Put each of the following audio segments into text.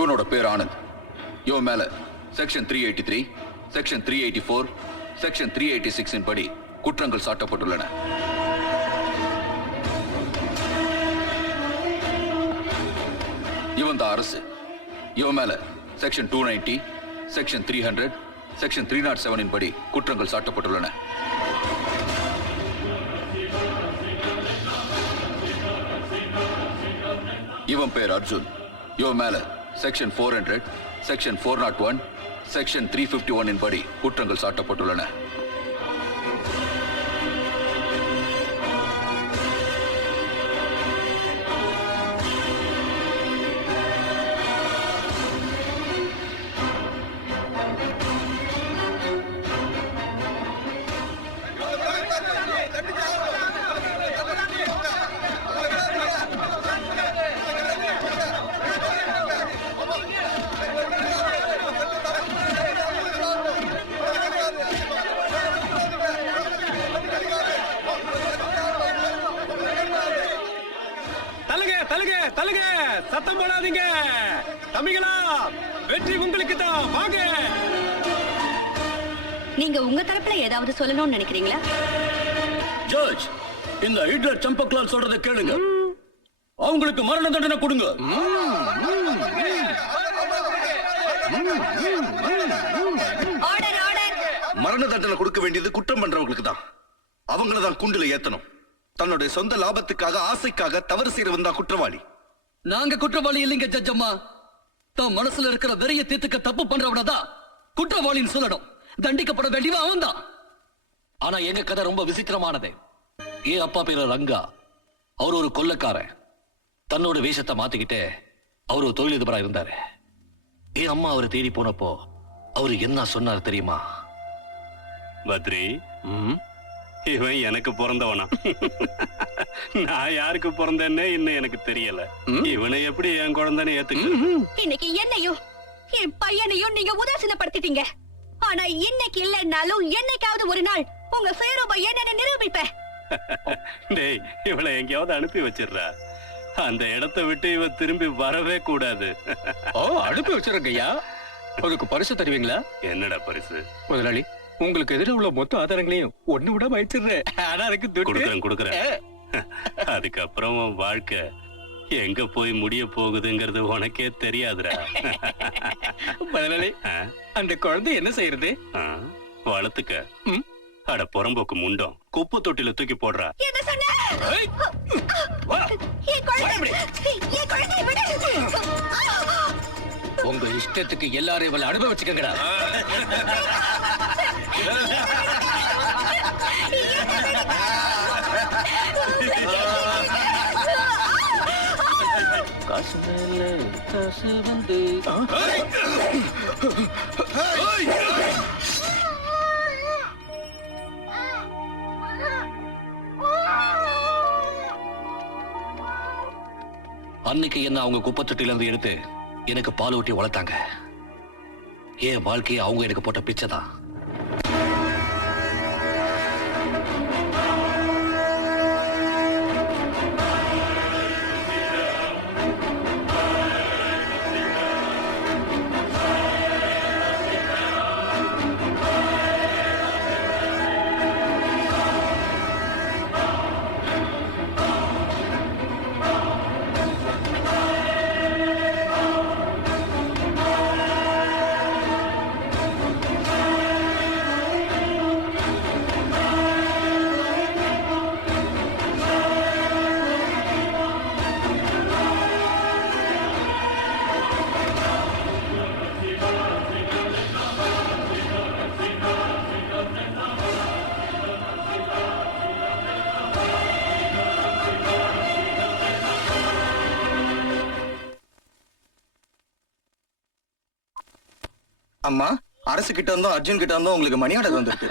இவனோட பேர் ஆனந்த். இவன் மேல செக்ஷன் 383, செக்ஷன் 384, செக்ஷன் 386 படி குற்றங்கள் சாட்டப்பட்டுள்ளன. இவன் தான் அரசு. இவன் மேல செக்ஷன் 290, செக்ஷன் 300, செக்ஷன் 307 படி குற்றங்கள் சாட்டப்பட்டுள்ளன. இவன் பேர் அர்ஜுன். இவன் மேல செக்ஷன் 400, செக்ஷன் 401, செக்ஷன் 351 படி குற்றங்கள் சாட்டப்பட்டுள்ளன. சத்தம் போடாதீங்க தம்பிகளா, வெற்றி உங்களுக்கு தான். வாங்க. நீங்க உங்க தரப்புல ஏதாவது சொல்லணும்னு நினைக்கிறீங்களா? ஜட்ஜ், இந்த ஹிட்லர் சம்பக்லால் சொல்றதை கேளுங்க. அவங்களுக்கு மரண தண்டனை கொடுங்க. மரண தண்டனை கொடுக்க வேண்டியது குற்றம் பண்றவங்களுக்கு தான். அவங்கள தான் குண்டுல ஏத்தணும். தன்னுடைய சொந்த லாபத்துக்காக, ஆசைக்காக தவறு செய்யறவன் தான் குற்றவாளி. நாங்க குற்றவாளி இல்லைங்க ஜட்ஜ் அம்மா. தான் மனசுல இருக்கிற வெறிய தீர்த்துக்க தப்பு பண்றவனதான் குற்றவாளின்னு சொல்லணும். தண்டிக்கப்பட வேண்டியவன் அவன் தான். ஆனா எங்க கதை ரொம்ப விசித்திரமானது. ஏன் அப்பா பேரு ரங்கா. அவர் ஒரு கொள்ளக்காரன். தன்னோட வேஷத்தை மாத்திக்கிட்டு அவர் ஒரு தொழிலதிபரா இருந்தாரு. என் அம்மா அவரை தேடி போனப்போ அவரு என்ன சொன்னார் தெரியுமா? பத்ரி, இவன் எனக்கு பிறந்தவனா? நான் யாருக்கு பிறந்தேன்னு இன்னும் எனக்கு தெரியல. இவனை எப்படி என் குழந்தைன்னு ஏத்துக்க? இன்னைக்கு என்னையும் என் பையனையும் நீங்க உதாசீனப்படுத்திட்டீங்க. ஆனா இன்னைக்கு இல்லைன்னாலும் என்னைக்காவது ஒரு நாள் உங்க சுயரூபம் என்னன்னு நிரூபிப்பேன். டேய், இவளை எங்கேயாவது அனுப்பி வச்சிடுறா. அந்த இடத்தை விட்டு இவ திரும்பி வரவே கூடாது. அனுப்பி வச்சிருக்கையா. அதுக்கு பரிசு தருவீங்களா? என்னடா பரிசு? முதலாளி, உங்களுக்கு எதிர உள்ள மொத்த ஆதாரங்களையும் ஒண்ணு விட வச்சிடுறேன். ஆனா அதுக்கு கொடுக்குறேன். அதுக்கப்புறம் வாழ்க்கை எங்க போய் முடிய போகுதுங்கிறது உனக்கே தெரியாதுடா. முதலாளி, அந்த குழந்தை என்ன செய்யறது? வளர்த்துக்க. அட புறம்போக்கு முண்டம், குப்பை தொட்டில தூக்கி போடுறா. உங்க இஷ்டத்துக்கு எல்லாரையும் இவளை அனுபவிச்சுக்கங்கடா. காசு மேல காசு வந்து அன்னைக்கு என்ன அவங்க குப்பை தொட்டில இருந்து எடுத்து எனக்கு பால் ஊட்டி வளர்த்தாங்க. என் வாழ்க்கையை அவங்க எனக்கு போட்ட பிச்சை தான். அம்மா, அரசு கிட்ட இருந்தோம், அர்ஜுன் கிட்ட இருந்தோம் உங்களுக்கு மணி ஆர்டர் வந்திருக்கு.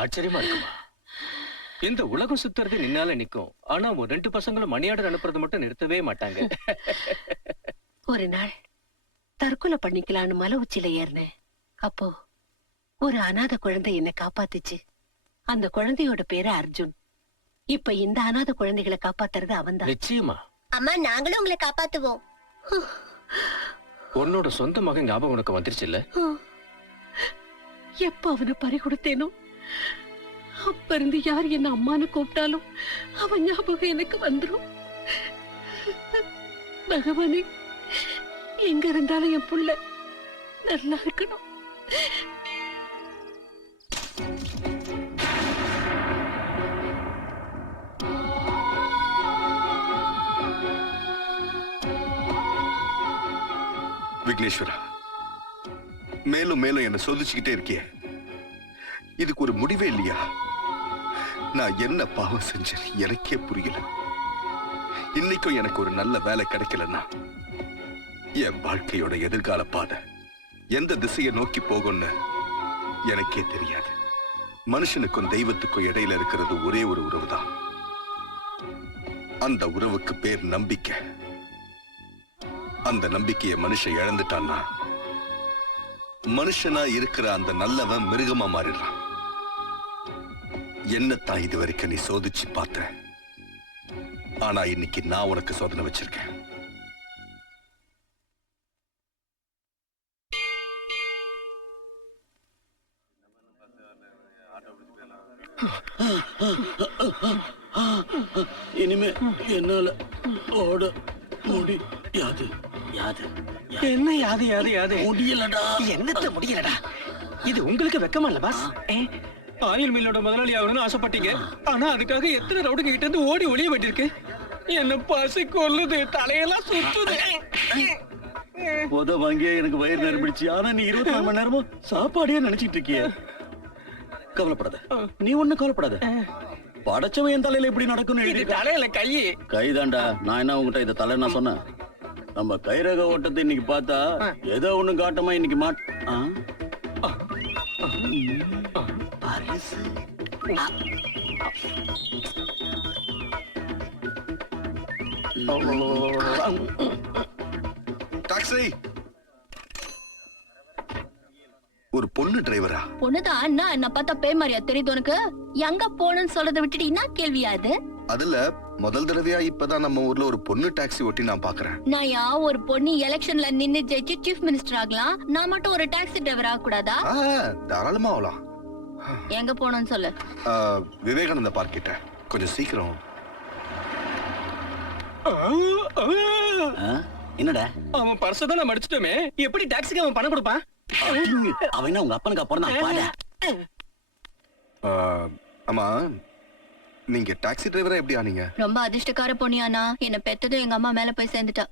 ஆச்சரியமா இருக்குமா? இந்த உலகம் சுத்துறது நின்னால நிக்கும். ஆனா ஒரு 2 பசங்களும் மணி ஆர்டர் அனுப்புறது மட்டும் நிறுத்தவே மாட்டாங்க. ஒரு நாள் தற்கொலை பண்ணிக்கலான்னு மலை உச்சியில ஏறினேன். அப்போ ஒரு அனாதை குழந்தை என்னை காப்பாத்துச்சு. அந்த குழந்தையோட பேரு அர்ஜுன். இப்ப இந்த அனாதை குழந்தைகளை காப்பாத்துறது அவன்தான். நிச்சயமா. அம்மா, நாங்களும் உங்களை காப்பாத்துவோம். உன்னோட சொந்த மகன் ஞாபகம் உனக்கு வந்துருச்சு இல்ல? எப்ப அவனை பறி கொடுத்தேனோ அப்ப இருந்து யார் என்ன அம்மான்னு கூப்பிட்டாலும் அவன் ஞாபகம் எனக்கு வந்துரும். பகவானே, எங்க இருந்தாலும் என் புள்ள நல்லா இருக்கணும். விக்னேஸ்வரா, மேலும் மேலும் என்ன சோதிச்சுக்கிட்டே இருக்கிய. இதுக்கு ஒரு முடிவே இல்லையா? நான் என்ன பாவம் செஞ்சேன் எனக்கே புரியல. இன்னைக்கும் எனக்கு ஒரு நல்ல வேலை கிடைக்கலன்னா என் வாழ்க்கையோட எதிர்கால பாதை எந்த திசையை நோக்கி போகும்னு எனக்கே தெரியாது. மனுஷனுக்கும் தெய்வத்துக்கும் இடையில இருக்கிறது ஒரே ஒரு உறவுதான். அந்த உறவுக்கு பேர் நம்பிக்கை. அந்த நம்பிக்கையை மனுஷன் இழந்துட்டான்னா மனுஷனா இருக்கிற அந்த நல்லவன் மிருகமா மாறிடுறான். என்னத்தான் இது வரைக்கும் நீ சோதிச்சு பார்த்த. ஆனா இன்னைக்கு நான் உனக்கு சோதனை வச்சிருக்கேன். இனிமே என்னால ஓட முடியாது. என்ன யாது யாது யாது முடியலடா. என்னத்த முடியலடா? இது உங்களுக்கு வெக்கமா இல்ல பாஸ்? ஆயில் மில்லோட முதலாளி ஆகணும்னு ஆசைப்பட்டீங்க. ஆனா அதுக்காக எத்தனை ரவுடுங்க கிட்ட இருந்து ஓடி ஒளிய வேண்டியிருக்கு. என்ன பசி கொல்லுது, தலையெல்லாம் சுத்துது. வாங்கிய எனக்கு வயிறு நிரம்பிடுச்சு. ஆனா நீ 24 மணி நேரமும் சாப்பாடே நினைச்சிட்டு இருக்கிய. கவலைப்படாத, நீ ஒண்ணு கவலைப்படாத. படைச்சவன் என் தலையில எப்படி நடக்கும்னு இது தலையில கைதாண்டா. நான் என்ன உங்ககிட்ட இந்த தலை நான் சொன்னேன்? நம்ம கைரக ஓட்டத்தை இன்னைக்கு பார்த்தா ஏதோ ஒண்ணு காட்டமா இன்னைக்கு டாக்ஸி, ஒரு பொண்ணு டிரைவரா? பொண்ணுதான் அண்ணா, என்ன பார்த்தா பேய் மாதிரியா தெரியுது உனக்கு? எங்க போகணும்னு சொல்றதை விட்டுட்டு என்ன கேள்வியா அது? அதுல முதல் தடவையா இப்பதான் நம்ம ஊர்ல ஒரு பொண்ணு டாக்ஸி ஓட்டி நான் பாக்குறேன். நாயா ஒரு பொண்ணு எலெக்ஷன்ல நின்னு ஜெயிச்சு சீஃப் மினிஸ்டர் ஆகலாம், நான் மட்டும் ஒரு டாக்ஸி டிரைவர் ஆக கூடாதா? தாராளமா ஆகலாம். எங்க போகணும்னு சொல்லு. விவேகானந்த பார்க் கிட்ட கொஞ்சம் சீக்கிரம். என்னடா? அவன் பர்ஸ தான் நம்ம அடிச்சிட்டோமே, எப்படி டாக்ஸிக்கு அவன் பணம் கொடுப்பான்? அவன் உங்க அப்பனுக்கு அப்புறம் ஆமா, நீங்க டாக்ஸி டிரைவரா எப்படி ஆனீங்க? ரொம்ப அதிர்ஷ்டக்கார பொண்ணியானா, என்ன பெத்ததும் எங்க அம்மா மேல போய் சேர்ந்துட்டா.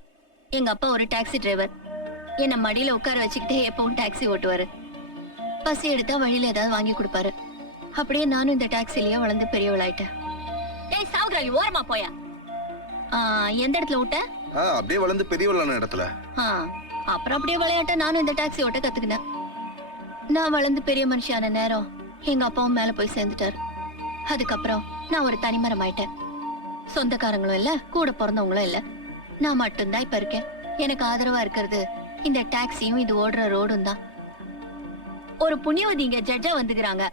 எங்க அப்பா ஒரு டாக்ஸி டிரைவர். என்ன மடியில உட்கார வச்சுக்கிட்டே எப்பவும் டாக்ஸி ஓட்டுவாரு. பசி எடுத்தா வழியில ஏதாவது வாங்கி கொடுப்பாரு. அப்படியே நானும் இந்த டாக்ஸிலேயே வளர்ந்து பெரியவளாயிட்டேன். ஏய் சாவுகிராலி, ஓரமா போயா. எந்த இடத்துல விட்ட? அப்படியே வளர்ந்து பெரியவளான இடத்துல. அப்புறம் அப்படியே விளையாட்ட நானும் இந்த டாக்ஸி ஓட்ட கத்துக்கினேன். நான் வளர்ந்து பெரிய மனுஷியான நேரம் எங்க அப்பாவும் மேல போய் சேர்ந்துட்டாரு. அதுக்கப்புறம் நான் ஒரு தனிமரம் ஆயிட்டேன். சொந்தக்காரங்களும் இல்ல, கூட பிறந்தவங்களும் இல்ல, நான் மட்டும்தான் இப்ப இருக்கேன். எனக்கு ஆதரவா இருக்கிறது இந்த டாக்ஸியும் இது ஓடுற ரோடும் தான். ஒரு புண்ணியவதி இங்க ஜட்ஜா வந்துக்கிறாங்க.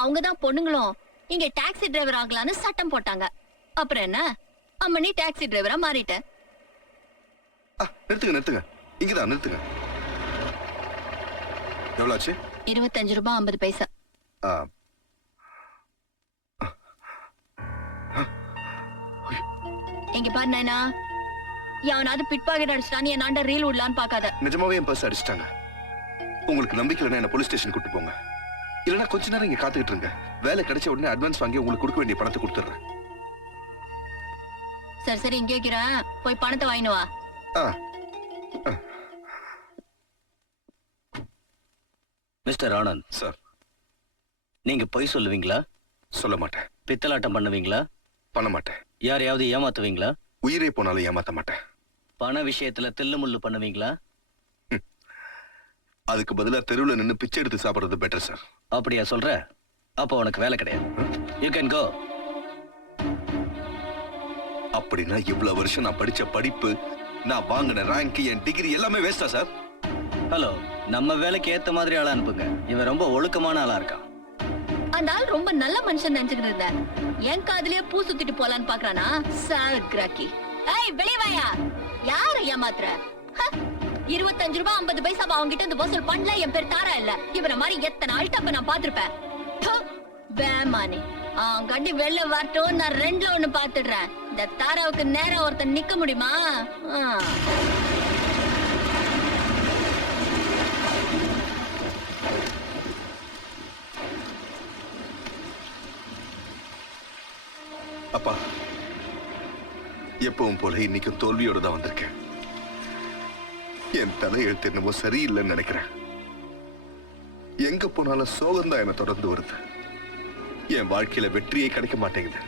அவங்கதான் பொண்ணுங்களும் இங்க டாக்ஸி டிரைவர் ஆகலான்னு சட்டம் போட்டாங்க. அப்புறம் என்ன, அம்மனி டாக்ஸி டிரைவரா மாறிட்டேன். நிறுத்துங்க நிறுத்துங்க, இங்கதான் நிறுத்துங்க. எவ்வளவு ஆச்சு? 25 ரூபாய் 50 பைசா. எங்க பாரு நாயனா, எவனாவது பிட் பாக்கெட் அடிச்சிட்டான்னு என் ஆண்ட ரீல் விடலான்னு பாக்காத. நிஜமாவே என் பர்ஸ் அடிச்சிட்டாங்க. உங்களுக்கு நம்பிக்கை இல்லைன்னா என்ன போலீஸ் ஸ்டேஷன் கூட்டு போங்க. இல்லைன்னா கொஞ்ச நேரம் இங்க காத்துக்கிட்டு இருங்க. வேலை கிடைச்ச உடனே அட்வான்ஸ் வாங்கி உங்களுக்கு கொடுக்க வேண்டிய பணத்தை கொடுத்துறேன். சரி சரி, இங்கே வைக்கிறேன், போய் பணத்தை வாங்கினு வா. மிஸ்டர் ஆனந்த் சார், நீங்க பொய் சொல்லுவீங்களா? சொல்ல மாட்டேன். பித்தலாட்டம் பண்ணுவீங்களா? பண்ண மாட்டேன். யாரையாவது ஏமாத்துவீங்களா? உயிரே போனாலும் ஏமாத்த மாட்டேன். பண விஷயத்துல தில்லு முள்ளு பண்ணுவீங்களா? அதுக்கு பதிலா தெருவுல நின்னு பிச்சை எடுத்து சாப்பிடுறது பெட்டர் சார். அப்படியா சொல்ற? அப்போ உனக்கு வேலை கிடையாது. You can go. அப்படின்னா இவ்வளவு வருஷம் நான் படிச்ச படிப்பு, நான் வாங்கின ரேங்க், என் டிகிரி எல்லாமே வேஸ்டா சார்? ஹலோ, நம்ம வேலைக்கு ஏத்த மாதிரி ஆளா அனுப்புங்க. இவன் ரொம்ப ஒழுக்கமான ஆளா இருக்கான். அந்த ஆள் ரொம்ப நல்ல மனுஷன் நினைச்சுக்கிட்டு இருந்தேன். என் காதுலயே பூ சுத்திட்டு போலான்னு பாக்குறானா? சார் கிராக்கி. ஏய் வெளிய வாயா. யார ஏமாத்துற? 25 ரூபாய் 50 பைசா அவங்க கிட்ட இருந்து வசூல் பண்ணல என் பேர் தாரா இல்ல. இவர மாதிரி எத்தனை அல்டப்ப நான் பாத்திருப்பேன். வேமானே கண்டி வெளில வரட்டும், நான் 2ல 1 பாத்துடுறேன். இந்த தாராவுக்கு நேரா ஒருத்தன் நிக்க முடியுமா? அப்பா, எப்பவும் போல இன்னைக்கும் தோல்வியோட தான் வந்திருக்கேன். என் தலையெழுத்து என்னமோ சரியில்லைன்னு நினைக்கிறேன். எங்க போனாலும் சோகம் தான் என்ன தொடர்ந்து வருது. என் வாழ்க்கையில வெற்றியே கிடைக்க மாட்டேங்குது.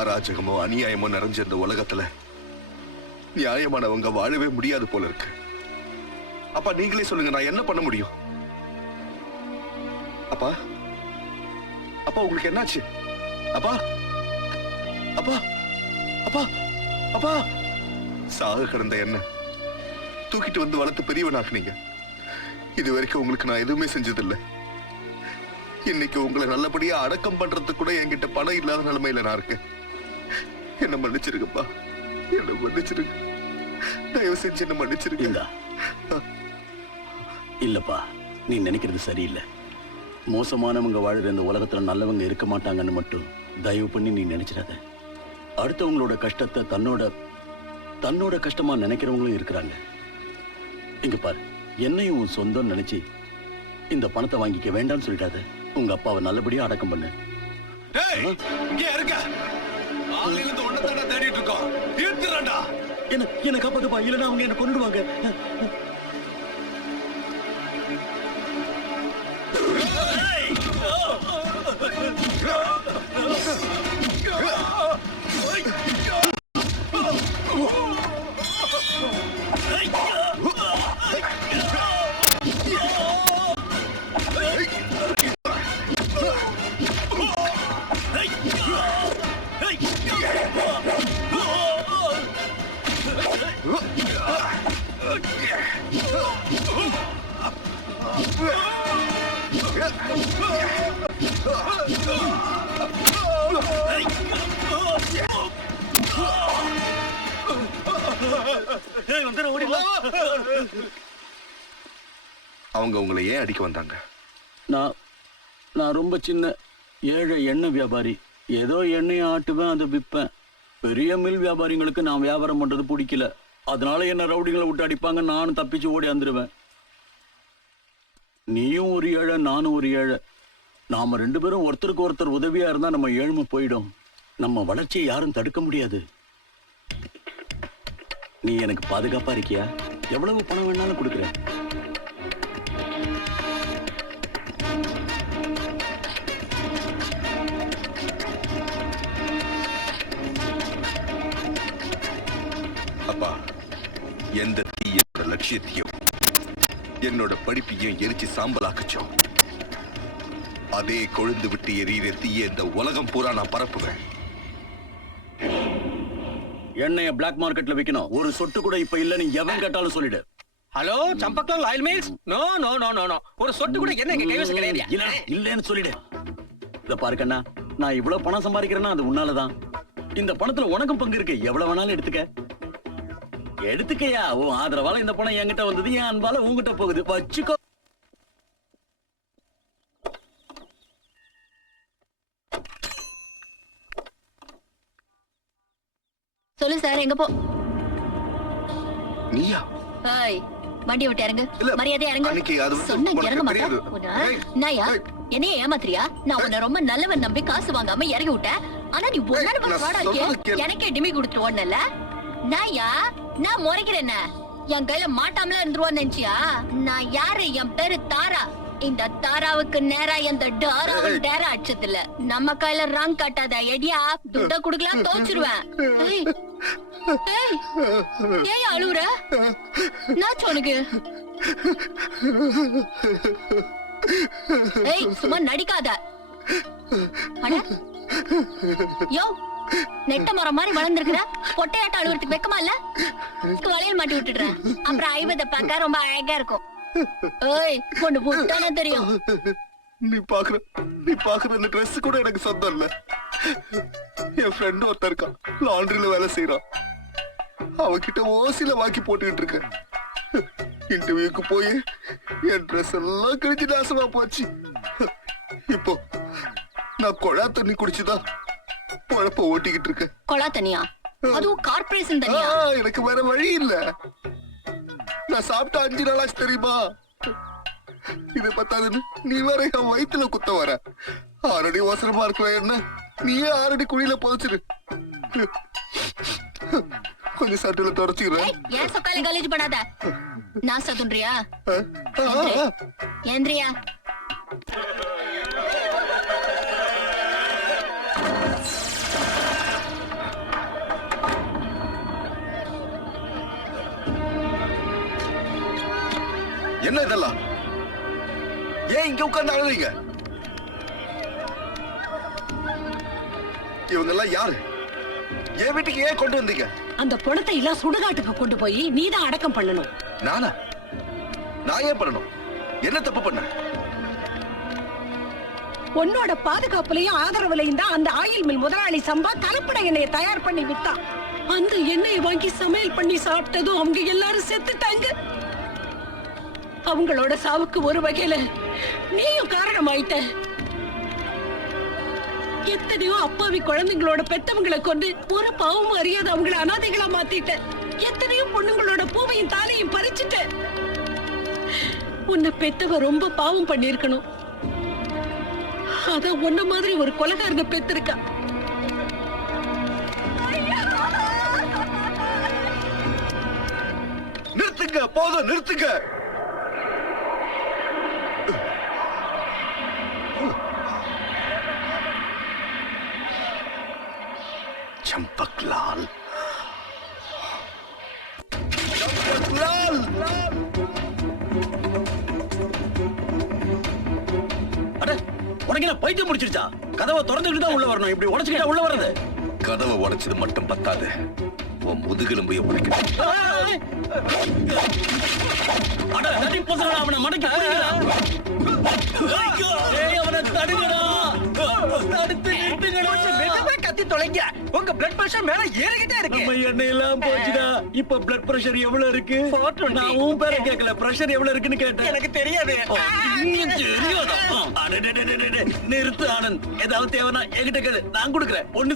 அராஜகமோ அநியாயமோ நிறைஞ்ச இந்த உலகத்துல நியாயமானவங்க வாழவே முடியாது போல இருக்கு. அப்பா, நீங்களே சொல்லுங்க, நான் என்ன பண்ண முடியும்? அப்பா, அப்பா உங்களுக்கு என்னாச்சு? அப்பா, அப்பா, அப்பா, அப்பா! சாக கிடந்த என்ன தூக்கிட்டு வந்து வளர்த்து பெரியவனாக்குனீங்க. இது வரைக்கும் உங்களுக்கு நான் எதுவுமே செஞ்சதில்லை. இன்னைக்கு உங்களை நல்லபடியா அடக்கம் பண்றதுக்கு கூட என்கிட்ட பணம் இல்லாத நிலைமையில நான் இருக்கேன். என்ன மன்னிச்சிருக்கப்பா, என்ன மன்னிச்சிருங்க. தயவு செஞ்சு என்ன மன்னிச்சிருங்க. இல்லப்பா, நீ நினைக்கிறது சரியில்லை. மோசமானவங்க வாழுற இந்த உலகத்துல நல்லவங்க இருக்க மாட்டாங்கன்னு மட்டும் தயவு பண்ணி நீ நினைச்சிடாத. அடுத்தவங்களோட கஷ்டத்தை தன்னோட கஷ்டமா நினைக்கிறவங்களும் இருக்கிறாங்க. இங்க பாரு, என்னையும் உன் சொந்தம் நினைச்சு இந்த பணத்தை வாங்கிக்க வேண்டாம்னு சொல்லிட்டாத. உங்க அப்பாவை நல்லபடியா அடக்கம் பண்ணு. என்ன காப்பாத்துப்பா, இல்லைன்னா அவங்க என்ன கொண்டுடுவாங்க. அவங்க உங்களை ஏன் அடிக்க வந்தாங்க? நான் ரொம்ப சின்ன ஏழை எண்ணெய் வியாபாரி. ஏதோ எண்ணெயை ஆட்டுவேன், அதை விற்பேன். பெரிய மில் வியாபாரிங்களுக்கு நான் வியாபாரம் பண்றது பிடிக்கல. அதனால என்ன ரவுடிகளை விட்டு அடிப்பாங்க, நானும் தப்பிச்சு ஓடி வந்துடுவேன். நீயும் ஒரு ஏழை, நானும் ஒரு ஏழை. நாம 2 பேரும் ஒருத்தருக்கு ஒருத்தர் உதவியா இருந்தா நம்ம ஏழ்மை போயிடும். நம்ம வளர்ச்சியை யாரும் தடுக்க முடியாது. நீ எனக்கு பாதுகாப்பா இருக்கியா? எவ்வளவு பணம் வேணாலும் கொடுக்குறேன். அப்பா, எந்த தீ என்னோட லட்சியத்தையும் என்னோட படிப்பையும் எரிச்சு சாம்பலாக்குச்சோ, அதே கொழுந்து விட்டு எரியிற தீய இந்த உலகம் பூரா நான் பரப்புவேன். எண்ணெய பிளாக் மார்க்கெட்ல விக்கணும். ஒரு சொட்டு கூட இப்ப இல்ல, நீ எவன் கேட்டாலும் சொல்லிடு. Hello, Champaklal oil mills? No no no no no. ஒரு சொட்டு கூட என்ன எங்க கைவசம் கிடையாது. இல்லன்னு சொல்லிடு. இத பாரு கண்ணா, நான் இவ்வளவு பணம் சம்பாதிக்கிறேன்னா அது உன்னாலதான். இந்த பணத்துல உனக்கும் பங்கு இருக்கு. எவ்வளவு வேணாலும் எடுத்துக்கயா. உன் ஆதரவால இந்த பணம் என்கிட்ட வந்தது, என் அன்பால உங்ககிட்ட போகுது. வச்சுக்கோ. சொல்லு சார், எங்க போ? நீயா? ஏய், வண்டியை விட்டு இறங்கு. இல்ல, மரியாதையா இறங்கு. அன்னைக்கு அது வந்து சொன்னா உனக்கு இறங்க மாட்டேன். தெரியாது. உன்னை, ஏய், நாயா? ஏய். என்னைய ஏமாத்துறியா? நான் உன்னை ரொம்ப நல்லவன் நம்பி காசு வாங்காம இறங்கி விட்டேன். ஆனா நீ ஒன்னால நான் வாடா சொல்றது இருக்கே. கேளு. எனக்கே டிமி கொடுத்துட்டு ஓடனல. நாயா? நான் முறைக்கிறேன். என் கையில மாட்டாமல இருந்துருவான்னு நினைச்சியா? நான் யாரு? என் பேரு தாரா. இந்த தாராவுக்கு நேரா எந்த டாராவும் டேரா அடிச்சதில்ல. நம்ம கையில ராங் காட்டாத. எடியா, துட்ட குடுக்கலாம், தோச்சிருவேன். ஏய், ஏய், ஏய் அழுவுற? நான் சொனுக்கு. ஏய், சும்மா நடிக்காத. அட யோ, நெட்ட மரம் மாதிரி வளர்ந்துருக்குற. பொட்டையாட்ட அழுவுறதுக்கு வெக்கமா இல்ல? வளையல் மாட்டி விட்டுடுறேன். அப்புறம் ஐவத பார்க்க ரொம்ப அழகா இருக்கும். ஏய், பொண்ணு புட்டானே தெரியும். நீ பாக்குற இந்த ட்ரெஸ் கூட எனக்கு சொந்தம் இல்ல. என் ஃப்ரெண்ட் ஒருத்தர் இருக்கான், லாண்டரியில வேலை செய்யறான். அவகிட்ட ஓசில வாக்கி போட்டுக்கிட்டு இருக்கேன். இன்டர்வியூக்கு போய் என் ட்ரெஸ் எல்லாம் கிழிஞ்சு நாசமா போச்சு. இப்போ நான் குழா தண்ணி குடிச்சுதான் குழப்ப ஓட்டிக்கிட்டு இருக்கேன். கொலா தனியா? அதுவும் கார்ப்பரேஷன் தனியா? எனக்கு வேற வழி இல்ல. நான் சாப்பிட்ட 5 நாளாச்சு தெரியுமா? இது பத்தாதுன்னு நீ வேற என் வயிற்றுல குத்த வர. 6 அடி அவசரமா இருக்கிற என்ன நீயே 6 அடி குழியில புதைச்சிரு. கொஞ்சம் சட்டில தொடச்சுக்கிறேன். ஏன் சக்காலி காலேஜ் பண்ணாத. நான் சதுன்றியா? ஏந்திரியா? என்ன இதெல்லாம்? ஏன் இங்க உட்கார்ந்து அழுறீங்க? இவங்க எல்லாம் யாரு? என் வீட்டுக்கு ஏன் கொண்டு வந்தீங்க? அந்த பணத்தை எல்லாம் சுடுகாட்டுக்கு கொண்டு போய் நீதான் அடக்கம் பண்ணணும். நானா? நான் ஏன் பண்ணணும்? என்ன தப்பு பண்ண? உன்னோட பாதுகாப்புலயும் ஆதரவுலையும் தான் அந்த ஆயில் மில் முதலாளி சம்பா கலப்பட எண்ணெயை தயார் பண்ணி வித்தான். அந்த எண்ணெயை வாங்கி சமையல் பண்ணி சாப்பிட்டதும் அவங்க எல்லாரும் செத்துட்டாங்க. அவங்களோட சாவுக்கு ஒரு வகையில நீயும் காரணமாயிட்ட. எத்தனையோ அப்பாவி குழந்தைங்களோட பெத்தவங்களை கொண்டு ஒரு பாவமும் அறியாத அவங்கள அனாதைகளா மாத்திட்ட. எத்தனையோ பொண்ணுங்களோட பூவையும் தாலியும் பறிச்சுட்ட. உன்னை பெத்தவ ரொம்ப பாவம் பண்ணிருக்கணும். அதான் உன்ன மாதிரி ஒரு கொலைகாரனை பெத்திருக்கா. நிறுத்துங்க, போதும் நிறுத்துங்க. चंपकलाल, चंपकलाल, அட உனக்கு என்ன பைத்தியம் முடிச்சிருச்சா? கதவை திறந்துக்கிட்டு தான் உள்ள வரணும். இப்படி உடைச்சுக்கிட்டா உள்ள வர்றது? கதவை உடைச்சது மட்டும் பத்தாது, உன் முதுகெலும்பைய உடைக்கணும். அட தட்டி போசடா, அவனை மடக்கி புடிங்கடா. ஏய் அவனை தடுங்கடா. தடுத்து நிறுத்துங்கடா. மெதுவா கத்தி தொலைங்க. உங்க பிளட் பிரஷர் மேல ஏறிக்கிட்டே இருக்கு. நம்ம எண்ணெய் எல்லாம் போச்சுடா. இப்ப பிளட் பிரஷர் எவ்வளவு இருக்கு? 420. நான் உன் பேரை கேட்கல, பிரஷர் எவ்வளவு இருக்குன்னு கேட்டேன். எனக்கு தெரியாது. நிறுத்து ஆனந்த். ஏதாவது தேவைன்னா என்கிட்ட கேளு, நான் கொடுக்குறேன். ஒண்ணு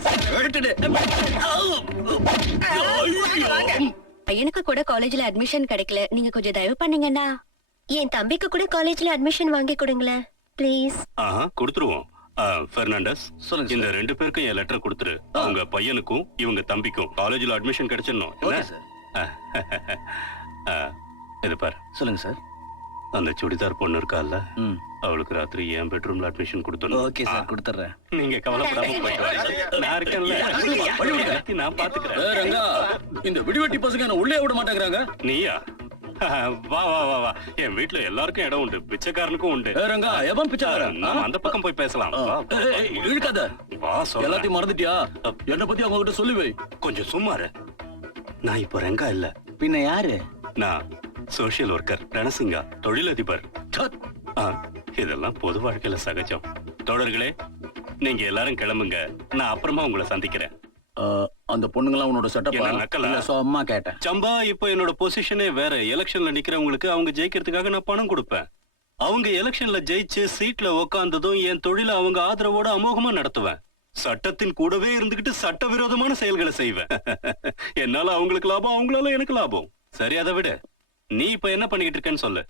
பையனுக்கு கூட காலேஜ்ல அட்மிஷன் கிடைக்கல. நீங்க கொஞ்சம் தயவு பண்ணீங்கன்னா என் தம்பிக்கு கூட காலேஜ்ல அட்மிஷன் வாங்கி கொடுங்களேன் ப்ளீஸ். கொடுத்துருவோம். பெர்னாண்டஸ், சொல்லுங்க. இந்த 2 பேருக்கும் என் லெட்டர் கொடுத்துரு. அவங்க பையனுக்கும் இவங்க தம்பிக்கும் காலேஜ்ல அட்மிஷன் கிடைச்சிடணும். இது பாரு. சொல்லுங்க சார். அந்த சுடிதார் பொண்ணு இருக்கால, அவளுக்கு ராத்திரி என் பெட்ரூம்ல அட்மிஷன் கொடுத்துடணும். ஓகே சார், கொடுத்துறேன். நீங்க கவலைப்படாம போயிட்டு வாங்க. நான் இருக்கேன்ல, நான் பாத்துக்கிறேன். ரங்கா, இந்த விடிவெட்டி பசங்க என்ன உள்ளே விட மாட்டேங்கிறாங்க. நீயா? வா வா வா வா. என் வீட்டுல எல்லாருக்கும் இடம் உண்டு, பிச்சைக்காரனுக்கும் உண்டு. ரங்கா, எவன் பிச்சைக்காரன்? நாம அந்த பக்கம் போய் பேசலாம். இழுக்காத. வா, சொல்றேன். எல்லாத்தையும் மறந்துட்டியா? என்ன பத்தி அவங்க கிட்ட சொல்லி வை. கொஞ்சம் சும்மாரு. நான் இப்போ ரங்கா இல்ல. பின்ன யாரு? நான் சோஷியல் ஒர்க்கர் ரணசிங்கா, தொழிலதிபர். இதெல்லாம் பொது வாழ்க்கையில சகஜம். தோழர்களே, நீங்க எல்லாரும் கிளம்புங்க. நான் அப்புறமா உங்களை சந்திக்கிறேன். அந்த பொண்ணுங்களாம் உன்னோட செட்டப் நக்கலா? அம்மா கேட்டேன். சம்பா, இப்போ என்னோட பொசிஷனே வேற. எலெக்ஷன்ல நிக்கிறவங்களுக்கு அவங்க ஜெயிக்கிறதுக்காக நான் பணம் கொடுப்பேன். அவங்க எலெக்ஷன்ல ஜெயிச்சு சீட்ல உக்காந்ததும் என் தொழில அவங்க ஆதரவோட அமோகமா நடத்துவேன். சட்டத்தின் கூடவே இருந்துகிட்டு சட்டவிரோதமான செயல்களை செய்வேன். என்னால அவங்களுக்கு லாபம், அவங்களால எனக்கு லாபம். சரி, அதை விட நீ இப்ப என்ன பண்ணிக்கிட்டு இருக்கேன்னு சொல்லு.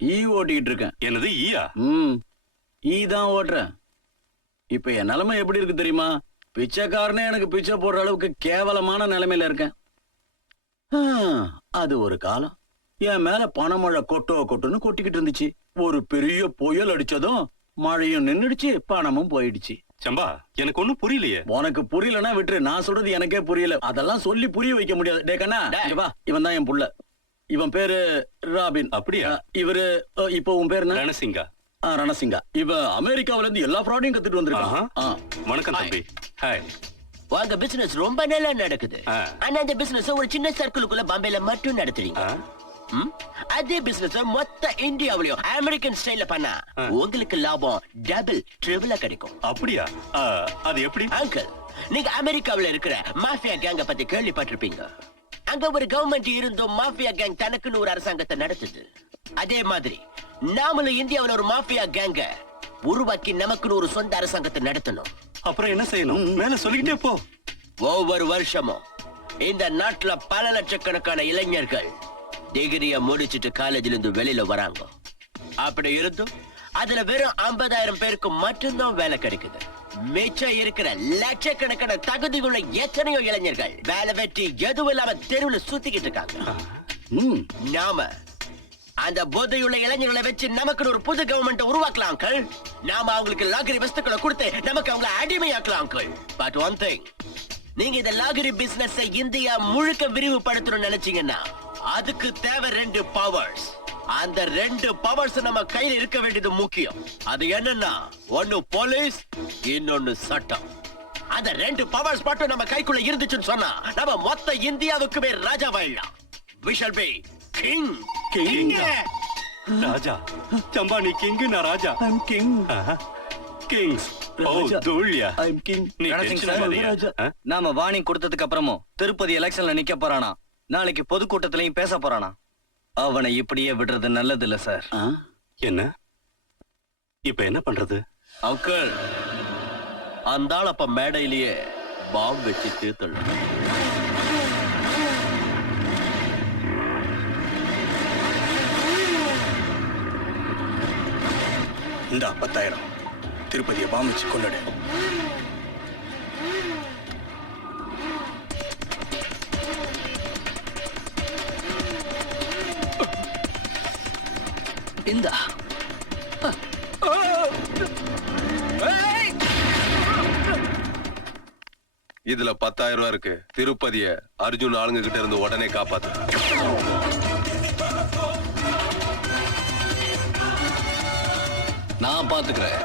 ஈ ஓட்டிக்கிட்டு இருக்கேன். என்னது ஈயா? ஈ தான் ஓட்டுறேன். இப்ப என் நிலைமை எப்படி இருக்கு தெரியுமா? பிச்சைக்காரனே எனக்கு பிச்சை போடுற அளவுக்கு கேவலமான நிலைமையில இருக்கேன். அது ஒரு காலம். என் மேல பணமழை கொட்டுன்னு கொட்டிக்கிட்டு இருந்துச்சு. ஒரு பெரிய புயல் அடிச்சதும் மழையும் நின்னுடுச்சு, பணமும் போயிடுச்சு. சம்பா, எனக்கு ஒண்ணும் புரியலையே. உனக்கு புரியலன்னா விட்டுரு. நான் சொல்றது எனக்கே புரியல. அதெல்லாம் சொல்லி புரிய வைக்க முடியாது. டே கண்ணா, வா. இவன் தான் என் புள்ள. இவன் பேரு ராபின். அப்படியா? இவரு இப்போ உன் பேரு என்ன? ரணசிங்கா. ரணசிங்கா. இவன் அமெரிக்காவில இருந்து எல்லா ஃப்ராடையும் கத்துட்டு வந்திருக்கான். வணக்கம் தம்பி. ஹாய். உங்க பிசினஸ் ரொம்ப நல்லா நடக்குது. ஆனா அந்த பிசினஸ் ஒரு சின்ன சர்க்கிளுக்குள்ள பாம்பேல மட்டும் நடத்துறீங்க. அதே பிசினஸ் மொத்த இந்தியாவிலயும் அமெரிக்கன் ஸ்டைல்ல பண்ணா உங்களுக்கு லாபம் டபுள் ட்ரிபிளா கிடைக்கும். அப்படியா? அது எப்படி? அங்கிள், நீங்க அமெரிக்காவில இருக்கிற மாஃபியா கேங்க பத்தி கேள்விப்பட்டிருப்பீங்க. அங்க ஒரு கவர்மெண்ட் இருந்தும் மாஃபியா கேங் தனக்குன்னு ஒரு அரசாங்கத்தை நடத்துது. அதே மாதிரி நாமளும் இந்தியாவுல ஒரு மாஃபியா கேங்க உருவாக்கி நமக்குன்னு ஒரு சொந்த அரசாங்கத்தை நடத்தணும். அப்புறம் என்ன செய்யணும்? மேல சொல்லிக்கிட்டே போ. ஒவ்வொரு வருஷமும் இந்த நாட்டுல பல லட்சக்கணக்கான இளைஞர்கள் டிகிரிய முடிச்சிட்டு காலேஜ்ல இருந்து வெளியில வராங்க. அப்படி இருந்தும் அதுல வெறும் 50,000 பேருக்கு மட்டும்தான் வேலை கிடைக்குது. மிச்சம் இருக்கிற லட்சக்கணக்கான தகுதியுள்ள எத்தனையோ இளைஞர்கள் வேலை வெட்டி எதுவும் இல்லாம தெருவுல சுத்திக்கிட்டு இருக்காங்க. நாம அந்த போதையுள்ள இளைஞர்களை வச்சு நமக்கு ஒரு புது கவர்மெண்ட் உருவாக்கலாம். நாம அவங்களுக்கு லாகரி வஸ்துக்களை கொடுத்து நமக்கு அவங்களை அடிமையாக்கலாம். பட் ஒன் திங், நீங்க இந்த லாகரி பிசினஸ் இந்தியா முழுக்க விரிவுபடுத்தணும்னு நினைச்சீங்கன்னா அதுக்கு தேவை 2 பவர்ஸ். அந்த 2 பவர்ஸ் நம்ம கையில இருக்க வேண்டியது முக்கியம். அது என்னன்னா, ஒன்னு போலீஸ், இன்னொன்னு சட்டம். அந்த 2 பவர்ஸ் மட்டும் நம்ம கைக்குள்ள இருந்துச்சுன்னு சொன்னா நம்ம மொத்த இந்தியாவுக்குமே ராஜாவாயிடலாம். We shall be king. ராஜா சம்பா, நீ கிங், நான் ராஜா. I'm king. கிங்ஸ். ஓ ராஜா. தூள்யா. I'm king. நீ டென்ஷன் ஆகாதீங்க. ராஜா. நாம வார்னிங் கொடுத்ததுக்கு அப்புறமும் திருப்பதி எலெக்ஷன்ல நிக்க போறானா, நாளைக்கு பொதுக்கூட்டத்திலையும் பேச போறானா. அவனை இப்படியே விடுறது நல்லது இல்ல சார். என்ன இப்ப என்ன பண்றது? அங்கிள், அந்த ஆள் அப்ப மேடையிலேயே பாம்பு வச்சு தீர்த்தல். இந்த 10,000 திருப்பதியை பாம்பு வச்சு கொண்டுடு. இந்தா. இதுல 10,000 ரூபாய் இருக்கு. திருப்பதிய அர்ஜுன் ஆளுங்க கிட்ட இருந்து உடனே காப்பாத்து. நான் பாத்துக்கிறேன்.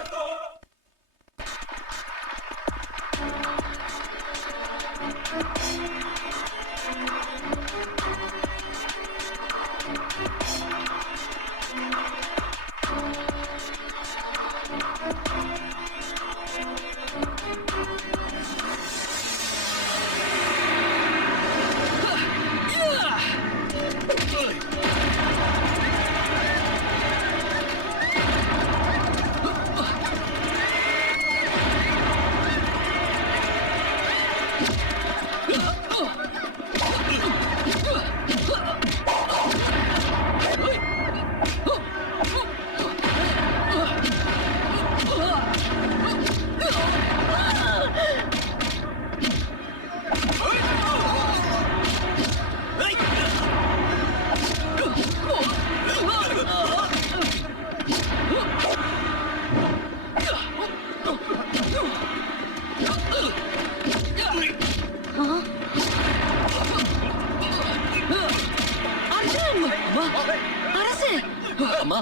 அம்மா,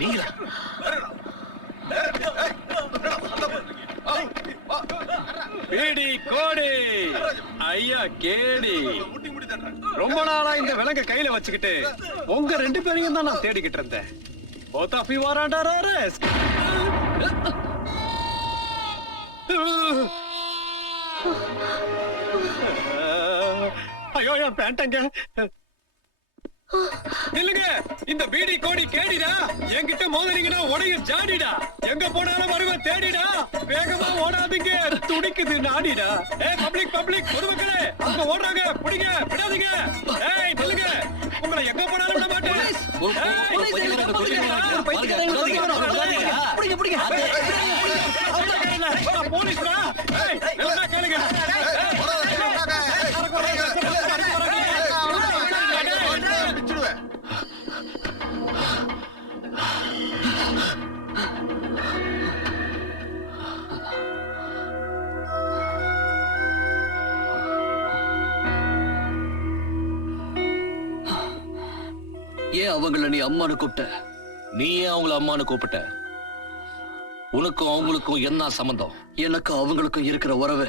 நீங்களா? பீடி கோடி ஐயா கேடி, ரொம்ப நாளா இந்த விலங்க கையில வச்சுக்கிட்டு உங்க 2 பேரையும் தான் நான் தேடிக்கிட்டு இருந்தேன். Both of you are under arrest. ஐயோ, என் பேண்டங்க. நில்லுங்க, இந்த பீடி கோடி கேடிடா. என்கிட்ட மோதினீங்கன்னா உடைய ஜாடிடா. எங்க போனாலும் வருவேன் தேடிடா. வேகமா ஓடாதீங்க, துடிக்குது நாடிடா. பப்ளிக் பொதுமக்களே, அங்க ஓடுறாங்க, பிடிங்க, விடாதீங்க. நில்லுங்க, உங்களை எங்க போனாலும் விட மாட்டேன். போலீஸ்டா, கேளுங்க. ஏன் அவங்கள நீ அம்மானு கூப்பிட்ட? நீ ஏன் அவங்கள அம்மானு கூப்பிட்ட? உனக்கும் அவங்களுக்கும் என்ன சம்பந்தம்? எனக்கு அவங்களுக்கும் இருக்கிற உறவு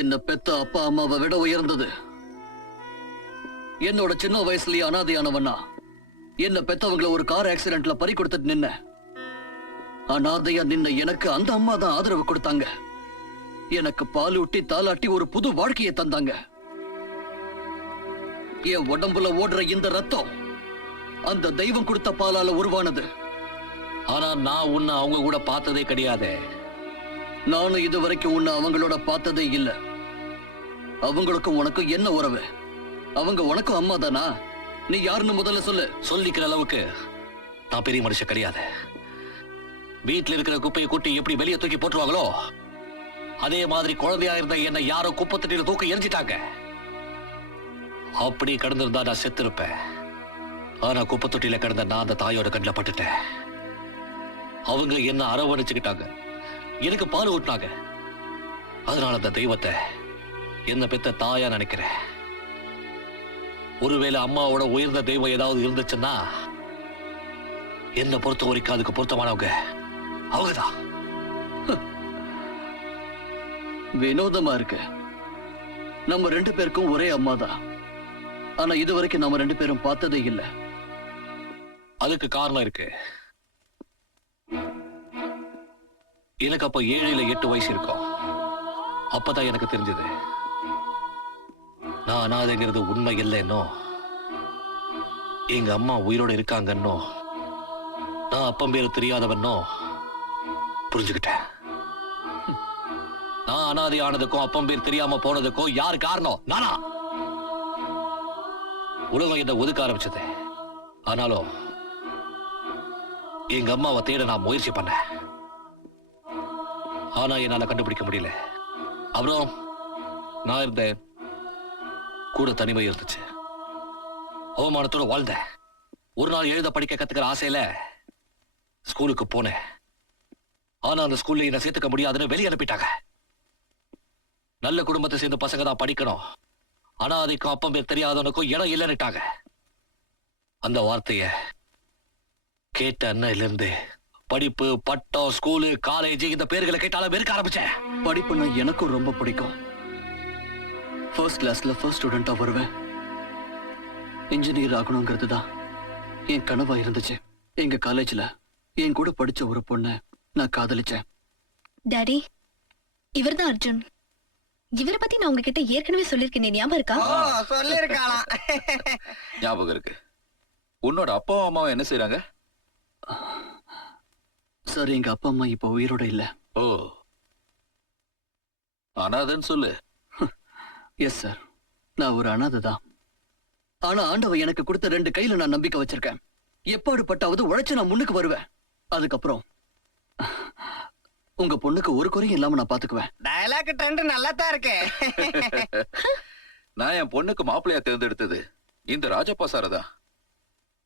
என்ன பெத்த அப்பா அம்மாவை விட உயர்ந்தது. என்னோட சின்ன வயசுலயே அனாதையானவனா என்ன பெத்தவங்கள ஒரு கார் ஆக்சிடென்ட்ல பறி கொடுத்துட்டு நின்ன. அனாதையா நின்ன எனக்கு அந்த அம்மா தான் ஆதரவு கொடுத்தாங்க. எனக்கு பால் ஊட்டி தாலாட்டி ஒரு புது வாழ்க்கையை தந்தாங்க. என் உடம்புல ஓடுற இந்த ரத்தம் அந்த தெய்வம் கொடுத்த பாலால உருவானது. ஆனா நான் உன்னை அவங்க கூட பார்த்ததே கிடையாது. நானும் இது வரைக்கும் உன்னை அவங்களோட பார்த்ததே இல்ல. அவங்களுக்கும் உனக்கும் என்ன உறவு? அவங்க உனக்கும் அம்மா தானா? நீ யாருன்னு முதல்ல சொல்லு. சொல்லிக்கிற அளவுக்கு நான் பெரிய மனுஷன் கிடையாது. வீட்டுல இருக்கிற குப்பையை கூட்டி எப்படி வெளியே தூக்கி போட்டுருவாங்களோ அதே மாதிரி குழந்தையா இருந்த என்ன யாரோ குப்பை தண்ணியில தூக்கி எரிஞ்சிட்டாங்க. அப்படி கடந்திருந்தா நான் செத்து இருப்பேன். ஆனா குப்பை தொட்டியில கிடந்த நான் அந்த தாயோட கண்ணில் பட்டுட்டேன். அவங்க என்ன அரவணைச்சுக்கிட்டாங்க, எனக்கு பால் ஊட்டினாங்க. அதனால அந்த தெய்வத்தை என்ன பெத்த தாயா நினைக்கிறேன். ஒருவேளை அம்மாவோட உயர்ந்த தெய்வம் ஏதாவது இருந்துச்சுன்னா என்ன பொறுத்த வரைக்கும் அதுக்கு பொருத்தமானவங்க அவங்கதான். வினோதமா இருக்கு, நம்ம 2 பேருக்கும் ஒரே அம்மா தான். ஆனா இது வரைக்கும் நம்ம 2 பேரும் பார்த்ததே இல்லை. அதுக்கு காரணம் இருக்கு. எனக்கு அப்ப 7 இல்ல 8 வயசு இருக்கும். அப்பதான் எனக்கு தெரிஞ்சது நான் அனாதைங்கிறது உண்மை இல்லைன்னோ, எங்க அம்மா உயிரோட இருக்காங்கன்னோ, நான் அப்பம் பேரு தெரியாதவன்னோ புரிஞ்சுக்கிட்டேன். நான் அனாதை ஆனதுக்கும் அப்பம் பேர் தெரியாம போனதுக்கும் யாரு காரணம்? நானா? உலகம் என்ன ஒதுக்க ஆரம்பிச்சது. ஆனாலும் எங்க அம்மாவை தேட நான் முயற்சி பண்ணேன். ஆனா என்னால கண்டுபிடிக்க முடியல. அப்புறம் நான் இருந்தேன், கூட தனிமை இருந்துச்சு. அவமானத்தோட வாழ்ந்தேன். ஒரு நாள் எழுத படிக்க கத்துக்கிற ஆசையில ஸ்கூலுக்கு போனேன். ஆனா அந்த ஸ்கூல்ல என்ன சேர்த்துக்க முடியாதுன்னு வெளியே அனுப்பிட்டாங்க. நல்ல குடும்பத்தை சேர்ந்த பசங்க தான் படிக்கணும், ஆனா அதுக்கும் அப்பம் பேர் தெரியாதவனுக்கும் இடம் இல்லைன்னுட்டாங்க. அந்த வார்த்தைய கேட்ட அன்னையில இருந்து படிப்பு, பட்டம், ஸ்கூலு, காலேஜ் இந்த பேர்களை கேட்டாலும் வெறுக்க ஆரம்பிச்சேன். படிப்புன்னா எனக்கும் ரொம்ப பிடிக்கும். ஃபர்ஸ்ட் கிளாஸ்ல ஃபர்ஸ்ட் ஸ்டூடெண்டா வருவேன். இன்ஜினியர் ஆகணுங்கிறது தான் என் கனவா இருந்துச்சு. எங்க காலேஜ்ல என் கூட படிச்ச ஒரு பொண்ணை நான் காதலிச்சேன். டாடி, இவர்தான் அர்ஜுன். இவரை பத்தி நான் உங்ககிட்ட ஏற்கனவே சொல்லிருக்கேன், ஞாபகம் இருக்கா? சொல்லிருக்கலாம். ஞாபகம் இருக்கு. உன்னோட அப்பாவும் அம்மாவும் என்ன செய்றாங்க? சார், எங்க அப்பா அம்மா இப்ப உயிரோட இல்ல. ஓ, அனாதைன்னு சொல்லு. எஸ் சார், நான் ஒரு அனாதை தான். ஆனா ஆண்டவன் எனக்கு கொடுத்த 2 கையில நான் நம்பிக்கை வச்சிருக்கேன். எப்பாடுபட்டாவது உழைச்சு நான் முன்னுக்கு வருவேன். அதுக்கப்புறம் உங்க பொண்ணுக்கு ஒரு குறையும் இல்லாம நான் பாத்துக்குவேன். டயலாக் ட்ரெண்ட் நல்லா தான் இருக்கு. நான் என் பொண்ணுக்கு மாப்பிள்ளையா தேர்ந்தெடுத்தது இந்த ராஜப்பா சாரை தான்.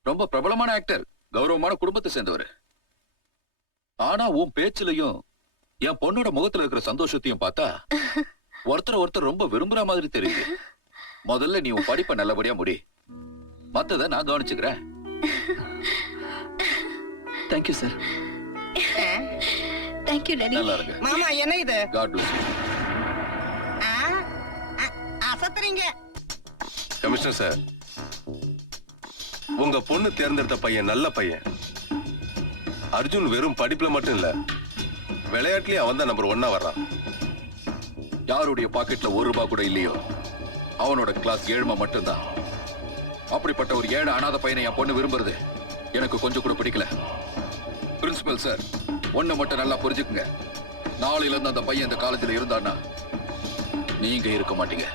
ரொம்ப பிரபலமான ஆக்டர், கௌரவமான குடும்பத்தை சேர்ந்தவர். ஆனா உன் பேச்சிலையும் என் பொண்ணோட முகத்துல இருக்கிற சந்தோஷத்தையும் பார்த்தா ஒருத்தர் ரொம்ப விரும்புற மாதிரி தெரியுது. முதல்ல நீ உன் படிப்பை நல்லபடியா முடி, மத்தத நான் கவனிச்சுக்கிறேன். Thank you sir. Thank you daddy. நல்லா இருக்கு. மாமா, என்ன இது? God bless you. அசத்துறீங்க. கமிஷனர் சார், உங்க பொண்ணு தேர்ந்தெடுத்த பையன் நல்ல பையன். அர்ஜுன் வெறும் படிப்புல மட்டும் இல்ல, விளையாட்டுலயும் அவன் தான் நம்பர் 1 வர்றான். யாருடைய பாக்கெட்ல ₹1 கூட இல்லையோ அவனோட கிளாஸ் 7 மட்டும்தான். அப்படிப்பட்ட ஒரு 7 அனாதை பையனை என் பொண்ணு விரும்புறது எனக்கு கொஞ்சம் கூட பிடிக்கல. பிரின்சிபல் சார், ஒண்ணு மட்டும் நல்லா புரிஞ்சுக்குங்க. நாளையில இருந்து அந்த பையன் இந்த காலேஜ்ல இருந்தான்னா நீங்க இருக்க மாட்டீங்க.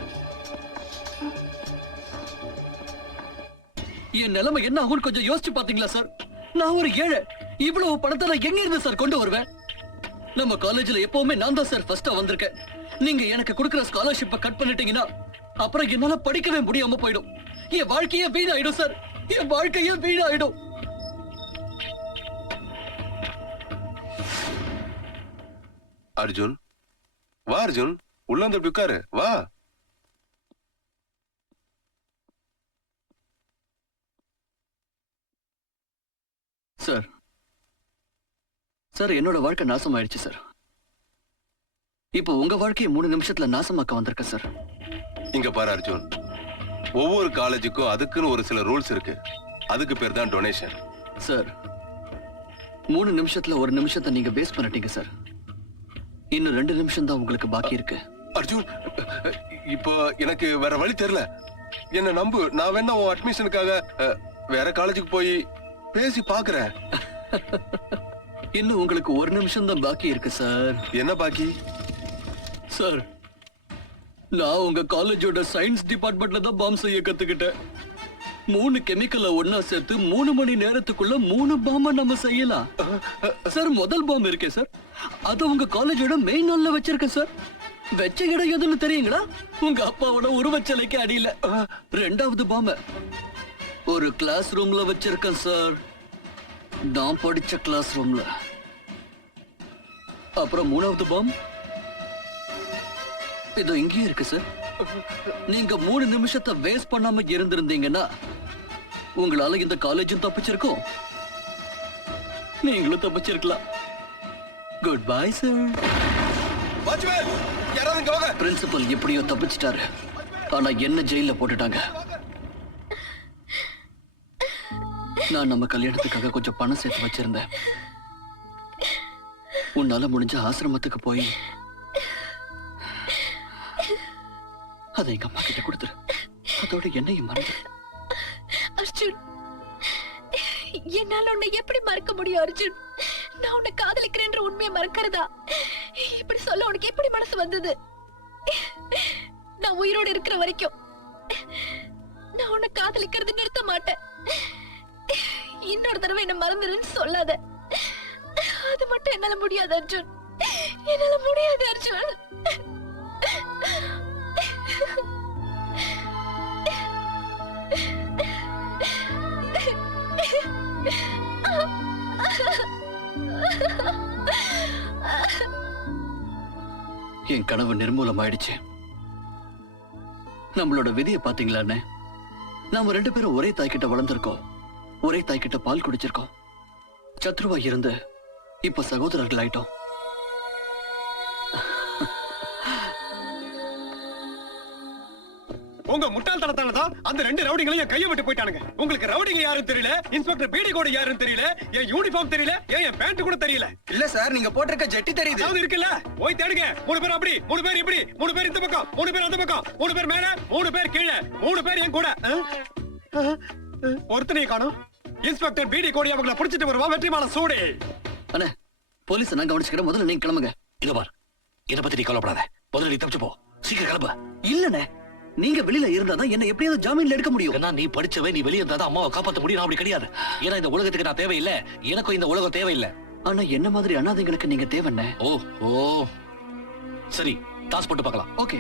என் நிலைமை என்ன ஆகும் கொஞ்சம் யோசிச்சு பாத்தீங்களா சார்? நான் ஒரு ஏழை. இவ்வளவு பணத்தை நான் எங்க இருந்து சார் கொண்டு வருவேன்? நம்ம காலேஜ்ல எப்பவுமே நான் தான் சார் ஃபர்ஸ்டா வந்திருக்கேன். நீங்க எனக்கு கொடுக்கிற ஸ்காலர்ஷிப்பை கட் பண்ணிட்டீங்கன்னா அப்புறம் என்னால படிக்கவே முடியாம போயிடும். என் வாழ்க்கையே வீணாயிடும் சார், என் வாழ்க்கையே வீணாயிடும். அர்ஜுன், வா அர்ஜுன், உள்ள வந்து உட்காரு, வா. சார், சார் என்னோட வாழ்க்கை நாசம் ஆயிடுச்சு சார். இப்போ உங்க வாழ்க்கையை 3 நிமிஷத்துல நாசமாக்க வந்திருக்க சார். இங்க பாரு அர்ஜுன், ஒவ்வொரு காலேஜுக்கும் அதுக்குன்னு ஒரு சில ரூல்ஸ் இருக்கு. அதுக்கு பேர் தான் டொனேஷன். சார், 3 நிமிஷத்துல 1 நிமிஷத்தை நீங்க வேஸ்ட் பண்ணிட்டீங்க சார். இன்னும் 2 நிமிஷம் தான் உங்களுக்கு பாக்கி இருக்கு. அர்ஜுன், இப்போ எனக்கு வேற வழி தெரியல. என்ன நம்பு, நான் வேணா உன் அட்மிஷனுக்காக வேற காலேஜுக்கு போய் பேசி பாக்குறேன். இன்னும் உங்களுக்கு ஒரு நிமிஷம் தான் பாக்கி இருக்கு சார். என்ன பாக்கி? சார், நான் உங்க காலேஜோட சயின்ஸ் டிபார்ட்மெண்ட்ல தான் பாம் செய்ய கத்துக்கிட்டேன். 3 கெமிக்கலை ஒன்னா சேர்த்து 3 மணி நேரத்துக்குள்ள 3 பாம்ப நம்ம செய்யலாம். சார், முதல் பாம் இருக்கே சார், அது உங்க காலேஜோட மெயின் ஹால்ல வச்சிருக்கேன் சார். வச்ச இடம் எதுன்னு தெரியுங்களா? உங்க அப்பாவோட உருவச்சிலைக்கு அடியில. 2வது பாம்ப ஒரு கிளாஸ் ரூம்ல வச்சிருக்கேன் சார், நான் படிச்ச கிளாஸ் ரூம்ல. அப்புறம் 3வது பாம் இதோ இங்கே இருக்கு சார். நீங்க 3 நிமிஷத்தை வேஸ்ட் பண்ணாம இருந்திருந்தீங்கன்னா உங்களால இந்த காலேஜும் தப்பிச்சிருக்கும், நீங்களும் தப்பிச்சிருக்கலாம். Good bye sir. வாட்ச்மேன், யாராவது இங்க வாங்க. பிரின்சிபல் எப்படியோ தப்பிச்சிட்டாரு, ஆனா என்ன ஜெயில போட்டுட்டாங்க. நான் நம்ம கல்யாணத்துக்காக கொஞ்சம் பணம் சேர்த்து வச்சிருந்தேன். உன்னால முடிஞ்ச ஆசிரமத்துக்கு போய் அதை எங்க அம்மா கிட்ட கொடுத்துரு. அதோட என்னையும் மறந்து. அர்ஜுன், என்னால உன்னை எப்படி மறக்க முடியும் அர்ஜுன்? நான் உன்னை காதலிக்கிறேன்ற உண்மையை மறக்கிறதா? இப்படி சொல்ல உனக்கு எப்படி மனசு வந்தது? நான் உயிரோடு இருக்கிற வரைக்கும் நான் உன்னை காதலிக்கிறது நிறுத்த மாட்டேன். இன்னொரு தடவை என்ன மறந்துடுன்னு சொல்லாத. அது மட்டும் என்னால முடியாது அர்ஜுன், என்னால முடியாது அர்ஜுன். என் கனவு நிர்மூலம் ஆயிடுச்சு. நம்மளோட விதியை பாத்தீங்களா அண்ணே? நாம 2 பேரும் ஒரே தாய்கிட்ட வளர்ந்திருக்கோம், ஒரே தாய்கிட்ட பால் குடிச்சிருக்கோம். சத்ருவா இருந்து இப்ப சகோதரர்கள் ஆயிட்டோம். உங்க முட்டாள்தனத்தால தான் அந்த 2 ரவுடிங்களையும் என் கையை விட்டு போயிட்டானுங்க. உங்களுக்கு ரவுடிங்க யாருன்னு தெரியல, இன்ஸ்பெக்டர் பீடி கோடு யாருன்னு தெரியல, என் யூனிஃபார்ம் தெரியல, என் பேண்ட் கூட தெரியல. இல்ல சார், நீங்க போட்டிருக்க ஜெட்டி தெரியுது. அது இருக்குல்ல, போய் தேடுங்க. 3 பேர் அப்படி, 3 பேர் இப்படி, 3 பேர் இந்த பக்கம், 3 பேர் அந்த பக்கம், 3 பேர் மேல, 3 பேர் கீழே, 3 பேர் என் கூட. ஒருத்தனையும் காணோம். இன்ஸ்பெக்டர் பீடி கோடி அவங்கள புடிச்சிட்டு வருவா. வெற்றிமால சூடி. அண்ணே, போலீஸ் நான் கவனிச்சுக்கிறேன், முதல்ல நீங்க கிளம்புங்க. இத பார், இத பத்தி நீ கவலைப்படாத. முதல்ல நீ தப்பிச்சு போ. சீக்கிரம் கிளம்பு. இல்லண்ணே, நீங்க வெளியில இருந்தாதான் என்ன எப்படியாவது ஜாமீன்ல எடுக்க முடியும். ஏன்னா நீ படிச்சவே, நீ வெளியே இருந்தாதான் அம்மாவை காப்பாத்த முடியும். அப்படி கிடையாது. ஏன்னா இந்த உலகத்துக்கு நான் தேவையில்லை, எனக்கும் இந்த உலகம் தேவையில்லை. ஆனா என்ன மாதிரி அனாதைகளுக்கு நீங்க தேவைண்ணே. ஓ ஓ, சரி, டாஸ் போட்டு பார்க்கலாம். ஓகே.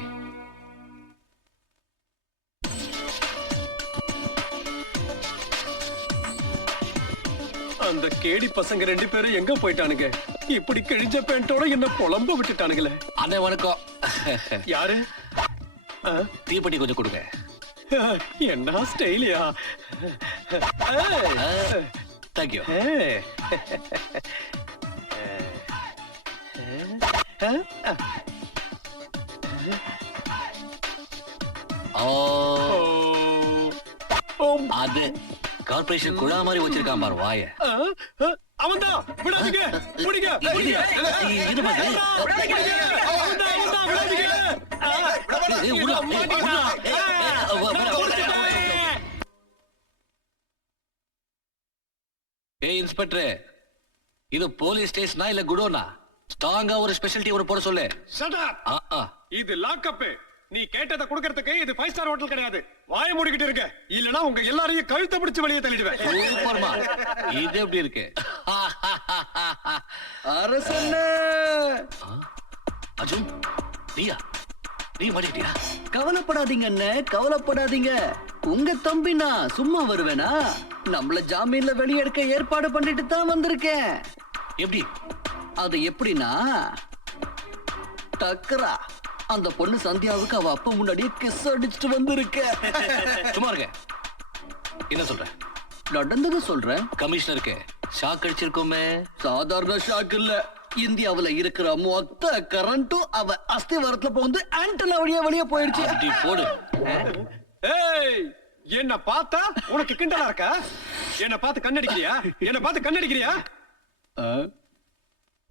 அந்த கேடி பசங்க 2 பேரும் எங்க போயிட்டானுங்க? இப்படி கிழிஞ்ச பேண்டோட என்ன புலம்ப விட்டுட்டானுங்களே. அண்ணே வணக்கம். யாரு? தீப்பெட்டி கொஞ்சம் கொடுங்க. என்ன ஸ்டைலியா? தேங்க்யூ. அது கார்பரேஷன் குழா மாதிரி வச்சிருக்கான் பாரு வாய. அவன்தான். விடாதீங்க, பிடிங்க, பிடிங்க. இது பாரு. அவன்தான், விடாதீங்க. ஏய் இன்ஸ்பெக்டர், இது போலீஸ் ஸ்டேஷனா இல்ல குடோனா? ஸ்ட்ராங்கா ஒரு ஸ்பெஷாலிட்டி ஒரு போட சொல்லு. Shut up. இது லாக்அப். நீ கேட்டதை கொடுக்கறதுக்கு இது 5 ஸ்டார் ஹோட்டல் கிடையாது. வாயை மூடிக்கிட்டு இருக்க, இல்லனா உங்க எல்லாரையும் கழுத்தை பிடிச்சு வெளியே தள்ளிடுவேன். சூப்பர்மா. இது எப்படி இருக்கு? அரசண்ணே. அர்ஜுன், நீயா? நீ மாட்டிக்கிட்டியா? கவலைப்படாதீங்க அண்ணே, கவலைப்படாதீங்க. உங்க தம்பி நான் சும்மா வருவேனா? நம்மள ஜாமீன்ல வெளியெடுக்க ஏற்பாடு பண்ணிட்டு தான் வந்திருக்கேன். எப்படி? அது எப்படின்னா, டக்கரா அந்த பொண்ணு சந்தியாவுக்கு அவ அப்பா முன்னாடியே கிஸ் அடிச்சுட்டு வந்திருக்க. சும்மா இருக்க. என்ன சொல்ற? நடந்தது சொல்றேன். கமிஷனருக்கு ஷாக் அடிச்சிருக்கோமே. சாதாரண ஷாக் இல்ல, இந்தியாவுல இருக்கிற மொத்த கரண்ட்டும் அவ அஸ்திவாரத்துல போந்து ஆண்டனா வழியா வெளியே போயிடுச்சு. அப்படி போடு. ஏய், என்ன பார்த்தா உனக்கு கிண்டலா இருக்கா? என்ன பார்த்து கண்ணடிக்கிறியா? என்ன பார்த்து கண்ணடிக்கிறியா?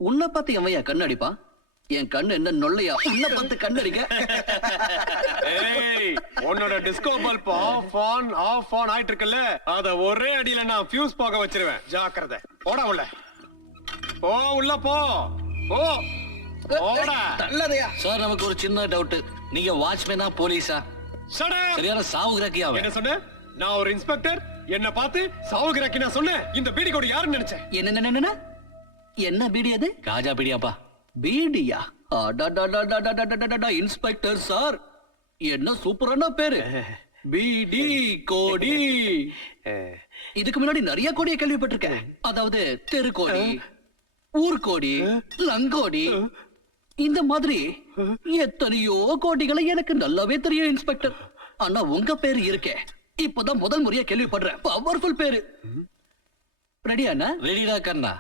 உன்னை பார்த்து எவையா கண்ணடிப்பா? என் கண்ணு என்ன நொல்லையா உன்ன பார்த்து கண்ணடிக்க ஏய் உன்னோட டிஸ்கோ பல்ப் ஆஃப் ஆன் ஆயிட்டு இருக்குல்ல அத ஒரே அடியில நான் ஃபியூஸ் போக வச்சிருவேன் ஜாக்கிரதை போடா உள்ள போ உள்ள போ போ போடா சார் நமக்கு ஒரு சின்ன டவுட் நீங்க வாட்ச்மேனா போலீஸா Shut up! சரியான சாவுகிராக்கியா என்ன சொன்ன நான் ஒரு இன்ஸ்பெக்டர் என்ன பார்த்து சாவுகிராக்கி நான் சொன்னேன் இந்த பீடி கோடி யாருன்னு நினைச்சேன் என்ன என்ன பீடி அது காஜா பீடியாப்பா பீடியா இன்ஸ்பெக்டர் சார் என்ன சூப்பரான பேரு பீடி கோடி இதுக்கு முன்னாடி நிறைய கோடியை கேள்விப்பட்டிருக்கேன் அதாவது தெருக்கோடி ஊர்கோடி லங்கோடி இந்த மாதிரி எத்தனையோ கோடிகளை எனக்கு நல்லாவே தெரியும் இன்ஸ்பெக்டர் ஆனா உங்க பேரு இருக்கே இப்பதான் முதல் முறையா கேள்விப்படுறேன் பவர்ஃபுல் பேரு ரெடியாண்ணா ரெடிடா கண்ணா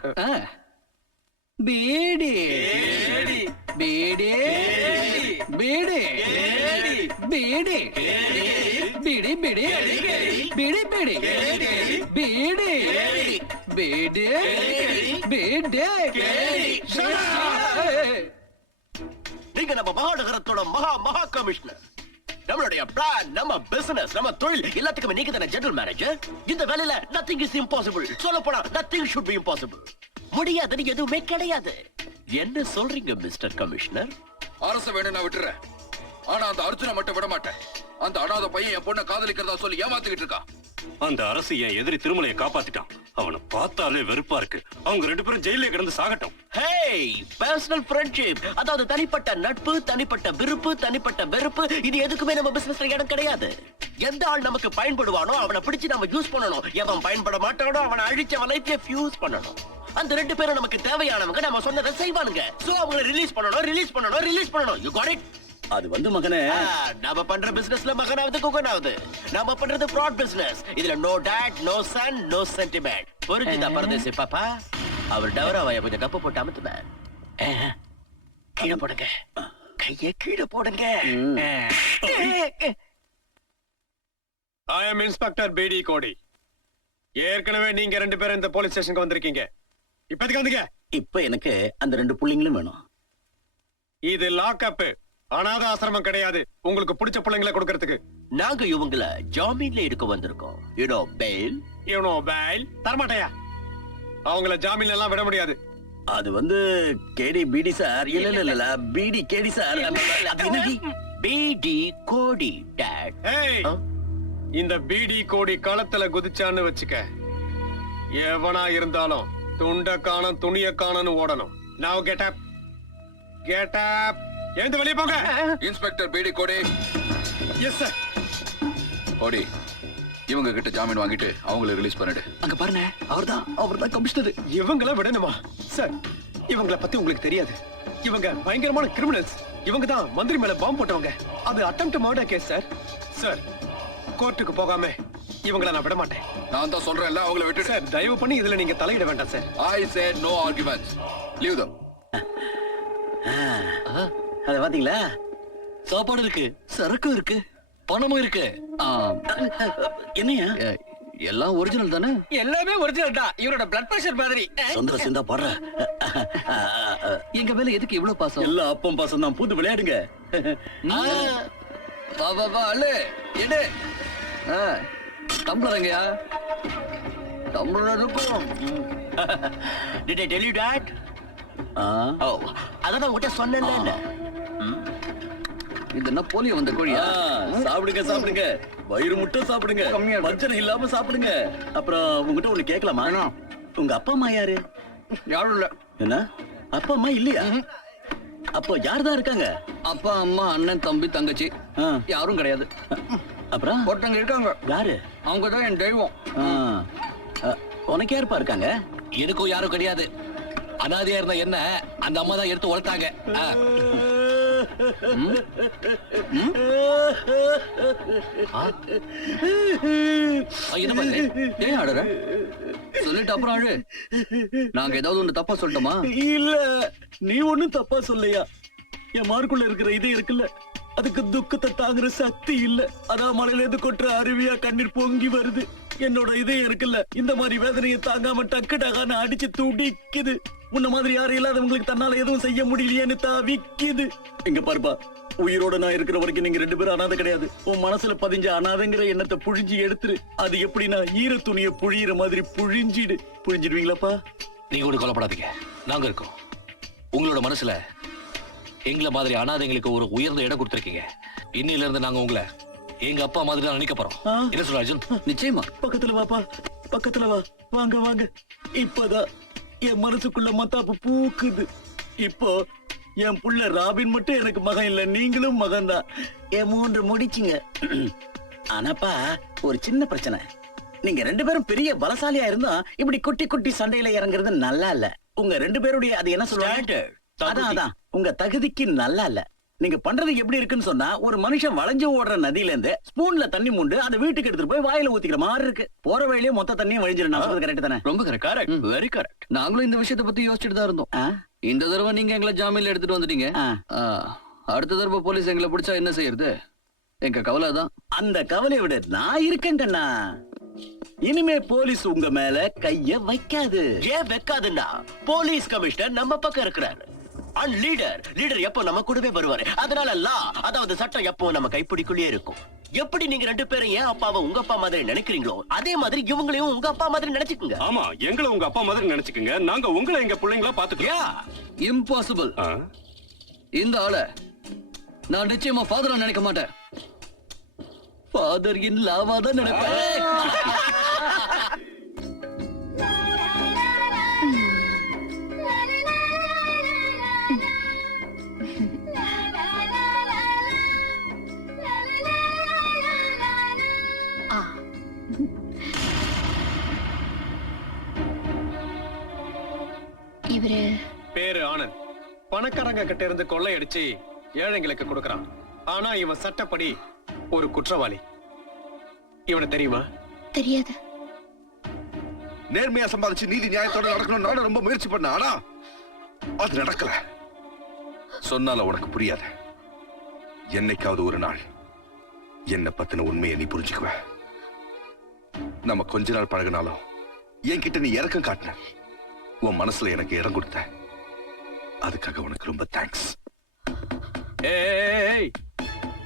பீடி பீடி பீடி பீடி பீடி பீடி பீடி பீடி பீடி பீடி நீங்க நம்ம மகாநகரத்தோட மகா கமிஷனர் நம்மளுடைய பிளான் நம்ம பிசினஸ் நம்ம தொழில் எல்லாத்துக்குமே நீங்க தானே ஜெனரல் மேனேஜர் இந்த வேலையில நத்திங் இஸ் இம்பாசிபிள் சொல்ல போனா நத்திங் ஷுட் பி இம்பாசிபிள் முடியாதுன்னு எதுவுமே கிடையாது என்ன சொல்றீங்க மிஸ்டர் கமிஷனர் அரசு வேணும் நான் விட்டுறேன் ஆனா அந்த அர்ஜுனை மட்டும் விட மாட்டேன் அந்த அனாதை பையன் என் பொண்ணை காதலிக்கிறதா சொல்லி ஏமாத்திக்கிட்டு இருக்கான் அந்த அரசு என் எதிரி திருமலையை காப்பாத்திட்டான் அவனை பார்த்தாலே வெறுப்பா இருக்கு அவங்க 2 பேரும் ஜெயிலே கிடந்து சாகட்டும் ஹேய் பர்சனல் ஃப்ரெண்ட்ஷிப் அதாவது தனிப்பட்ட நட்பு தனிப்பட்ட விருப்பு தனிப்பட்ட வெறுப்பு இது எதுக்குமே நம்ம பிசினஸ்ல இடம் கிடையாது எந்த ஆள் நமக்கு பயன்படுவானோ அவனை பிடிச்சு நம்ம யூஸ் பண்ணணும் எவன் பயன்பட மாட்டானோ அவனை அழிச்சு அவன் லைஃப்ல ஃபியூஸ் பண்ணணும் அந்த 2 பேரும் நமக்கு தேவையானவங்க நம்ம சொன்னதை செய்வானுங்க சோ அவங்களை ரிலீஸ் பண்ணணும் யூ காட் இட் அது வந்து மகனே நாம பண்ற பிசினஸ்ல மகனாவது குகனாவது நாம பண்றது ஃப்ராட் பிசினஸ் இதுல no dad no son no sentiment புரிஞ்சுதா பரதேசி பாப்பா அவர் டவராவைய கொஞ்சம் கப்பு போட்டு அமுத்துன கீழே போடுங்க கையை கீழே போடுங்க ஐ அம் இன்ஸ்பெக்டர் பிடி கோடி ஏற்கனவே நீங்க 2 பேரும் இந்த போலீஸ் ஸ்டேஷனுக்கு வந்திருக்கீங்க இப்போதைக்கு வந்துங்க இப்ப எனக்கு அந்த 2 புள்ளைங்களும் வேணும் இது லாக்அப் அனாத ஆசிரமம் கிடையாது உங்களுக்கு பிடிச்ச பிள்ளைங்களை கொடுக்கறதுக்கு நாங்க இவங்கள ஜாமீன்ல எடுக்க வந்திருக்கோம் யூனோ பெயில் இவனோ பேல் தரமாட்டையா அவங்கள ஜாமீன்ல எல்லாம் விட முடியாது அது வந்து கேடி பிடி சார் இல்ல பிடி கேடி சார் பிடி கோடி டாட் ஏய் இந்த பிடி கோடி களத்துல குதிச்சான்னு வச்சுக்க எவனா இருந்தாலும் துண்ட காணம் துணிய காணன்னு ஓடணும் நாவ் கெட் அப் எழுந்து வெளியே போங்க இன்ஸ்பெக்டர் பீடி கோடி எஸ் சார் கோடி இவங்க கிட்ட ஜாமீன் வாங்கிட்டு அவங்கள ரிலீஸ் பண்ணிடு அங்க பாருங்க அவர்தான் கமிஷனர் இவங்கள விடணுமா சார் இவங்கள பத்தி உங்களுக்கு தெரியாது இவங்க பயங்கரமான கிரிமினல்ஸ் இவங்க தான் மந்திரி மேல பாம்பு போட்டவங்க அது அட்டெம்ப்ட் மர்டர் கேஸ் சார் கோர்ட்டுக்கு போகாம இவங்கள நான் விட மாட்டேன் நான் தான் சொல்றேன்ல அவங்கள விட்டுடு சார் தயவு பண்ணி இதுல நீங்க தலையிட வேண்டாம் sir I said no arguments leave them அத பாத்தீங்களா சாப்பாடு இருக்கு சரக்கு இருக்கு பணமும் இருக்கு என்னையா எல்லாம் ஒரிஜினல் தானே எல்லாமே ஒரிஜினல் தான் இவரோட பிளட் பிரஷர் மாதிரி சொந்த சிந்தா பாடுற எங்க மேல எதுக்கு இவ்வளவு பாசம் எல்லா அப்பம் பாசம் தான் பூந்து விளையாடுங்க வா அல்ல எடு டம்ளரங்கயா டம்ளர் இருக்கும் Did I tell you that? ஓ அதான் உங்ககிட்ட சொன்னேன்ல இது என்ன போலியோ வந்த கோழியா சாப்பிடுங்க வயிறு முட்டை சாப்பிடுங்க வஞ்சனை இல்லாம சாப்பிடுங்க அப்புறம் உங்ககிட்ட ஒண்ணு கேட்கலாமா உங்க அப்பா அம்மா யாரு யாரும் இல்ல என்ன அப்பா அம்மா இல்லையா அப்போ யார்தான் இருக்காங்க அப்பா அம்மா அண்ணன் தம்பி தங்கச்சி யாரும் கிடையாது அப்புறம் ஒருத்தங்க இருக்காங்க யாரு அவங்கதான் என் தெய்வம் உனக்கு யாருப்பா இருக்காங்க எனக்கும் யாரும் கிடையாது அனாதையா இருந்த என்ன அந்த அம்மா தான் எடுத்து வளர்த்தாங்க என்ன பண்ணு ஏன் ஆடுற சொல்லிட்டு அப்புறம் ஆடு நாங்க ஏதாவது ஒண்ணு தப்பா சொல்லிட்டோமா இல்ல நீ ஒண்ணும் தப்பா சொல்லையா என் மார்க்குள்ள இருக்கிற இதே இருக்குல்ல அதுக்கு துக்கத்தை தாங்குற சக்தி இல்ல அதான் மலையில இருந்து கொட்டுற அருவியா கண்ணீர் பொங்கி வருது என்னோட இதயம் இருக்குல்ல இந்த மாதிரி வேதனையை தாங்காம டக்கு டகான்னு அடிச்சு துடிக்குது உன்ன மாதிரி யாரும் இல்லாதவங்களுக்கு தன்னால எதுவும் செய்ய முடியலையேன்னு தவிக்குது. இங்க பாருப்பா, உயிரோட நான் இருக்கிற வரைக்கும் நீங்க 2 பேரும் அனாதை கிடையாது. உன் மனசுல பதிஞ்ச அனாதைங்கிற எண்ணத்தை புழிஞ்சு எடுத்துரு. அது எப்படின்னா ஈர துணியை புழியிற மாதிரி புழிஞ்சிடுவீங்களாப்பா? நீங்க ஒண்ணு கொல்லப்படாதீங்க, நாங்க இருக்கோம். உங்களோட மனசுல எங்களை மாதிரி அனாதைங்களுக்கு ஒரு உயர்ந்த இடம் கொடுத்திருக்கீங்க. இன்னையில இருந்து நாங்க உங்களை எங்க அப்பா மாதிரி தான் நினைக்க போறோம். என்ன சொல்ற அர்ஜுன்? நிச்சயமா. பக்கத்துல வாப்பா, பக்கத்துல வா. வாங்க வாங்க. இப்பதான் என் மனசுக்குள்ள மத்தாப்பு பூக்குது. இப்போ என் புள்ள ராபின் மட்டும் எனக்கு மகன் இல்ல, நீங்களும் மகன் தான். என் 3 முடிச்சிங்க. ஆனாப்பா ஒரு சின்ன பிரச்சனை. நீங்க 2 பேரும் பெரிய பலசாலியா இருந்தா இப்படி குட்டி குட்டி சண்டையில இறங்குறது நல்லா இல்ல. உங்க 2 பேருடைய அது என்ன சொல்றாங்க? அதான் உங்க தகுதிக்கு நல்லா இல்ல. நீங்க பண்றது எப்படி இருக்குன்னு சொன்னா, ஒரு மனுஷன் வளைஞ்சு ஓடுற நதியில இருந்து ஸ்பூன்ல தண்ணி மூண்டு அந்த வீட்டுக்கு எடுத்துட்டு போய் வாயில ஊத்திக்கிற மாதிரி இருக்கு. போற வழியிலே மொத்த தண்ணியும் வழிஞ்சிடும். கரெக்ட் தானே? ரொம்ப கரெக்ட், வெரி கரெக்ட். நாங்களும் இந்த விஷயத்தை பத்தி யோசிச்சுட்டு தான் இருந்தோம். இந்த தடவை நீங்க எங்களை ஜாமீன்ல எடுத்துட்டு வந்துட்டீங்க. அடுத்த தடவை போலீஸ் எங்களை பிடிச்சா என்ன செய்யறது? எங்க கவலை தான். அந்த கவலையை விட நான் இருக்கேன் கண்ணா. இனிமே போலீஸ் உங்க மேல கைய வைக்காது. ஏன் வைக்காதுன்னா போலீஸ் கமிஷனர் நம்ம பக்கம் இருக்கிறாரு. அண்ட் லீடர் எப்போ நம்ம கூடவே வருவாரு. அதனால அதாவது சட்டம் எப்போ நம்ம கைப்பிடிக்குள்ளே இருக்கும். எப்படி நீங்க 2 பேரும் ஏன் அப்பாவை உங்க அப்பா மாதிரி நினைக்கிறீங்களோ அதே மாதிரி இவங்களையும் உங்க அப்பா மாதிரி நினைச்சுக்குங்க. ஆமா, எங்களை உங்க அப்பா மாதிரி நினைச்சுக்குங்க. நாங்க உங்களை எங்க பிள்ளைங்களா பாத்துக்கிறோம். இம்பாசிபிள். இந்த ஆளை நான் நிச்சயமா ஃபாதரா நினைக்க மாட்டேன். ஃபாதர் இன் லாவா தான் நினைப்பேன். இவரு பேரு ஆனந்த். பணக்காரங்க கிட்ட இருந்து கொள்ளையடிச்சு ஏழைங்களுக்கு கொடுக்கறான். ஆனா இவன் சட்டப்படி ஒரு குற்றவாளி. இவனை தெரியுமா? தெரியாது. நேர்மையா சம்பாதிச்சு நீதி நியாயத்தோட நடக்கணும் நானும் ரொம்ப முயற்சி பண்ண. ஆனா அது நடக்கல. சொன்னால உனக்கு புரியாது. என்னைக்காவது ஒரு நாள் என்ன பத்தின உண்மையை நீ புரிஞ்சுக்குவ. நம்ம கொஞ்ச நாள் பழகினாலும் என்கிட்ட நீ இறக்கம் காட்டின. உன் மனசுல எனக்கு இடம் கொடுத்த. அதுக்காக உனக்கு ரொம்ப தேங்க்ஸ். ஏய்,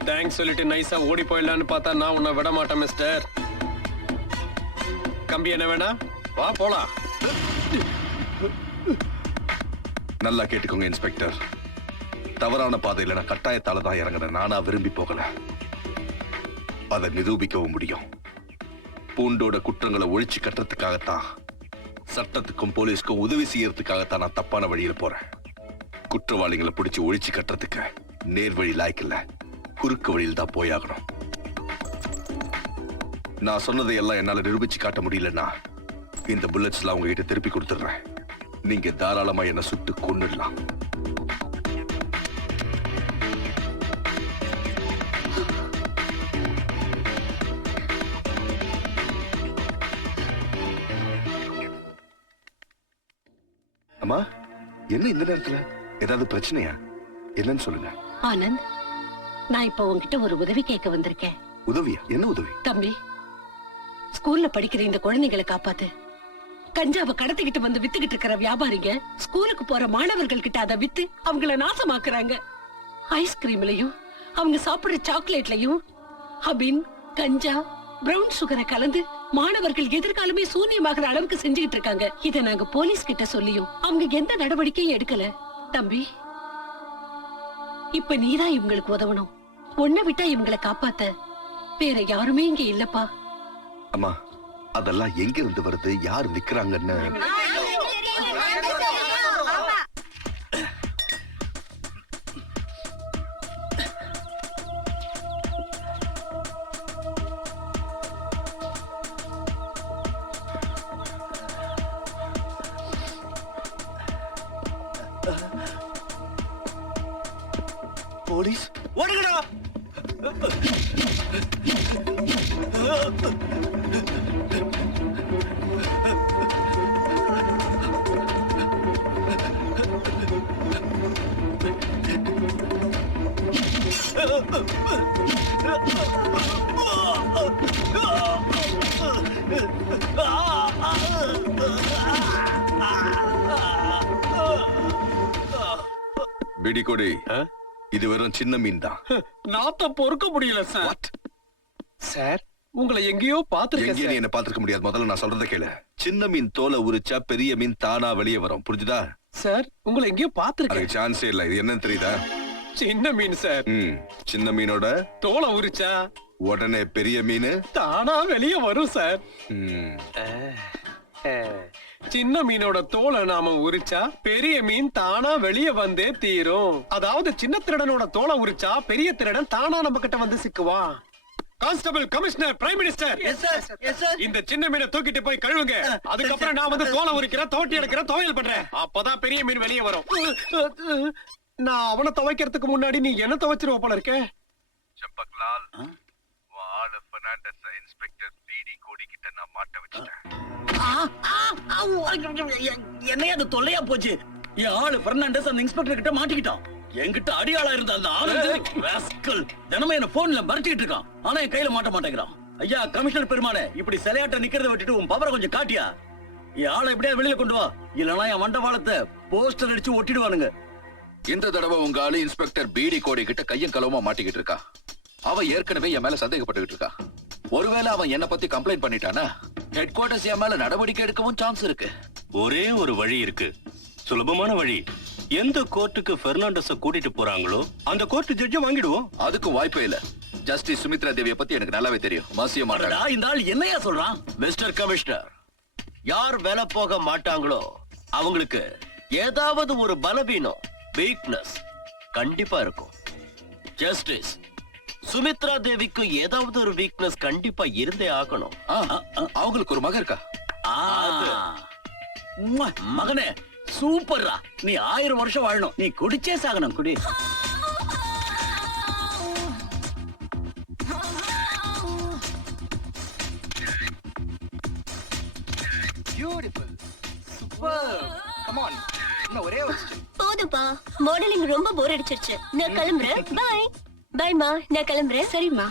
தேங்க்ஸ் சொல்லிட்டு நைஸா ஓடி போயிடலான்னு பார்த்தா நான் உன்னை விட மாட்டேன் மிஸ்டர். கம்பி என்ன வேணா வா போலாம். நல்லா கேட்டுக்கோங்க இன்ஸ்பெக்டர். தவறான பாதையில நான் கட்டாயத்தால தான் இறங்கினேன். நானா விரும்பி போகல. அதை நிரூபிக்கவும் முடியும். பூண்டோட குற்றங்களை ஒழிச்சு கட்டுறதுக்காகத்தான், சட்டத்துக்கும் போலீஸ்க்கும் உதவி செய்யறதுக்காகத்தான் நான் தப்பான வழியில போறேன். குற்றவாளிகளை பிடிச்சு ஒழிச்சு கட்டுறதுக்கு நேர்வழி லாய்க்கில்ல, குறுக்கு வழியில் தான் போயாகணும். நான் சொன்னதை எல்லாம் என்னால நிரூபிச்சு காட்ட முடியலன்னா இந்த புல்லட்ஸ்லாம் உங்ககிட்ட திருப்பி கொடுத்துடுறேன். நீங்க தாராளமா என்ன சுட்டு கொன்னுடலாம். அம்மா, என்ன இந்த நேரத்துல? ஏதாவது பிரச்சனையா? என்னன்னு சொல்லுங்க. ஆனந்த், நான் இப்ப உன்கிட்ட ஒரு உதவி கேட்க வந்திருக்கேன். உதவியா? என்ன உதவி? தம்பி, ஸ்கூல்ல படிக்கிற இந்த குழந்தைகளை காப்பாத்து. கஞ்சாவை கடத்திக்கிட்டு வந்து வித்துக்கிட்டு இருக்கிற வியாபாரிங்க ஸ்கூலுக்கு போற மாணவர்கள் கிட்ட அதை வித்து அவங்கள நாசமாக்குறாங்க. ஐஸ்கிரீம்லயும் அவங்க சாப்பிடுற சாக்லேட்லயும் அபின், கஞ்சா, பிரவுன் சுகரை கலந்து மாணவர்கள் எதிர்காலமே சூன்யமாகிற அளவுக்கு செஞ்சுக்கிட்டு இருக்காங்க. இதை நாங்க போலீஸ் கிட்ட சொல்லியும் அவங்க எந்த நடவடிக்கையும் எடுக்கல. தம்பி, இப்ப நீதான் இவங்களுக்கு உதவணும். உன்னை விட்டா இவங்களை காப்பாத்த வேற யாருமே இங்க இல்லப்பா. அம்மா, அதெல்லாம் எங்க இருந்து வருது? யார் விக்கிறாங்கன்னு? போலீஸ் ஓடுங்கடா. பிடி கொடி இது வெறும் சின்ன மீன் தான். நாத்த பொறுக்க முடியல சார். சார் உங்களை எங்கேயோ எங்கே நீ பாத்துருக்கேன். என்ன பாத்துக்க முடியாது. முதல்ல நான் சொல்றத கேளு. சின்ன மீன் தோலை உரிச்சா பெரிய மீன் தானா வெளியே வரும். புரிஞ்சுதா? சார் உங்களை எங்கேயோ பாத்துருக்கேன். அதுக்கு சான்ஸே இல்ல. இது என்னன்னு தெரியுதா? சின்ன மீன் சார். சின்ன மீனோட தோலை உரிச்சா உடனே பெரிய மீன் தானா வெளியே வரும் சார். சின்ன மீனோட தோலை நாம உரிச்சா பெரிய மீன் தானா வெளியே வந்தே தீரும். அதாவது சின்ன திருடனோட தோலை உரிச்சா பெரிய திருடன் தானா நம்ம கிட்ட வந்து சிக்குவான். கான்ஸ்டபிள், கமிஷனர், பிரைம் மினிஸ்டர், இந்த சின்ன மீனை தூக்கிட்டு போய் கழுவுங்க. அதுக்கப்புறம் நான் வந்து தோலை உரிக்கிறேன், தோட்டி எடுக்கிறேன், துவையல் பண்றேன். அப்பதான் பெரிய மீன் வெளியே வரும். நான் அவனை துவைக்கிறதுக்கு முன்னாடி நீ என்ன துவைச்சிருவ போல இருக்க. செம்பக்லால், வாழ பெர்னாண்டஸ் இன்ஸ்பெக்டர் பிடி கோடி கிட்ட நான் மாட்ட வச்சிட்டேன். என்னையா அது தொல்லையா போச்சு? என் ஆளு பெர்னாண்டஸ் அந்த இன்ஸ்பெக்டர் கிட்ட மாட்டிக்கிட்டான். என்கிட்ட அடியாளா இருந்த அந்த ஆனந்த் ராஸ்கல் தினமும் என்ன போன்ல மறைச்சிட்டு இருக்கான். ஆனா என் கையில மாட்ட மாட்டேங்கிறான். ஐயா கமிஷனர் பெருமானே, இப்படி சிலையாட்ட நிக்கிறத விட்டுட்டு உன் பவரை கொஞ்சம் காட்டியா. என் ஆளை எப்படியா வெளியில கொண்டு வா, இல்லனா என் மண்டபாலத்தை போஸ்டர் அடிச்சு ஒட்டிடுவானுங்க. இந்த தடவை உங்க ஆளு இன்ஸ்பெக்டர் பிடி கோடி கிட்ட கையும் களவுமா மாட்டிக்கிட்டு இருக்கா. அவன் ஏற்கனவே என் மேல சந்தேகப்பட்டுக்கிட்டு இருக்கா. ஒருவேளை அவன் என்ன பத்தி கம்ப்ளைண்ட் பண்ணிட்டானா ஹெட் குவார்டர்ஸ் என் மேல நடவடிக்கை எடுக்கவும் சான்ஸ் இருக்கு. ஒரே ஒரு வழி இருக்கு, சுலபமான வழி. எந்த கோர்ட்டுக்கு பெர்னாண்டஸ கூட்டிட்டு போறாங்களோ அந்த கோர்ட் ஜட்ஜ வாங்கிடுவோம். அதுக்கும் வாய்ப்பே இல்ல. ஜஸ்டிஸ் சுமித்ரா தேவியை பத்தி எனக்கு நல்லாவே தெரியும். மசிய மாட்டாங்க. இந்த ஆள் என்னையா சொல்றான்? மிஸ்டர் கமிஷனர், யார் வேலை போக மாட்டாங்களோ அவங்களுக்கு ஏதாவது ஒரு பலவீனம், வீக்னஸ் கண்டிப்பா இருக்கும். ஜஸ்டிஸ் சுமித்ரா தேவிக்கு ஏதாவது ஒரு வீக்னஸ் கண்டிப்பா இருந்தே ஆகணும். அவங்களுக்கு ஒரு மகன் இருக்கா? மகனே சூப்பர்ரா, நீ 1000 வருஷம் வாழணும். நீ குடிச்சே சாகணும். குடி. Beautiful, super. கம் ஆன், இன்னும் ஒரே ஒரு போதும்பா, மாடலிங் ரொம்ப போர் அடிச்சிருச்சு. நான் கிளம்புறேன். பை பைமா, நான் கிளம்புறேன். சரிம்மா,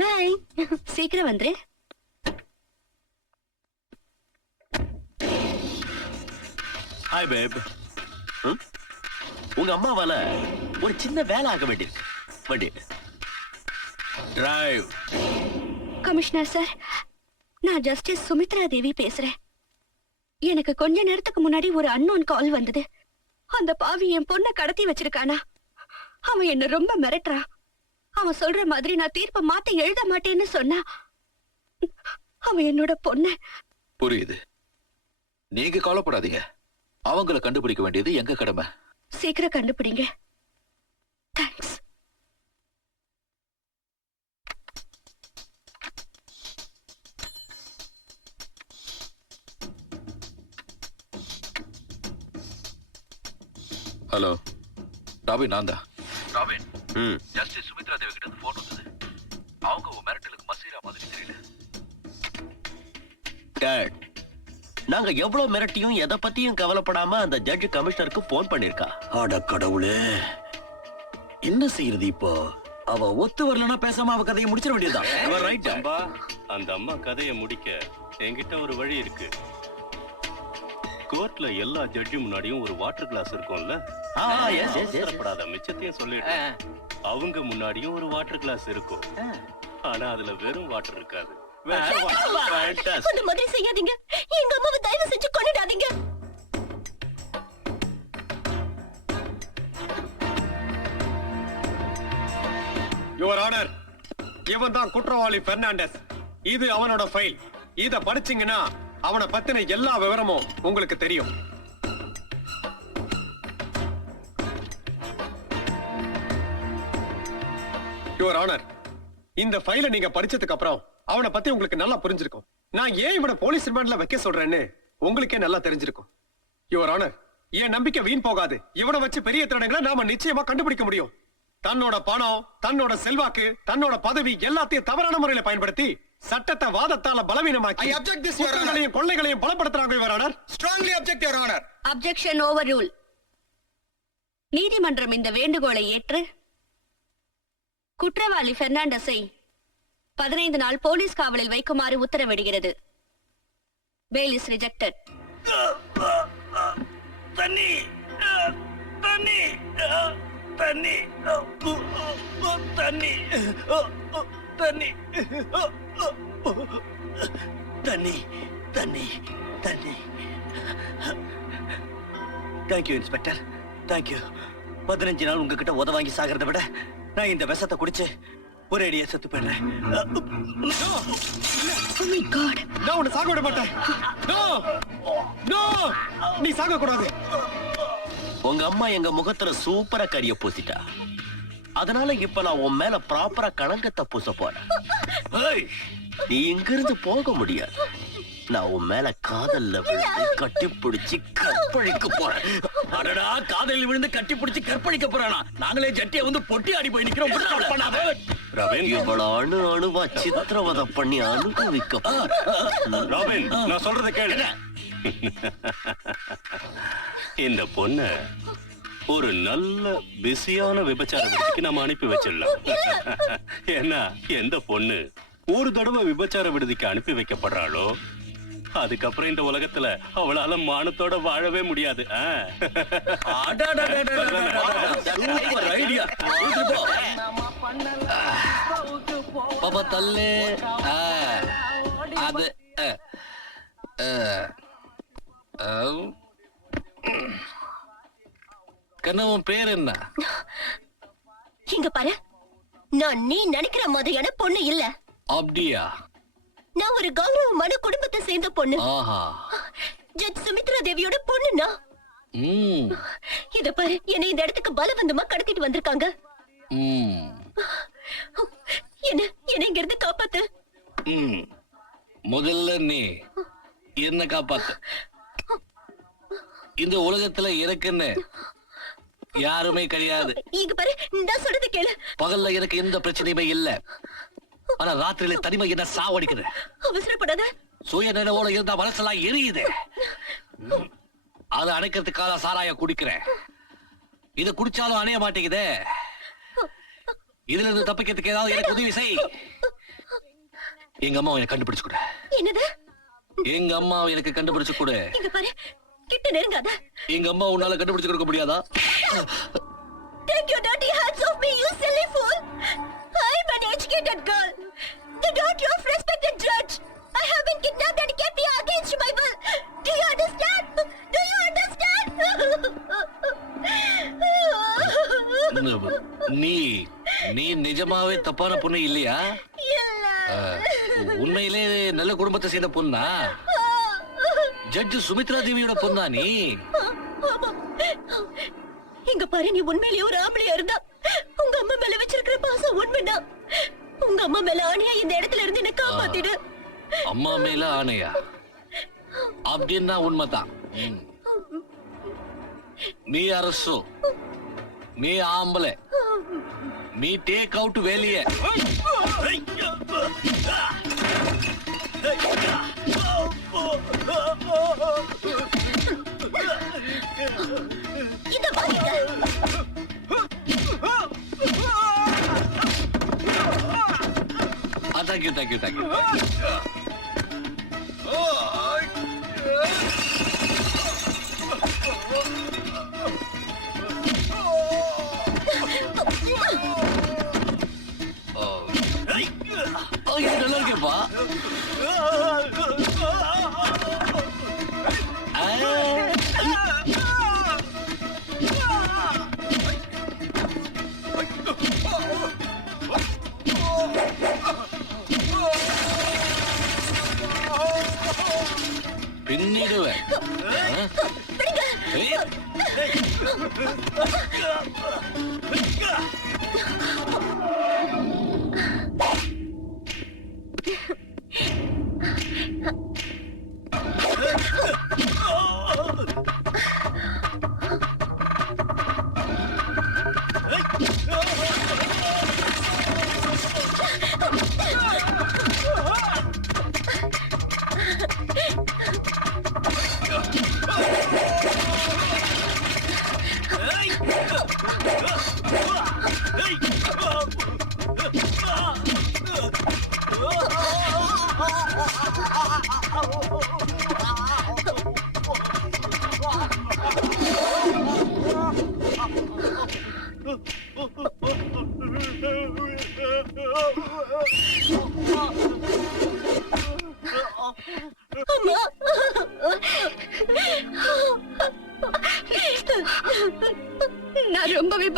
பை. சீக்கிரம் வந்துரு. ஹாய் பேப். உங்க அம்மாவால ஒரு சின்ன வேலை ஆக வேண்டியிருக்கு. வண்டி டிரைவ். கமிஷனர் சார், நான் ஜஸ்டிஸ் சுமித்ரா தேவி பேசுறேன். எனக்கு கொஞ்ச நேரத்துக்கு முன்னாடி ஒரு அன்னோன் கால் வந்தது. அந்த பாவி என் பொண்ணை கடத்தி வச்சிருக்கானா. அவன் என்ன ரொம்ப மிரட்டுறான். அவன் சொல்ற மாதிரி நான் தீர்ப்பை மாத்த எழுத மாட்டேன்னு சொன்னா. அவன் என்னோட பொண்ண. புரியுது. நீங்க கவலைப்படாதீங்க. அவங்களை கண்டுபிடிக்க வேண்டியது எங்க கடமை. சீக்கிரம் கண்டுபிடிங்க. தேங்க்ஸ். ஹலோ ராபின், நான் தான். ராபின், ஜஸ்டிஸ் சுமித்ரா தேவி கிட்ட இருந்து போன் வந்தது. அவங்க உன் மிரட்டலுக்கு மசீரா மாதிரி தெரியல. டாட், நாங்க எவ்வளவு மிரட்டியும் எதை பத்தியும் கவலைப்படாம அந்த ஜட்ஜ் கமிஷனருக்கு போன் பண்ணிருக்கா. அட கடவுளே, என்ன செய்யறது இப்போ? அவ ஒத்து வரலன்னா பேசாம அவ கதையை முடிச்சிட வேண்டியதுதான். அம்பா, அந்த அம்மா கதையை முடிக்க என்கிட்ட ஒரு வழி இருக்கு. கோர்ட்ல எல்லா ஜட்ஜி முன்னாடியும் ஒரு வாட்டர் கிளாஸ் இருக்கும்ல. அவசரப்படாத, மிச்சத்தையும் சொல்லிட்டேன். அவங்க முன்னாடியும் ஒரு வாட்டர் கிளாஸ் இருக்கும். ஆனா அதுல வெறும் வாட்டர் இருக்காது. அந்த மாதிரி செய்யாதீங்க. எங்க அம்மாவை தயவு செஞ்சு கொன்னுடாதீங்க. யுவர் ஆனர், இவன் தான் குற்றவாளி பெர்னாண்டஸ். இது அவனோட ஃபைல். இத படிச்சீங்கன்னா அவனை பத்தின எல்லா விவரமும் உங்களுக்கு தெரியும். யுவர் ஆனர், இந்த ஃபைலை நீங்க படிச்சதுக்கு அப்புறம் அவனை பத்தி உங்களுக்கு நல்லா புரிஞ்சிருக்கும். நான் ஏன் இவனை போலீஸ் ரிமாண்ட்ல வைக்க சொல்றேன்னு உங்களுக்கே நல்லா தெரிஞ்சிருக்கும். யுவர் ஆனர், என் நம்பிக்கை வீண் போகாது. இவனை வச்சு பெரிய திருடங்களை நாம நிச்சயமா கண்டுபிடிக்க முடியும். தன்னோட பணம், தன்னோட செல்வாக்கு, தன்னோட பதவி எல்லாத்தையும் தவறான முறையில பயன்படுத்தி சட்டத்தை வாதத்தால பலவீனமாக்கி குற்றங்களையும் கொள்ளைகளையும் பலப்படுத்துறாங்க. Your honour, strongly object your honour. Objection overrule. நீதிமன்றம் இந்த வேண்டுகோளை ஏற்று குற்றவாளி பெர்னாண்டஸை 15 நாள் போலீஸ் காவலில் வைக்குமாறு உத்தரவிடுகிறது. Bail is rejected. தண்ணி தண்ணி தண்ணி தண்ணி தண்ணி தண்ணி தண்ணி தண்ணி. Thank you inspector, thank you. 15 நாள் உங்ககிட்ட உத வாங்கி சாகிறத விட நான் இந்த விஷத்தை குடிச்சு ஒரு அடியா செத்து போயிடுறேன். நான் உன்னை சாக விட மாட்டேன். No! No! நீ சாக கூடாது. உங்க அம்மா எங்க முகத்துல சூப்பரா கரிய பூசிட்டா. அதனால இப்ப நான் உன் மேல ப்ராப்பரா கணங்கத்தை பூச போறேன். நீ இங்கிருந்து போக முடியாது. நான் உன் மேல காதல்ல விழுந்து கட்டிப்பிடிச்சு கற்பழிக்க போறேன். அடடா, காதலில் விழுந்து கட்டி பிடிச்சு கற்பழிக்க போறானா? நாங்களே ஜட்டியை வந்து பொட்டி ஆடி போய் நிக்கிறோம். இவ்வளவு அணு அணுவா சித்திரவதை பண்ணி அனுபவிக்க ராபின், நான் சொல்றதை கேளு. இந்த பொண்ண ஒரு நல்ல பிஸியான விபச்சார விடுதிக்கு நம்ம அனுப்பி வச்சிடலாம். ஏன்னா எந்த பொண்ணு ஒரு தடவை விபச்சார விடுதிக்கு அனுப்பி வைக்கப்படுறாளோ அதுக்கப்புறம் இந்த உலகத்துல அவளால மானத்தோட வாழவே முடியாது. Super idea. பாப்பா தள்ளு. அது கண்ணவன் பேர் என்ன? இங்க பாரு, நான் நீ நினைக்கிற மாதிரியான பொண்ணு இல்ல. அப்படியா? நான் ஒரு கௌரவமான குடும்பத்தை சேர்ந்த பொண்ணு. ஆஹா. ஜட்ஜ் சுமித்ரா தேவியோட பொண்ணுனா. இத பாரு, என்னை இந்த இடத்துக்கு பலவந்தமா கடத்திட்டு வந்திருக்காங்க. என்ன இங்க இருந்து காப்பாத்து. முதல்ல நீ என்ன காப்பாத்து. இந்த உலகத்துல எனக்குன்னு யாருமே கிடையாது. இங்க பாரு, நான் சொல்றது கேளு. பகல்ல எனக்கு எந்த பிரச்சனையுமே இல்ல. ஆனா ராத்திரியில தனிமை என்ன சாவடிக்குது. அவசரப்படாத. சுய நினைவோட இருந்தா மனசெல்லாம் எரியுது. அதை அணைக்கிறதுக்காக சாராய குடிக்கிறேன். இத குடிச்சாலும் அணைய மாட்டேங்குதே. இதுல இருந்து தப்பிக்கிறதுக்கு ஏதாவது எனக்கு உதவி செய். எங்க அம்மாவை எனக்கு கண்டுபிடிச்சு கொடு. என்னது? எங்க அம்மாவை எனக்கு கண்டுபிடிச்சு கொடு. இங்க பாரு, கிட்ட நெருங்காத. எங்க அம்மா உன்னால கண்டுபிடிச்சு கொடுக்க முடியாதா? Take your dirty hands off me, you silly fool! I'm an educated girl, the daughter of respected judge. I have been kidnapped and kept here against my will. Do you understand? Do you understand? நீ நிஜமாவே தப்பான பொண்ணு இல்லையா? உண்மையிலே நல்ல குடும்பத்தை சேர்ந்த பொண்ணா? ஜட்ஜ் சுமித்ரா தேவியோட பொண்ணா நீ? இங்க பாரு, நீ உண்மையிலேயே ஒரு ஆம்பளையா இருந்தா உங்க அம்மா மேல வச்சிருக்கிற பாசம் உண்மைதான். உங்க அம்மா மேல ஆணையா இந்த இடத்துல இருந்து என்ன காப்பாத்திடு. அம்மா மேல ஆணையா? அப்படின்னா உண்மைதான். நீ அரசு, நீ ஆம்பளை, நீ டேக் அவுட் வெளியே. இத வாங்கிக்க. Thank you thank you thank you. நல்லா இருக்கேப்பா. பின்னிடுவேன்.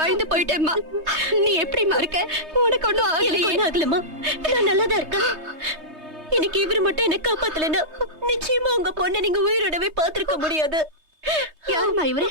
பயந்து போயிட்டேம்மா. நீ எப்படிம்மா இருக்க? உனக்கு ஒண்ணும் ஆகலையேம்மா. நான் நல்லாதான் இருக்கேன். இன்னைக்கு இவரு மட்டும் என்ன காப்பாத்தலன்னா நிச்சயமா உங்க பொண்ணை நீங்க உயிரோடவே பார்த்திருக்க முடியாது. யாருமா இவரு?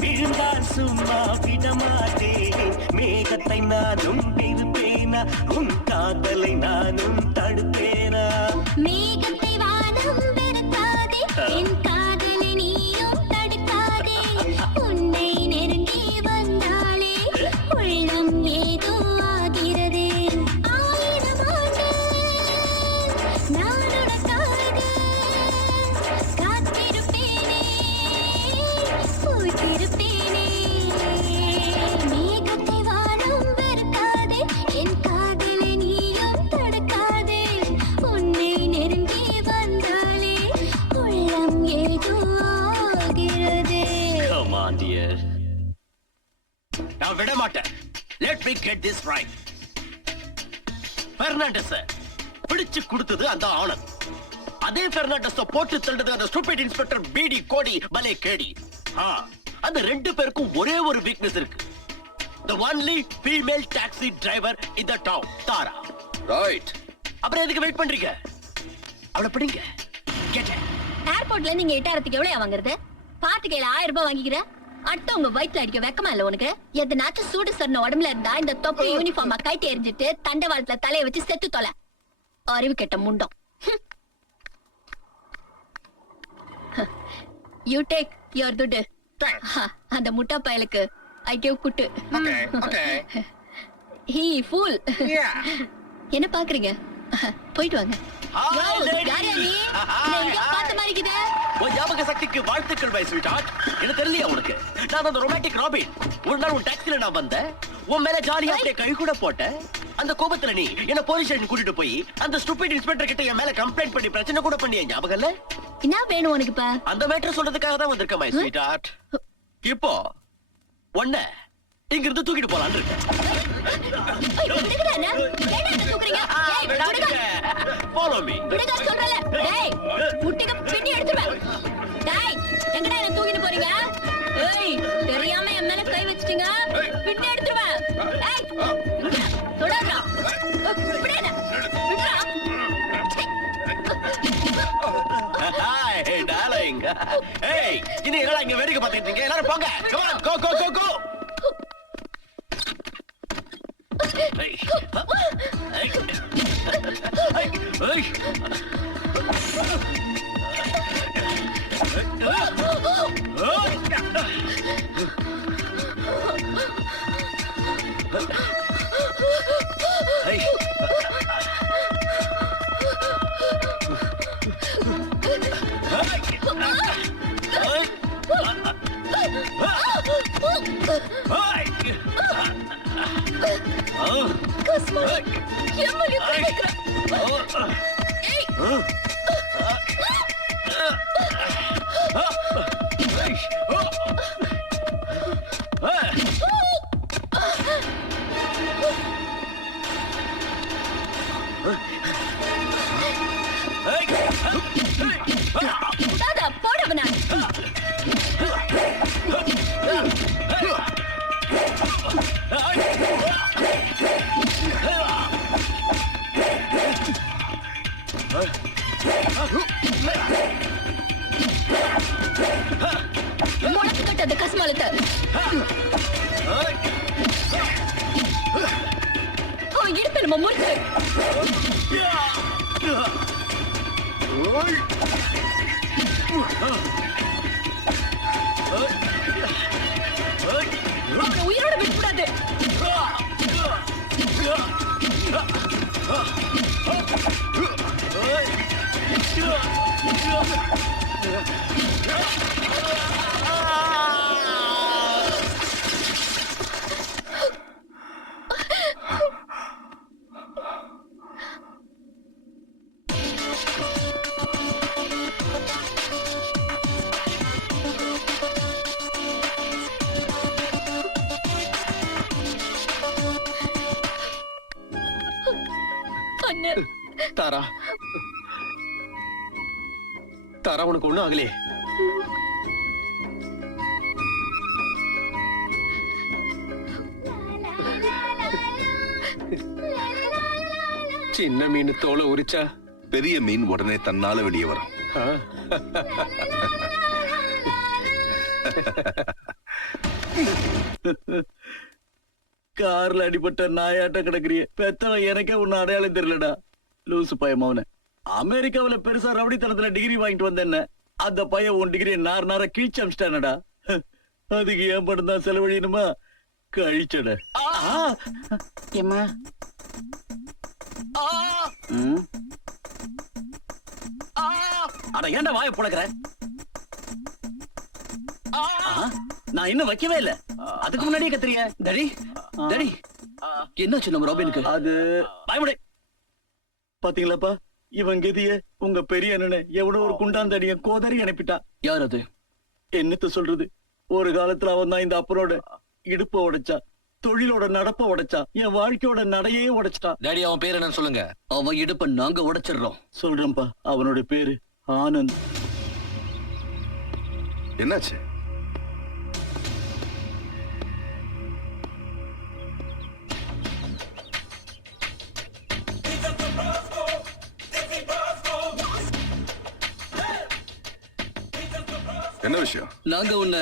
விழுந்தால் சும்மா விடமாட்டேன். மேகத்தை நானும் இருப்பேனா, உன் காதலை நானும் தடுப்பேனா? மேகத்தை வானம் வெறுக்காதே, என் காதலை நீயும் தடுக்காதே. உன்னை நெருங்கி வந்தாலே உள்ளம் ஏதோ ஆகிறது. 1000 ஆண்டு நான் உனக்காக காத்திருப்பேனே, பூத்திருப்பேனே. மேகத்தை வானம் வெறுக்காதே, என் காதலை நீயும் தடுக்காதே. உன்னை நெருங்கி வந்தாலே உள்ளம் ஏதோ ஆகிறது. Come on, dear. நான் விட மாட்டேன். Let me get this right. Fernandes பிடிச்சு கொடுத்தது அந்த ஆனந்த். அதே பெர்னாண்டஸ் போட்டு தள்ளுது அந்த ஸ்டூபிட் இன்ஸ்பெக்டர் பிடி கோடி பலே கேடி. அந்த ரெண்டு பேருக்கும் ஒரே ஒரு வீக்னஸ் இருக்கு. The only female taxi driver in the town, Thara. Right. அப்புறம் எதுக்கு வெயிட் பண்றீங்க? அவளை பிடிங்க. Get her. ஏர்போர்ட்ல நீங்க 8000க்கு எவ்வளவு வாங்குறது? பாத்துக்கையில 1000 ரூபாய் வாங்கிக்கிற. அடுத்த உங்க வயிற்றுல அடிக்க வெக்கமா இல்ல உனக்கு? எதனாச்சும் சூடு சொன்ன உடம்புல இருந்தா இந்த தொப்பி யூனிஃபார்மா கைட்டி எரிஞ்சிட்டு தண்டவாளத்துல தலைய வச்சு செத்து தொலை. அறிவு கெட்ட முண்டம். யூ டேக் யுவர் துட்டு. அந்த முட்டா பயலுக்கு ஐ கிவ் குட்டு. He fool. என்ன பாக்குறீங்க? போயிட்டு வாங்க. யாரையா நீ? எங்கேயோ பார்த்த மாதிரி இருக்குது. உன் ஞாபக சக்திக்கு வாழ்த்துக்கள் மை ஸ்வீட். என்ன தெரியலையா உனக்கு? நான் அந்த ரொமான்டிக் ராபின். ஒரு நாள் உன் டாக்ஸில நான் வந்தேன். உன் மேல ஜாலியா அப்படியே கை கூட போட்டேன். அந்த கோபத்துல நீ என்ன போலீஸ் ஸ்டேஷன் கூட்டிட்டு போய் அந்த ஸ்டூபிட் இன்ஸ்பெக்டர் கிட்ட என் மேல கம்ப்ளைண்ட் பண்ணி பிரச்சனை கூட பண்ணிய ஞாபகம் இல்ல? என்ன வேணும் உனக்கு இப்ப? அந்த மேட்டர் சொல்றதுக்காக தான் வந்திருக்கேன் மை ஸ்வீட். இப்போ ஒண்ண இங்க இருந்து தூக்கிட்டு போலான்னு இருக்கேன். Follow me. தூக்கிட்டு போறீங்க. தெரியாம என் மேல கை வச்சிட்டீங்க. பின்னி எடுத்துருவேன். தொடர்றா. Hey darling. Hey, இனி எல்லாம் இங்க வேடிக்கை பார்த்துட்டு இருக்கீங்க. எல்லாரும் போங்க. Come on, go go go go. Hey. Hey. Hey. போடவனா முளக்கு கட்டது கஸ்மாலத்தை இடுப்பு நம்ம முறிச்சு உயிரோட விடக்கூடாது. தாரா தாரா உனக்கு ஒண்ணும் ஆகலையே? சின்ன மீன் தோலை உரிச்சா பெரிய மீன் உடனே தன்னால வெளியே வரும். கார்ல அடிபட்ட நாயாட்ட கிடக்குறிய பெத்தவன் எனக்கே உன்ன அடையாளம் தெரியலடா. லூசு பையன் அவன அமெரிக்காவில பெருசா ரவுடித்தனத்துல டிகிரி வாங்கிட்டு வந்தேன்ன அந்த பையன் உன் டிகிரி நார கீழ்ச்சி அமிச்சிட்டானடா. அதுக்கு ஏன் படம் தான் செலவழியணுமா? கழிச்சட ஏமா அட ஏன்டா வாய புழக்கிற? நான் இன்னும் வைக்கவே இல்ல. அதுக்கு முன்னாடியே கத்துறிய. டேடி டேடி என்னாச்சு நம்ம ராபினுக்கு? அது பயமுடை பாத்தீங்களாப்பா, இவன் கதிய உங்க பெரிய அண்ணனை எவ்வளவு ஒரு குண்டாந்தடிய கோதறி அனுப்பிட்டா. யார் அது? என்னத்த சொல்றது, ஒரு காலத்துல அவன் தான் இந்த அப்பனோட இடுப்ப உடைச்சா, தொழிலோட நடப்ப உடைச்சா, என் வாழ்க்கையோட நடையே உடைச்சிட்டான். டேடி அவன் பேர் என்ன சொல்லுங்க? அவன் இடுப்ப நாங்க உடைச்சிடுறோம். சொல்றேன்ப்பா, அவனோட பேரு ஆனந்த். என்னாச்சு? என்ன விஷயம்? நாங்க உன்னை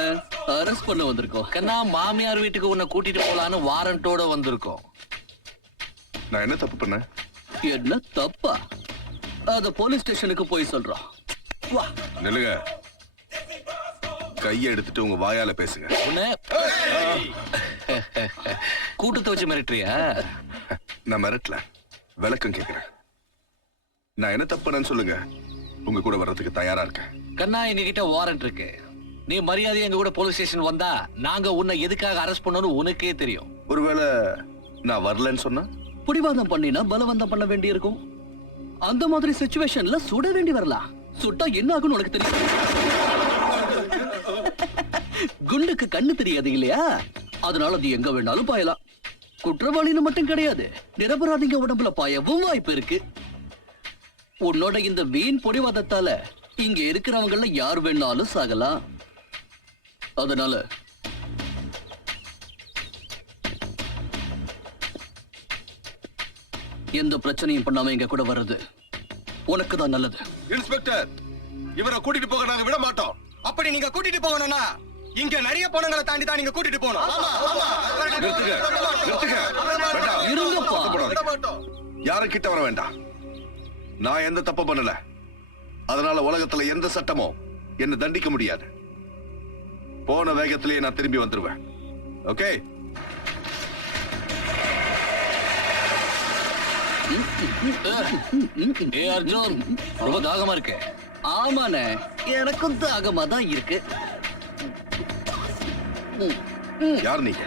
அரெஸ்ட் பண்ண வந்திருக்கோம். கண்ணா, மாமியார் வீட்டுக்கு உன்னை கூட்டிட்டு போலான்னு வாரண்டோட வந்திருக்கோம். நான் என்ன தப்பு பண்ணேன்? என்ன தப்பா? அத போலீஸ் ஸ்டேஷனுக்கு போய் சொல்றோம். வா. நில்லுங்க. கையை எடுத்துட்டு உங்க வாயால பேசுங்க. உன்னை கூட்டத்தை வச்சு மிரட்டுறியா? நான் மிரட்டல, விளக்கம் கேக்குறேன். நான் என்ன தப்பு பண்ணேன்னு சொல்லுங்க. உங்க கூட வர்றதுக்கு தயாரா இருக்கேன். கண்ணா, எங்க கிட்ட வாரண்ட் இருக்கு. நீ மரியாதை எங்க கூட போலீஸ் ஸ்டேஷன் வந்தா நாங்க உன்னை எதுக்காக அரெஸ்ட் பண்ணணும் உனக்கே தெரியும். ஒருவேளை நான் வரலன்னு சொன்னா? பிடிவாதம் பண்ணினா பலவந்தம் பண்ண வேண்டி இருக்கும். அந்த மாதிரி சிச்சுவேஷன்ல சுட வேண்டி வரலாம். சுட்டா என்ன ஆகும்னு உனக்கு தெரியும். குண்டுக்கு கண்ணு தெரியாது இல்லையா? அதனால அது எங்க வேணாலும் பாயலாம். குற்றவாளின்னு மட்டும் கிடையாது, நிரபராதிங்க உடம்புல பாயவும் வாய்ப்பு இருக்கு. உன்னோட இந்த வீண் பொடிவாதத்தால இங்க இருக்கிறவங்கள யார் வேணாலும் சாகலாம். அதனால எந்த பிரச்சனையும் பண்ணாம எங்க கூட வர்றது உனக்கு தான் நல்லது. இன்ஸ்பெக்டர், இவரை கூட்டிட்டு போக நாங்க விட மாட்டோம். அப்படி நீங்க கூட்டிட்டு போகணும்னா இங்க நிறைய பொண்ணுங்களை தாண்டி தான் நீங்க கூட்டிட்டு போகணும். நிறுத்துங்க, நிறுத்துங்க. வேண்டாம். இருங்கப்பா. விட மாட்டோம். யாரும் கிட்ட வர வேண்டாம். நான் எந்த தப்பு பண்ணல. அதனால உலகத்துல எந்த சட்டமும் என்ன தண்டிக்க முடியாது. போன வேகத்திலேயே நான் திரும்பி வந்துருவேன். ஓகே? ஏ அர்ஜுன், ரொம்ப தாகமா இருக்கு. ஆமாண்ணே, எனக்கும் தாகமா தான் இருக்கு. யார் நீங்க?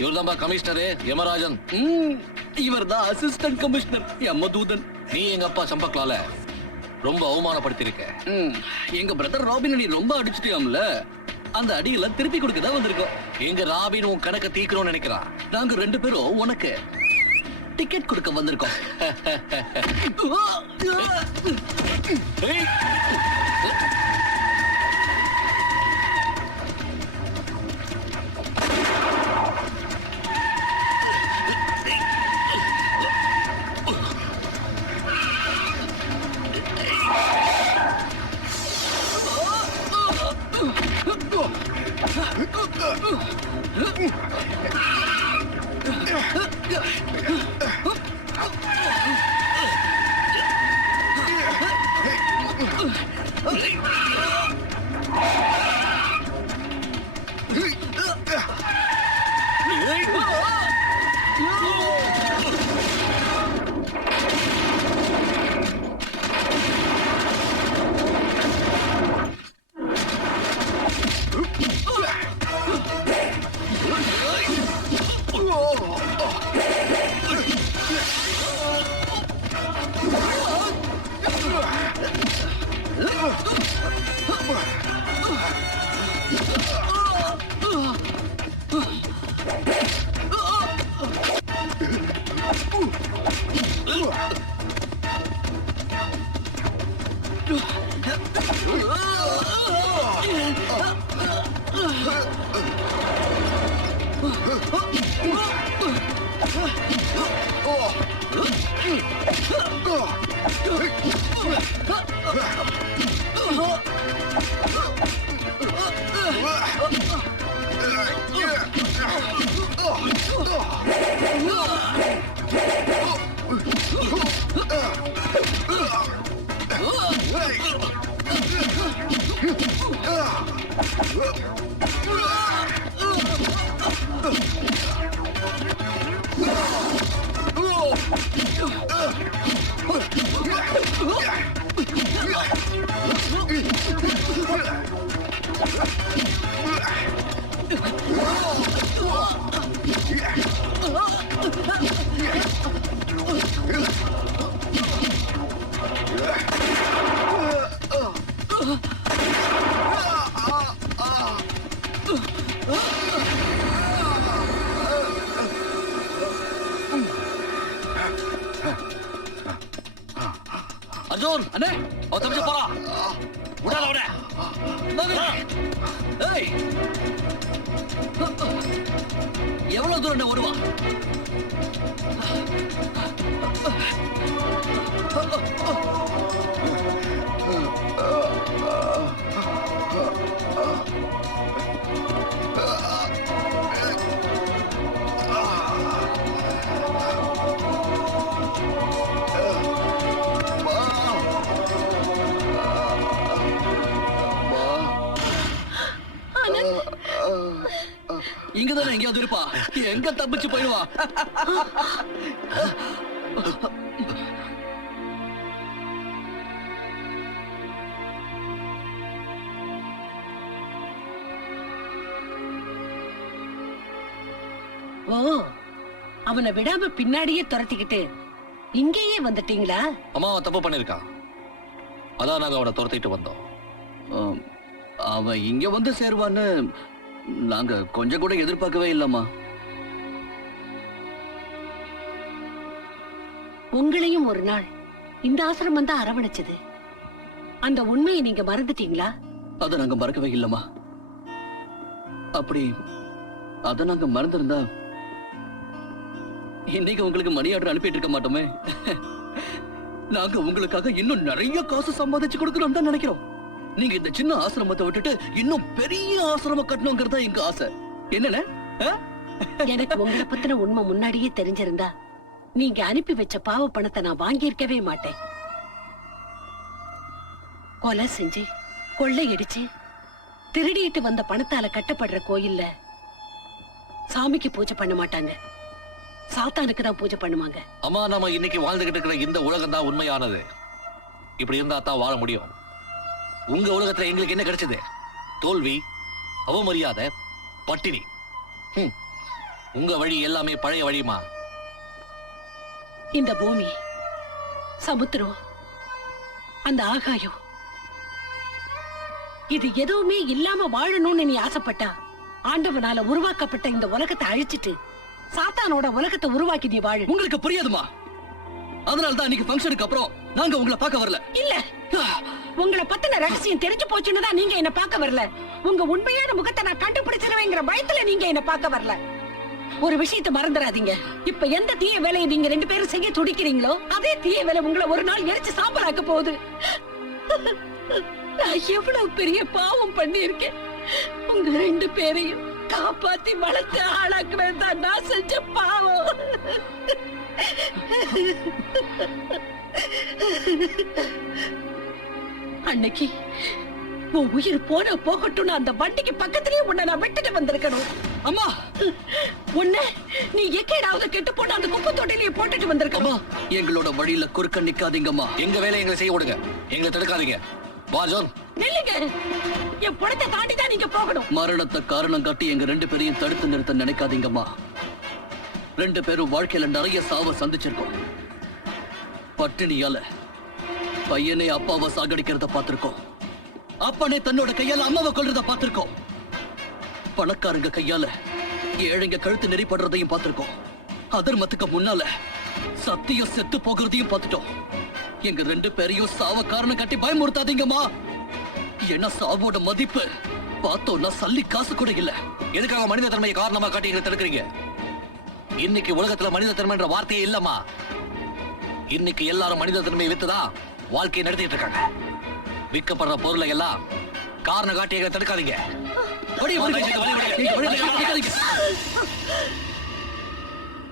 இவர்தான்பா கமிஷனரு யமராஜன். இவர் தான் அசிஸ்டன்ட் கமிஷனர் யமதூதன். நீ எங்க அப்பா சம்பக்லால ரொம்ப அவமானப்படுத்திருக்க. எங்க பிரதர் ராபின் நீ ரொம்ப அடிச்சிட்டியாம்ல, அந்த அடியெல்லாம் திருப்பி கொடுக்க தான் வந்திருக்கோம். எங்க ராபின் உன் கணக்க தீக்கணும்னு நினைக்கிறான். நாங்க 2 பேரும் உனக்கு டிக்கெட் கொடுக்க வந்திருக்கோம். ஏய், அர்ஜுன் அண்ணே, அவன் தப்பிச்சு போறான். விடாத அவனை. ஏய், எவ்வளவு தூரம் வருவான்? இங்கதானே எங்கேயாவது இருப்பா. எங்க தப்பிச்சு போயிடுவா? ஓ, அவனை விடாம பின்னாடியே துரத்திக்கிட்டு இங்கேயே வந்துட்டீங்களா? அம்மா அவன் தப்பு பண்ணிருக்கான். அதான் நாங்க அவனை துரத்திட்டு வந்தோம். அவன் இங்க வந்து சேருவான்னு நாங்க கொஞ்சம் கூட எதிர்பார்க்கவே இல்லம்மா. உங்களையும் ஒரு நாள் இந்த ஆசிரமம் தான் அரவணைச்சது. அந்த உண்மையை நீங்க மறந்துட்டீங்களா? அதை நாங்க மறக்கவே இல்லம்மா. அப்படி அதை நாங்க மறந்திருந்தா இன்னைக்கு உங்களுக்கு மணி ஆர்டர் அனுப்பிட்டு இருக்க மாட்டோமே. நாங்க உங்களுக்காக இன்னும் நிறைய காசு சம்பாதிச்சு கொடுக்கணும் தான் நினைக்கிறோம். நீங்க இந்த சின்ன ஆசிரமத்தை விட்டுட்டு இன்னும் பெரிய ஆசிரமம் கட்டணுங்கிறதா எங்க ஆசை. என்னன்னு எனக்கு உங்களை பத்தின உண்மை முன்னாடியே தெரிஞ்சிருந்தா நீங்க அனுப்பி வச்ச பாவ பணத்தை நான் வாங்கியிருக்கவே மாட்டேன். கொலை செஞ்சு கொள்ளையடிச்சு திருடிட்டு வந்த பணத்தால கட்டப்படுற கோயில்ல சாமிக்கு பூஜை பண்ண மாட்டாங்க, சாத்தானுக்கு தான் பூஜை பண்ணுவாங்க. அம்மா, நாம இன்னைக்கு வாழ்ந்துகிட்டு இருக்கிற இந்த உலகம் தான் உண்மையானது. இப்படி இருந்தா தான் வாழ முடியும். உங்க உலகத்துல எங்களுக்கு என்ன கிடைச்சது? தோல்வி, அவமரியாதை, பட்டினி. உங்க வழி எல்லாமே பழைய வழிமா. இந்த பூமி, சமுத்திரம், அந்த ஆகாயம், இது எதுவுமே இல்லாம வாழணும்னு நீ ஆசைப்பட்டா ஆண்டவனால உருவாக்கப்பட்ட இந்த உலகத்தை அழிச்சிட்டு சாத்தானோட உலகத்தை உருவாக்கி நீ வாழு. உங்களுக்கு புரியாதுமா. அதனால தான் இன்னைக்கு ஃபங்க்ஷனுக்கு அப்புறம் நாங்க உங்களை பார்க்க வரல. இல்ல, உங்களை பத்தின ரகசியம் தெரிஞ்சு போச்சுன்னு தான் நீங்க என்ன பார்க்க வரல. உங்க உண்மையான முகத்தை நான் கண்டுபிடிச்சிருவேங்கிற பயத்துல நீங்க என்ன பார்க்க வரல. ஒரு விஷயத்தை மறந்துடாதீங்க. இப்ப எந்த தீய வேலையை நீங்க 2 பேரும் செய்ய துடிக்கிறீங்களோ அதே தீய வேலை உங்களை ஒரு நாள் எரிச்சு சாம்பலாக்க போகுது. நான் எவ்வளவு பெரிய பாவம் பண்ணியிருக்கேன். உங்க 2 பேரையும் காப்பாத்தி வளர்த்து ஆளாக்குறது தான் நான் செஞ்ச பாவம். அன்னைக்கு உன் உயிர் போகட்டும் அந்த வண்டிக்கு பக்கத்துலயே உன்னை நான் விட்டுட்டு வந்திருக்கணும். அம்மா, உன்னை நீ எக்கேடாவது கெட்டு போட்டு அந்த குப்பை தொட்டிலேயே போட்டுட்டு வந்திருக்கணும். எங்களோட வழியில குறுக்க நிக்காதீங்கம்மா. எங்க வேலையை எங்களை செய்ய விடுங்க, எங்களை தடுக்காதீங்க. வா ஜோன், நில்லுங்க. என் படத்தை தாண்டி தான் நீங்க போகணும். மரணத்தை காரணம் காட்டி எங்க 2 பேரையும் தடுத்து நிறுத்த நினைக்காதீங்கம்மா. 2 பேரும் வாழ்க்கையில நிறைய சாவ சந்திச்சிருக்கோம். பட்டினியால பையனே அப்பாவை சாகடிக்கிறத பார்த்திருக்கோம். அப்பனே தன்னோட கையால அம்மாவை கொல்றத பார்த்திருக்கோம். பணக்காரங்க கையால ஏழைங்க கழுத்து நெறிப்படுறதையும் பார்த்திருக்கோம். அதர்மத்துக்கு முன்னால சத்தியம் செத்து போகிறதையும் பார்த்துட்டோம். எங்க 2 பேரையும் சாவ காரணம் காட்டி பயமுறுத்தாதீங்கம்மா. என்ன சாவோட மதிப்பு பார்த்தோம்னா சல்லி காசு கூட இல்ல. எதுக்காக மனித தன்மையை காரணமா காட்டி எங்களை தடுக்கிறீங்க? இன்னைக்கு உலகத்துல மனித தன்மைன்ற வார்த்தையே இல்லம்மா. இன்னைக்கு எல்லாரும் மனித தன்மையை வித்துதான் வாழ்க்கையை நடத்திட்டு இருக்காங்க. விற்கப்படுற பொருளை எல்லாம் காரணம் காட்டி எங்களை தடுக்காதீங்க.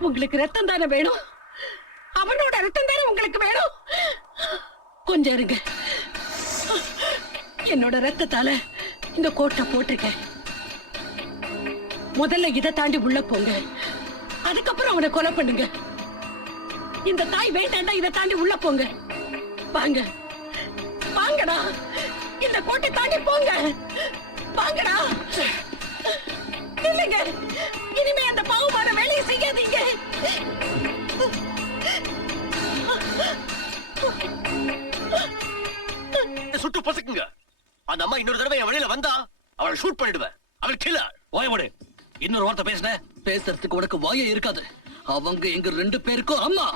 உங்களுக்கு ரத்தம் தானே வேணும்? அவனோட ரத்தம் தானே உங்களுக்கு வேணும்? கொஞ்சம் இருங்க. என்னோட ரத்தத்தால இந்த கோட்டை போட்டிருக்கேன். முதல்ல இதை தாண்டி உள்ள போங்க, அதுக்கப்புறம் அவனை கொலை பண்ணுங்க. இந்த தாய் வேண்டாண்டா, இதை தாண்டி உள்ள போங்க. வாங்க, வாங்கடா, இந்த கோட்டை தாண்டி போங்க. வாங்கடா, இல்லைங்க, இனிமே அந்த பாவமான வேலையை செய்யாதீங்க. சுட்டு பொசுக்குங்க. அந்த அம்மா இன்னொரு தடவை என் வழியில வந்தா அவளை ஷூட் பண்ணிடுவேன். அவள் கில்லர். வாயமுடு. இன்னொரு வார்த்தை பேசுன, பேசுறதுக்கு உனக்கு வாயே இருக்காது. அவங்க எங்க 2 பேருக்கும் அம்மா.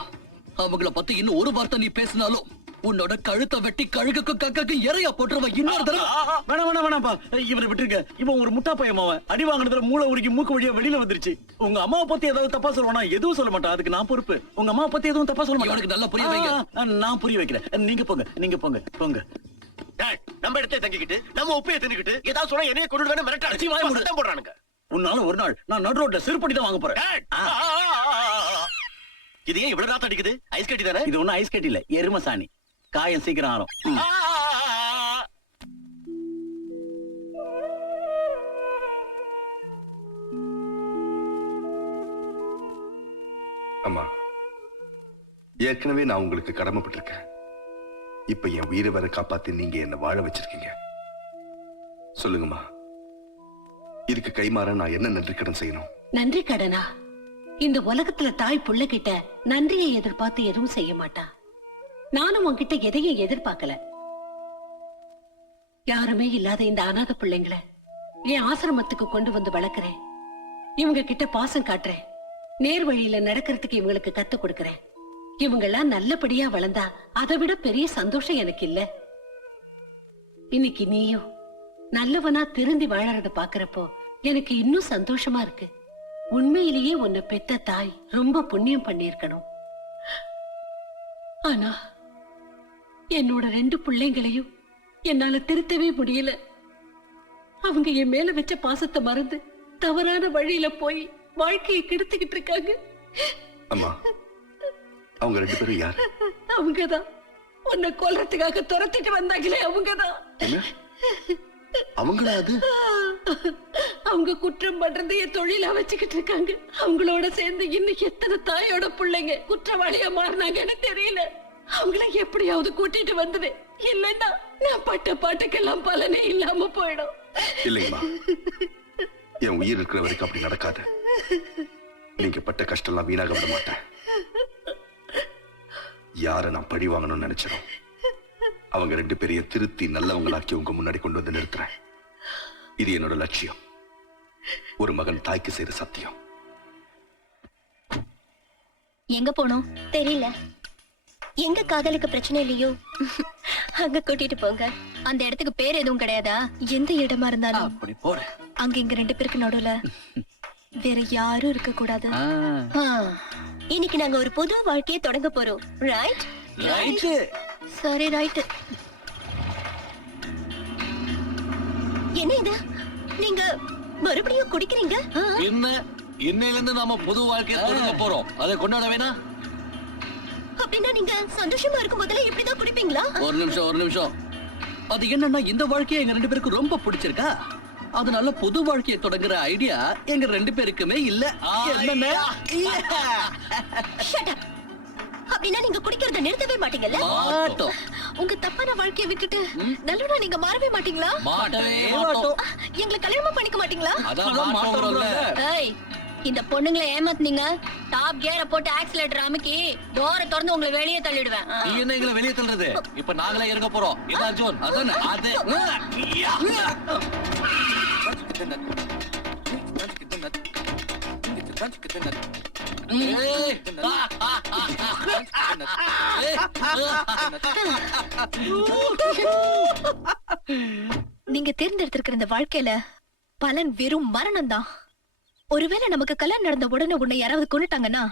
அவங்கள பத்தி இன்னும் ஒரு வார்த்தை நீ பேசினாலும் உன்னோட கழுத்தை வெட்டி கழுகுக்கும் கக்கக்கும் இறையா போட்டுருவ. இன்னொரு தடவை வேணாம்ப்பா, இவரை விட்டுருங்க. இவன் ஒரு முட்டா பையன். அடி வாங்கினதுல மூளை உருக்கி மூக்கு வழியா வெளியில வந்துருச்சு. உங்க அம்மாவை பத்தி ஏதாவது தப்பா சொல்லுவானா? எதுவும் சொல்ல மாட்டான், அதுக்கு நான் பொறுப்பு. உங்க அம்மாவை பத்தி எதுவும் தப்பா சொல்ல மாட்டேன். எனக்கு நல்லா புரிய வைங்க. நான் புரிய வைக்கிறேன். நீங்க போங்க, நீங்க போங்க போங்க. நம்ம இடத்தை தங்கிக்கிட்டு நம்ம உப்பையை தின்னுக்கிட்டு ஏதாவது சொன்னா என்னைய கொண்டு மிரட்டா போடுறானுங்க. உன்னால ஒரு நாள் நான் நடு ரோட்ல செருப்படி தான் வாங்க போறேன். இது ஏன் இவ்வளவு ராத்த அடிக்குது? ஐஸ் கட்டி தானே? இது ஒண்ணும் ஐஸ் கட்டி இல்ல, எரும சாணி. காயம் சீக்கிரம் ஆறும். ஏற்கனவே நான் உங்களுக்கு கடமைப்பட்டிருக்கேன். இப்ப என் உயிரை வர காப்பாத்தி நீங்க என்ன வாழ வச்சிருக்கீங்க. சொல்லுங்கம்மா, இதுக்கு கைமாற நான் என்ன நன்றி கடன் செய்யணும்? நன்றி கடனா? இந்த உலகத்துல தாய் புள்ள கிட்ட நன்றியை எதிர்பார்த்து எதுவும் செய்ய மாட்டா. நானும் உன்கிட்ட எதையும் எதிர்பார்க்கல. யாருமே இல்லாத இந்த அநாத பிள்ளைங்களை என் ஆசிரமத்துக்கு கொண்டு வந்து வளர்க்கிறேன். இவங்க கிட்ட பாசம் காட்டுறேன். நேர் வழியில நடக்கிறதுக்கு இவங்களுக்கு கத்து கொடுக்கறேன். இவங்க எல்லாம் நல்லபடியா வளர்ந்தா அதை விட பெரிய சந்தோஷம் எனக்கு இல்ல. இன்னைக்கு நீயும் நல்லவனா திருந்தி வாழறத பாக்குறப்போ எனக்கு இன்னும் சந்தோஷமா இருக்கு. உண்மையிலேயே உன்னை பெத்த தாய் ரொம்ப புண்ணியம் பண்ணியிருக்கணும். ஆனா என்னோட 2 பிள்ளைங்களையும் என்னால திருத்தவே முடியல. அவங்க என் மேல வச்ச பாசத்தை மறந்து தவறான வழியில போய் வாழ்க்கையை கெடுத்துக்கிட்டு இருக்காங்க. அம்மா, அவங்க 2 பேரும் யார்? அவங்கதான் உன்னை கொல்றதுக்காக துரத்திட்டு வந்தாங்களே, அவங்கதான். அவங்களா? அது அவங்க குற்றம் பண்றது என் தொழிலா வச்சுக்கிட்டு இருக்காங்க. அவங்களோட சேர்ந்து இன்னும் எத்தனை தாயோட பிள்ளைங்க குற்றவாளியா மாறினாங்கன்னு தெரியல. அவங்கள எப்படியாவது கூட்டிட்டு வந்துடு, இல்லைன்னா நான் பட்ட பாட்டுக்கெல்லாம் பலனே இல்லாம போயிடும். இல்லைங்கம்மா, என் உயிர் இருக்கிற வரைக்கும் அப்படி நடக்காது. நீங்க பட்ட கஷ்டம்லாம் வீணாக விட மாட்டேன். யார நான் பழி வாங்கணும்னு நினைச்சோம், அவங்க 2 பேரையும் திருத்தி நல்லவங்களாக்கி உங்க முன்னாடி கொண்டு வந்து நிறுத்துறேன். இது என்னோட லட்சியம். ஒரு மகன் தாய்க்கு செய்த சத்தியம். எங்க போனோம் தெரியல. எங்க காதலுக்கு பிரச்சனை இல்லையோ அங்க கூட்டிட்டு போங்க. அந்த இடத்துக்கு பேர் எதுவும் கிடையாதா? எந்த இடமா இருந்தாலும் அப்படி போற. அங்க இங்க 2 பேருக்கு நடுவுல வேற யாரும் இருக்க கூடாது. இன்னைக்கு நாங்க ஒரு புது வாழ்க்கையை தொடங்க போறோம். ரைட்? ரைட். சரி, ரைட். என்ன இது? நீங்க மறுபடியும் குடிக்கிறீங்க? என்ன, இன்னையில இருந்து நாம புது வாழ்க்கையை தொடங்க போறோம். அதை கொண்டாட வேணா? அப்படின்னா நீங்க சந்தோஷமா இருக்கும் போதெல்லாம் இப்படிதான் குடிப்பீங்களா? ஒரு நிமிஷம். அது என்னன்னா, இந்த வாழ்க்கையை எங்க 2 பேருக்கு ரொம்ப பிடிச்சிருக்கா. அதனால புது வாழ்க்கையை தொடங்குற ஐடியா எங்க 2 பேருக்குமே இல்ல. அப்படின்னா நீங்க குடிக்கிறத நிறுத்தவே மாட்டீங்கல்ல? மாட்டோம். உங்க தப்பான வாழ்க்கையை விட்டுட்டு நல்லவனா நீங்க மாறவே மாட்டீங்களா? மாட்டவே மாட்டோம். எங்களை கல்யாணம் பண்ணிக்க மாட்டீங்களா? அதான் மாட்டோம்ல. ஏய், இந்த பொண்ணுங்களை ஏமாத்துனீங்க. டாப் கியரை போட்டு ஆக்சிலேட்டர் அமுக்கி டோரை திறந்து உங்களை வெளியே தள்ளிடுவேன். நீ என்ன எங்களை வெளியே தள்ளுறது? இப்ப நாங்களே இறங்க போறோம். என்ன அர்ஜுன்? அதானே அது. நீங்க தேர்ந்தெடுத்திருக்கிற இந்த வாழ்க்கையில பலன் வெறும் மரணம் தான். ஒருவேளை நமக்கு கல்யாணம் நடந்த உடனே உன்னை யாராவது கொண்டுட்டாங்கன்னா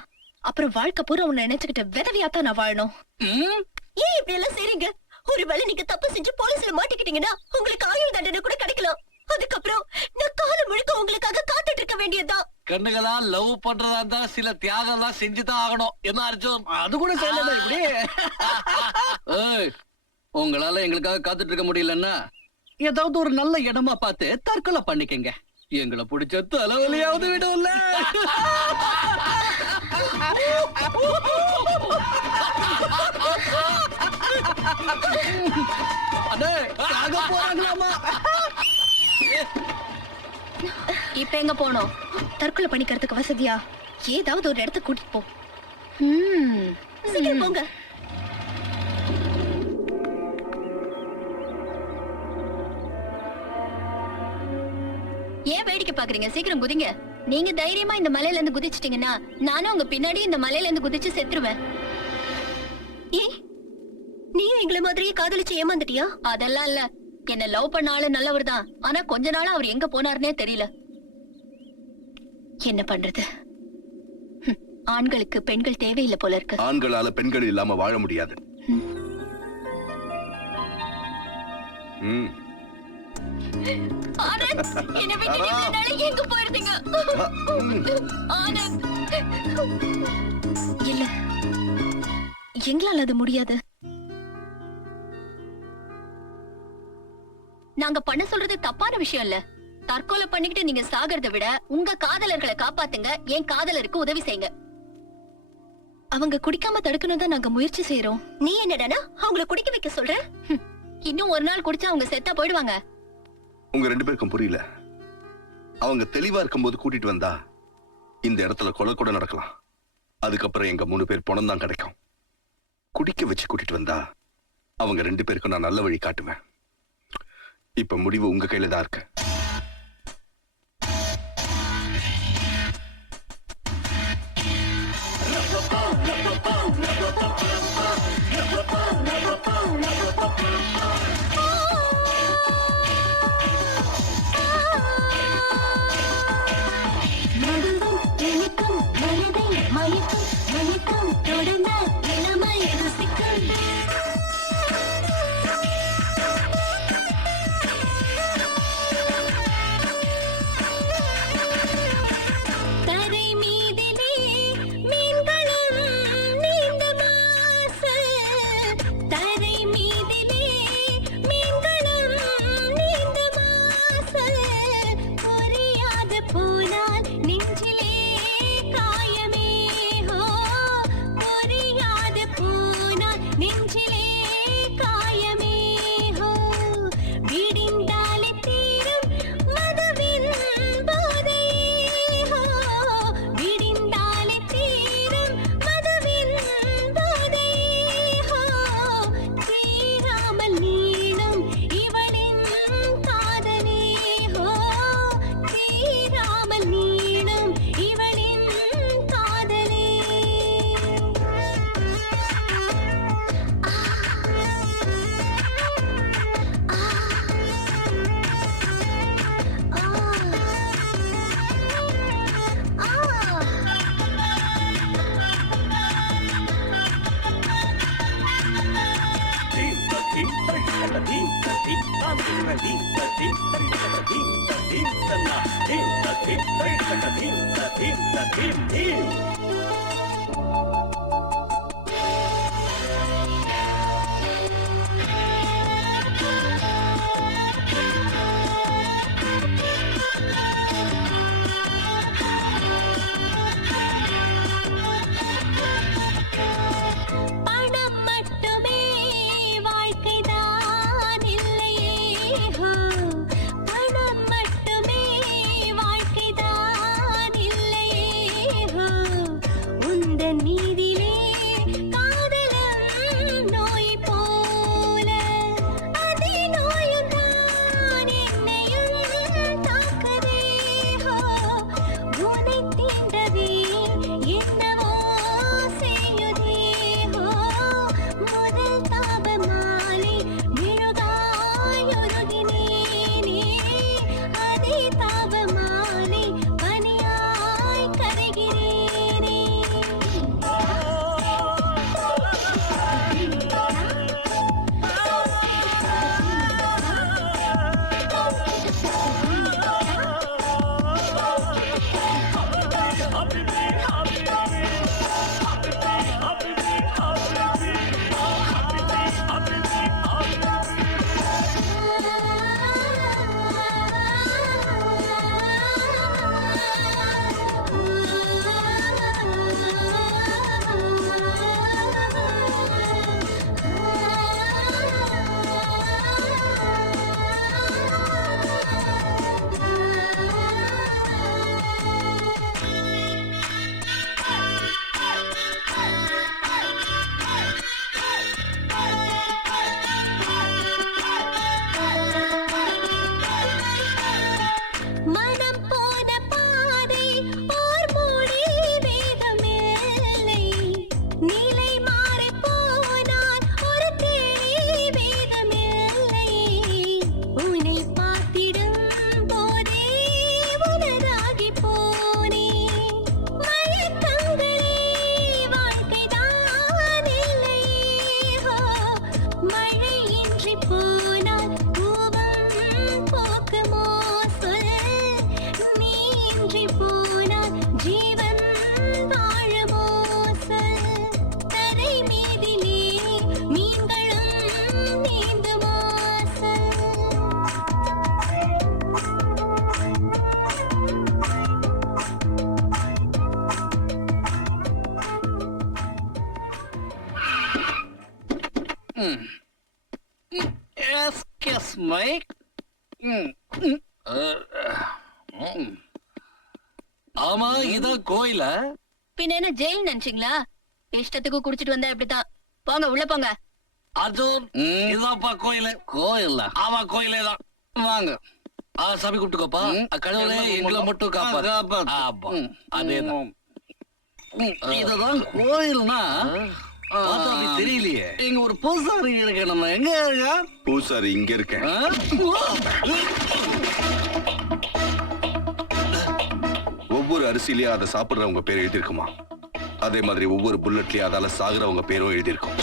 அப்புறம் வாழ்க்கை பூரா உன்னை நினைச்சுக்கிட்ட விதவியாத்தான் நான் வாழணும். ஏன் இப்படி எல்லாம் செய்றீங்க? ஒருவேளை நீங்க தப்பு செஞ்சு போலீஸ்ல மாட்டிக்கிட்டீங்கன்னா உங்களுக்கு ஆயுள் தண்டனை கூட கிடைக்கலாம். அதுக்கப்புறம் நான் காலம் முழுக்க உங்களுக்காக காத்துட்டு இருக்க வேண்டியதுதான். கண்ணுகளா லவ் பண்றதா இருந்தா சில தியாகம் எல்லாம் செஞ்சுதான் ஆகணும். என்ன அர்ஜுன்? அது கூட செய்யல இப்படி. உங்களால எங்களுக்காக காத்துட்டு இருக்க முடியலன்னா ஏதாவது ஒரு நல்ல இடமா பார்த்து தற்கொலை பண்ணிக்கங்க. எங்களை பிடிச்ச தலைவலியாவது விடும்ல. போறாங்களாமா? இப்ப எங்க போனோம்? தற்கொலை பண்ணிக்கிறதுக்கு வசதியா ஏதாவது ஒரு இடத்துக்கு கூட்டிட்டு போ. சீக்கிரம் போங்க. ஏன் வேடிக்கை பாக்குறீங்க? சீக்கிரம் குதிங்க. நீங்க தைரியமா இந்த மலையில இருந்து குதிச்சிட்டீங்கன்னா நானும் உங்க பின்னாடி இந்த மலையில இருந்து குதிச்சு செத்துருவேன். நீ எங்களை மாதிரியே காதலிச்சு ஏமாந்துட்டியா? அதெல்லாம் இல்ல. என்ன லவ் பண்ண ஆளு நல்லவர் தான். ஆனா கொஞ்ச நாளா அவர் எங்க போனாருன்னே தெரியல. என்ன பண்றது? ஆண்களுக்கு பெண்கள் தேவையில்லை போல இருக்கு. ஆண்களால பெண்கள் இல்லாம வாழ முடியாது. ஆனந்த், என்னை விட்டு இவ்வளவு நாளா எங்க போயிருந்தீங்க? ஆனந்த், இல்ல, எங்களால அது முடியாது. நாங்க பண்ண சொல்றது தப்பான விஷயம் இல்ல. தற்கொலை பண்ணிக்கிட்டு நீங்க சாகிறத விட உங்க காதலர்களை காப்பாத்துங்க. என் காதலருக்கு உதவி செய்யுங்க. அவங்க குடிக்காம தடுக்கணும் தான் நாங்க முயற்சி செய்யறோம். நீ என்னடானா அவங்கள குடிக்க வைக்க சொல்ற? இன்னும் ஒரு நாள் குடிச்சா அவங்க செத்தா போயிடுவாங்க. உங்க 2 பேருக்கும் புரியல. அவங்க தெளிவா இருக்கும்போது கூட்டிட்டு வந்தா இந்த இடத்துல கொலை கூட நடக்கலாம். அதுக்கப்புறம் எங்க 3 பேர் பணம் தான் கிடைக்கும். குடிக்க வச்சு கூட்டிட்டு வந்தா அவங்க 2 பேருக்கும் நான் நல்ல வழி காட்டுவேன். இப்ப முடிவு உங்க கையில தான் இருக்கு. தரை மீதிலே மீன்களும் நீந்தும் ஆசை. தரை மீதிலே மீன்களும் நீந்தும் ஆசை. புரியாது போனால் நெஞ்சிலே காயமே. ஹோ, புரியாது போனால் நெஞ்சிலே காயமே. ஹோ, விடிந்தாலே தீரும் மதுவின் போதை. ஹோ, விடிந்தாலே தீரும் மதுவின் போதை. ஹோ, தீராமல் நீளும் இவளின் காதலே. ஹோ, தீராமல் நீளும் இவளின் காதலே. பணம் மட்டுமே வாழ்க்கைதான் இல்லையே. ஹோ, பணம் மட்டுமே வாழ்க்கைதான் இல்லையே. ஹோ, எஸ்கஸ் மைக். ஆமா, இதான் கோயில. பின்ன என்ன ஜெயில் நினைச்சீங்களா? இஷ்டத்துக்கு குடிச்சிட்டு வந்தா இப்படித்தான். போங்க உள்ள போங்க. அர்ஜுன், இதான்ப்பா கோயிலு. கோயில்ல? ஆமா, கோயிலே தான். வாங்க. சாமி கூப்பிட்டுக்கோப்பா. கடவுளே எங்களை மட்டும் காப்பாத்து. அதேதான். இதுதான் கோயில்னா தெரியலையே. இங்க ஒரு பூசாரி இருக்கு. நம்ம எங்க இருக்கா? பூசாரி இங்க இருக்கேன். ஒவ்வொரு அரிசியிலயும் அதை சாப்பிடுறவங்க பேர் எழுதியிருக்குமா, அதே மாதிரி ஒவ்வொரு புல்லட்லயும் அதால சாகுறவங்க பேரும் எழுதியிருக்கும்.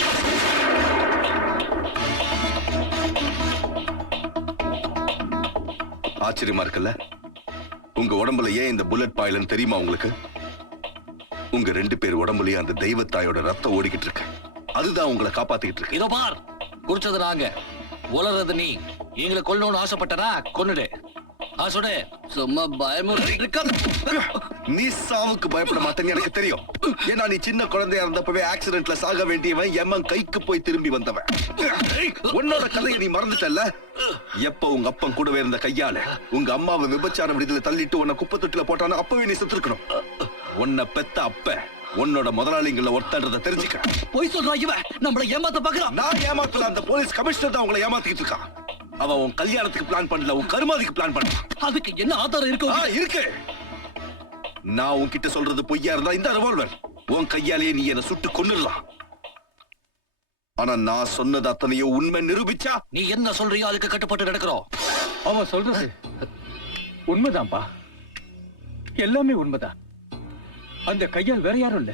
ஆச்சரியமா இருக்குல்ல? உங்க உடம்புல ஏன் இந்த புல்லட் பாயிலன்னு தெரியுமா உங்களுக்கு? உங்க 2 பேர் உடம்புலயும் அந்த தெய்வத்தாயோட ரத்தம் ஓடிக்கிட்டு இருக்கு. அதுதான் உங்களை காப்பாத்திக்கிட்டு இருக்கு. இதோ பார், குடிச்சது நாங்க, உலறது நீ. எங்களை கொல்லணும்னு ஆசைப்பட்டனா கொன்னுடு. சுடு. சும்மா பயமுறுத்தி நீ சாவுக்கு பயப்பட மாட்டேன்னு எனக்கு தெரியும். ஏன்னா நீ சின்ன குழந்தையா இருந்தப்பவே ஆக்சிடென்ட்ல சாக வேண்டியவன் எம்மன் கைக்கு போய் திரும்பி வந்தவன். உன்னோட கதையை நீ மறந்துட்டல்ல? எப்ப உங்க அப்பன் கூடவே இருந்த கையால உங்க அம்மாவை விபச்சார விடுதலை தள்ளிட்டு உன்னை குப்பை தொட்டில போட்டானோ அப்பவே நீ செத்துருக்கணும். உன்னை பெத்த அப்ப உன்னோட முதலாளிங்கள ஒருத்தன்றத தெரிஞ்சுக்க. போய் சொல்றான் இவன். நம்மள ஏமாத்த பாக்குறான். நான் ஏமாத்தல, அந்த போலீஸ் கமிஷனர் தான் உங்களை ஏமாத்திட்டு இருக்கான். அவன் உன் கல்யாணத்துக்கு பிளான் பண்ணல, உன் கருமாதிக்கு பிளான் பண்ணான். அதுக்கு என்ன ஆதாரம் இருக்கு? இருக்கு. நான் உன்கிட்ட சொல்றது பொய்யா இருந்தா இந்த ரிவால்வர் உன் கையாலேயே நீ என்ன சுட்டு கொன்னுடலாம். ஆனா நான் சொன்னது அத்தனையோ உண்மை நிரூபிச்சா நீ என்ன சொல்றியோ அதுக்கு கட்டுப்பட்டு நடக்கிறோம். அவன் சொல்றது உண்மைதான்ப்பா. எல்லாமே உண்மைதான். அந்த கையால் வேற யாரும் இல்ல.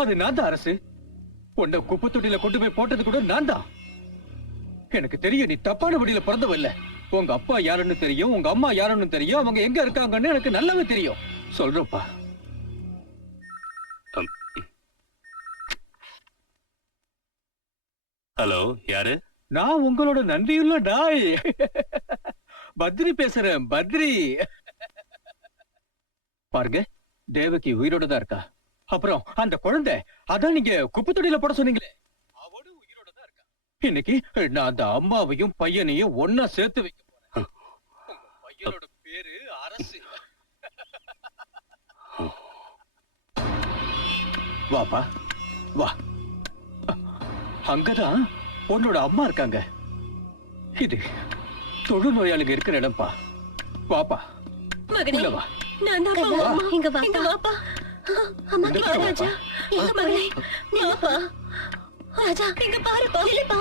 அது நான் தான் அரசு. உன்னை குப்பை தொட்டியில கொண்டு போய் போட்டது கூட நான் தான். எனக்கு தெரியும் நீ தப்பான வழியில பிறந்தவ இல்ல. உங்க அப்பா யாருன்னு தெரியும், உங்க அம்மா யாருன்னு தெரியும், அவங்க எங்க இருக்காங்கன்னு எனக்கு நல்லாவே தெரியும். சொல்றப்பா. ஹலோ, யாரு? நான் உங்களோட நன்றியுள்ள டாய் பத்ரி பேசுறேன். பத்ரி பாருங்க, தேவகி உயிரோட தான் இருக்கா. அப்புறம் அந்த குழந்தை, அதான் நீங்க குப்பை தொட்டியில போட சொன்னீங்களே, அவளும் உயிரோட தான் இருக்கா. இன்னைக்கு நான் அந்த அம்மாவையும் பையனையும் ஒன்னா சேர்த்து வைக்க போறேன். பையனோட பேரு அரசு. வாப்பா வா. அங்கதான் உன்னோட அம்மா இருக்காங்க. இது தொழு நோயாளிங்க இருக்கிற இடம்பா. வாப்பா. உள்ள வா. நான் தான் அம்மா. இங்க வா. இங்க வாப்பா. அம்மா கிட்ட ராஜா. எங்க மகளே? நீ வாப்பா. ராஜா, இங்க பாருப்பா. இல்லப்பா.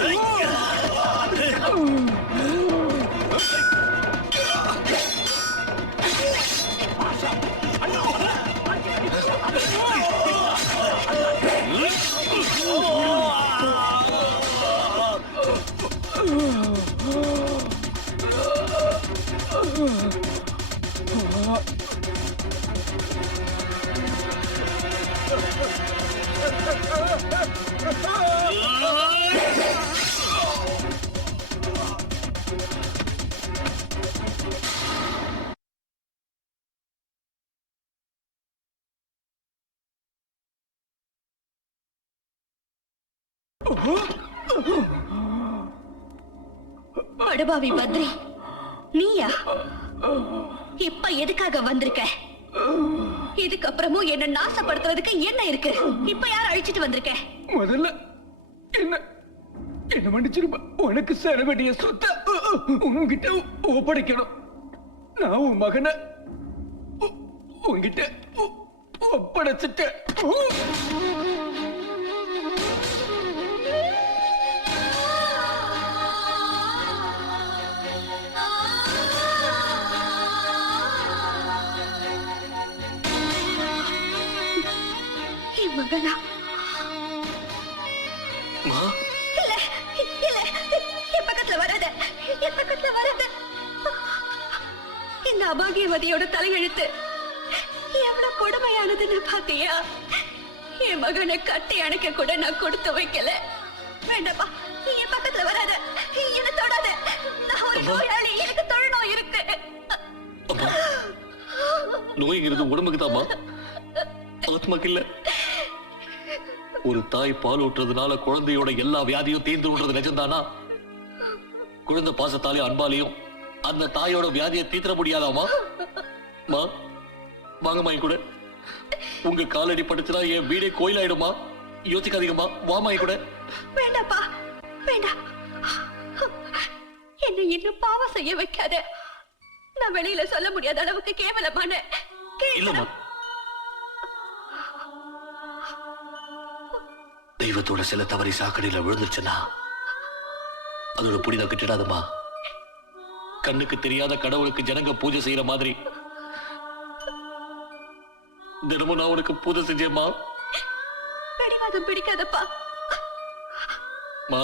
Hey! படுபாவி பத்ரி, நீயா? இப்ப எதுக்காக வந்திருக்க? இதுக்கப்புறமும் என்ன நாசப்படுத்துறதுக்கு என்ன இருக்கு? இப்ப யார் அழிச்சிட்டு வந்திருக்க? முதல்ல என்ன என்ன மன்னிச்சிருப்பா. உனக்கு சேர வேண்டிய சொத்தை உன்கிட்ட ஒப்படைக்கணும். நான் உன் மகனை உன்கிட்ட ஒப்படைச்சிட்டேன். என் மகனா? இல்ல இல்ல, என் பக்கத்துல வராத, என் பக்கத்துல வராத. இந்த அபாகியவதியோட தலையெழுத்து எவ்வளவு கொடுமையானதுன்னு பாத்தியா? என் மகனை கட்டி அணைக்க கூட நான் கொடுத்து வைக்கல. வேண்டாப்பா, நீ என் பக்கத்துல வராத, என்ன தொடாத. நான் ஒரு நோயாளி, எனக்கு தொழுநோய் இருக்கு. நோய்ங்கிறது உடம்புக்கு தாமா, ஆத்மாக்கு இல்ல. ஒரு தாய் பால் ஊட்டுறதுனால குழந்தையோட எல்லா வியாதியும் தீர்ந்து விடுறது நிஜம்தானா? குழந்தை பாசத்தாலையும் அன்பாலையும் அந்த தாயோட வியாதியை தீர்த்த முடியாதாமா? மா, வாங்கம்மா கூட. உங்க காலடி படுத்துனா என் வீடே கோயிலாயிடுமா? யோசிக்காதீங்கம்மா, வாமா கூட. வேண்டாப்பா, வேண்டாம். என்னை இன்னும் பாவம் செய்ய வைக்காத. நான் வெளியில சொல்ல முடியாத அளவுக்கு கேவலமான இல்லம்மா, தெய்வத்தோட சில தவறி சாக்கடையில விழுந்துருச்சுன்னா அதோட புனிதம் கிட்டிடாதுமா. கண்ணுக்கு தெரியாத கடவுளுக்கு ஜனங்க பூஜை செய்யற மாதிரி தினமும் நான் உனக்கு பூஜை செஞ்சேம்மா. பிடிவாதம் பிடிக்காதப்பா. மா,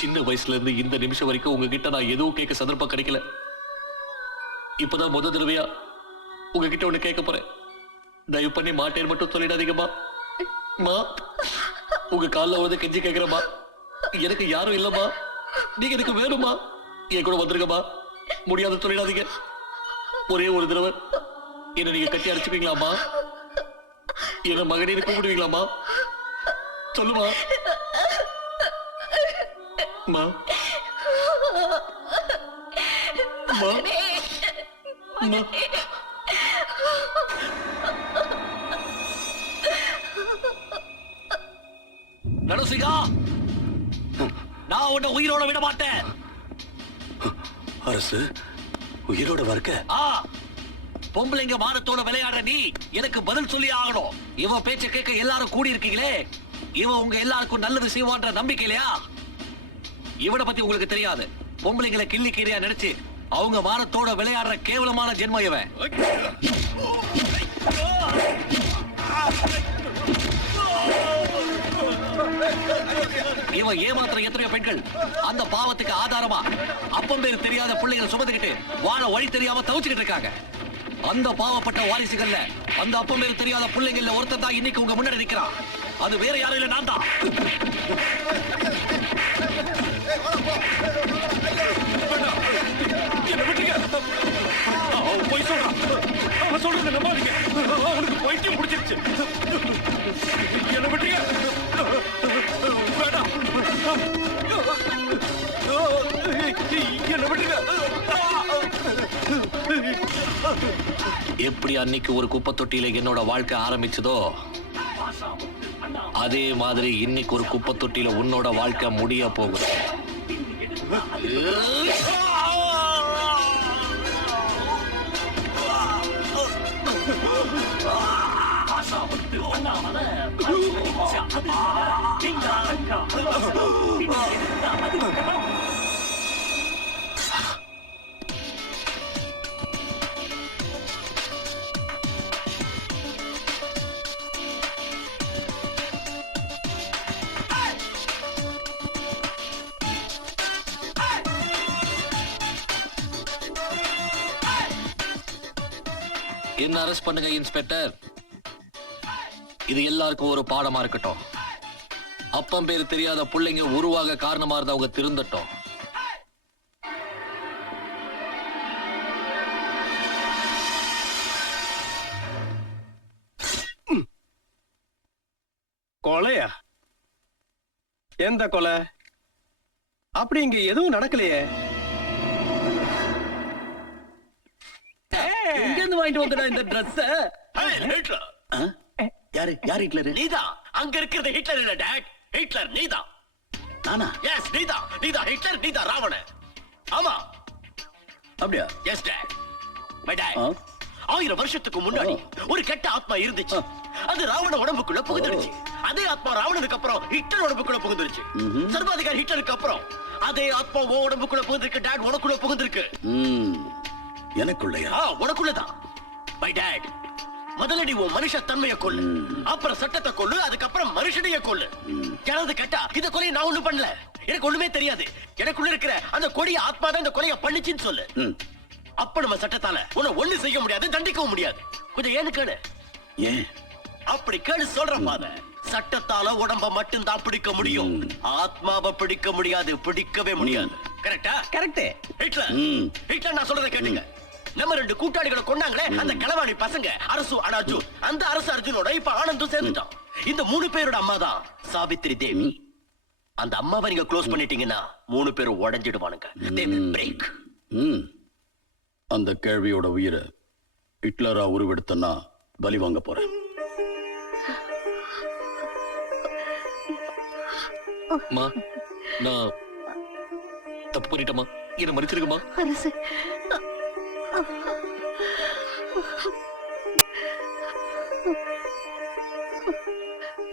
சின்ன வயசுல இருந்து இந்த நிமிஷம் வரைக்கும் உங்ககிட்ட நான் எதுவும் கேட்க சந்தர்ப்பம் கிடைக்கல. இப்பதான் முத தடவையா உங்ககிட்ட ஒண்ணு கேட்க போறேன். தயவு பண்ணி மாட்டேன் மட்டும் சொல்லிடாதீங்கம்மா. மா, உங்க காலில் வந்து கெஞ்சி கேட்கிறமா. எனக்கு யாரும் இல்லம்மா, நீங்க எனக்கு வேணுமா? என் கூட வந்துருங்கம்மா. முடியாத சொல்லிடாதீங்க. ஒரே ஒரு தடவை என்ன நீங்க கட்டி அடிச்சுப்பீங்களாமா? என்ன மகனே கூப்பிடுவீங்களாமா? சொல்லுமா. மா, மா, மா. நரசிங்கா, நான் உன்னை உயிரோட விட மாட்டேன். அரசு உயிரோட வர்க்க? பொம்பளைங்க மானத்தோட விளையாடுற நீ எனக்கு பதில் சொல்லி ஆகணும். இவன் பேச்ச கேட்க எல்லாரும் கூடி இருக்கீங்களே, இவன் உங்க எல்லாருக்கும் நல்லது செய்வான்ற நம்பிக்கை இல்லையா? இவனை பத்தி உங்களுக்கு தெரியாது. பொம்பளைங்களை கிள்ளி கீரையா நினைச்சு அவங்க மானத்தோட விளையாடுற கேவலமான ஜென்மம் இவன். இவன் ஏமாத்துற எத்தனையோ பெண்கள் அந்த பாவத்துக்கு ஆதாரமா அப்பம் பேர் தெரியாத பிள்ளைகளை சுமந்துக்கிட்டு வாழ வழி தெரியாம தவிச்சுக்கிட்டு இருக்காங்க. அந்த பாவப்பட்ட வாரிசுகள்ல அந்த அப்பம் பேர் தெரியாத பிள்ளைங்கள்ல ஒருத்தர் தான் இன்னைக்கு உங்க முன்னாடி நிக்கிறான். அது வேற யாரும் இல்ல, நான் தான். போய் சொல்றான். அவன் சொல்றது நம்பாதீங்க. அவனுக்கு பைத்தியம் பிடிச்சிருச்சு. என்ன விட்டுங்க. வேண்டாம், என்ன விட்டுங்க. எப்படி அன்னைக்கு ஒரு குப்பை தொட்டியில என்னோட வாழ்க்கை ஆரம்பிச்சதோ அதே மாதிரி இன்னைக்கு ஒரு குப்பை தொட்டியில உன்னோட வாழ்க்கை முடிய போகுது. என்ன அரெஸ்ட் பண்ணுங்க இன்ஸ்பெக்டர். இது எல்லாருக்கும் ஒரு பாடமா இருக்கட்டும். அப்பம் பேர் தெரியாத பிள்ளைங்க உருவாக காரணமா இருந்தவங்க திருந்தட்டும். கொலையா? எந்த கொலை? அப்படி இங்க எதுவும் நடக்கலையே. எங்க இருந்து வாங்கிட்டு வந்தடா இந்த Dress? ஹிட்லர் யாரு யார் ஹிட்லரு? நீதான். அங்க இருக்கிறது ஹிட்லர் இல்ல டாட், ஹிட்லர் நீதான். நானா? எஸ் நீதான். நீதான் ஹிட்லர், நீதான் ராவணன். ஆமா. அப்படியா? S dot. My dot. 1000 வருஷத்துக்கு முன்னாடி ஒரு கெட்ட ஆத்மா இருந்துச்சு. அது ராவண உடம்புக்குள்ள புகுந்துருச்சு. அதே ஆத்மா ராவணனுக்கு அப்புறம் ஹிட்லர் உடம்புக்குள்ள புகுந்துருச்சு. சர்வாதிகாரி ஹிட்லருக்கு அப்புறம் அதே ஆத்மா உன் உடம்புக்குள்ள புகுந்திருக்கு டாட், உனக்குள்ள புகுந்திருக்கு. எனக்குள்ளயா? உனக்குள்ளதான். மை டாட், முதல்ல நீ உன் மனுஷ தன்மையை கொல்லு, அப்புறம் சட்டத்தை கொல்லு, அதுக்கப்புறம் மனுஷனைய கொல்லு. யாராவது கேட்டா இந்த கொலையை நான் ஒண்ணும் பண்ணல, எனக்கு ஒண்ணுமே தெரியாது, எனக்குள்ள இருக்கிற அந்த கொடிய ஆத்மா தான் இந்த கொலையை பண்ணுச்சுன்னு சொல்லு. அப்ப நம்ம சட்டத்தால உன்னை ஒண்ணு செய்ய முடியாது, தண்டிக்கவும் முடியாது. கொஞ்சம் ஏன்னு கேளு. ஏன் அப்படி கேளு சொல்றேன் பாத. சட்டத்தால உடம்ப மட்டும் தான் பிடிக்க முடியும், ஆத்மாவை பிடிக்க முடியாது, பிடிக்கவே முடியாது. கரெக்டா? கரெக்ட். ஹிட்லர் ஹிட்லர் நான் சொல்றதை கேட்டுங்க. நம்ம 2 கூட்டாளிகளை கொண்டாங்களே அந்த களவாணி பசங்க, அரசு அர்ஜுன். அந்த அரசு அர்ஜுனோட இப்ப ஆனந்தும் சேர்ந்துட்டான். இந்த 3 பேரோட அம்மா தான் சாவித்ரி தேவி. அந்த அம்மாவை நீங்க க்ளோஸ் பண்ணிட்டீங்கன்னா 3 பேரும் உடைஞ்சிடுவானுங்க. They will break. அந்த கேள்வியோட உயிரை ஹிட்லரா உருவெடுத்தனா பலி வாங்க போறேன். அம்மா, நான் தப்பு பண்ணிட்டேம்மா, என்ன மன்னிச்சிருக்கமா? அரசு,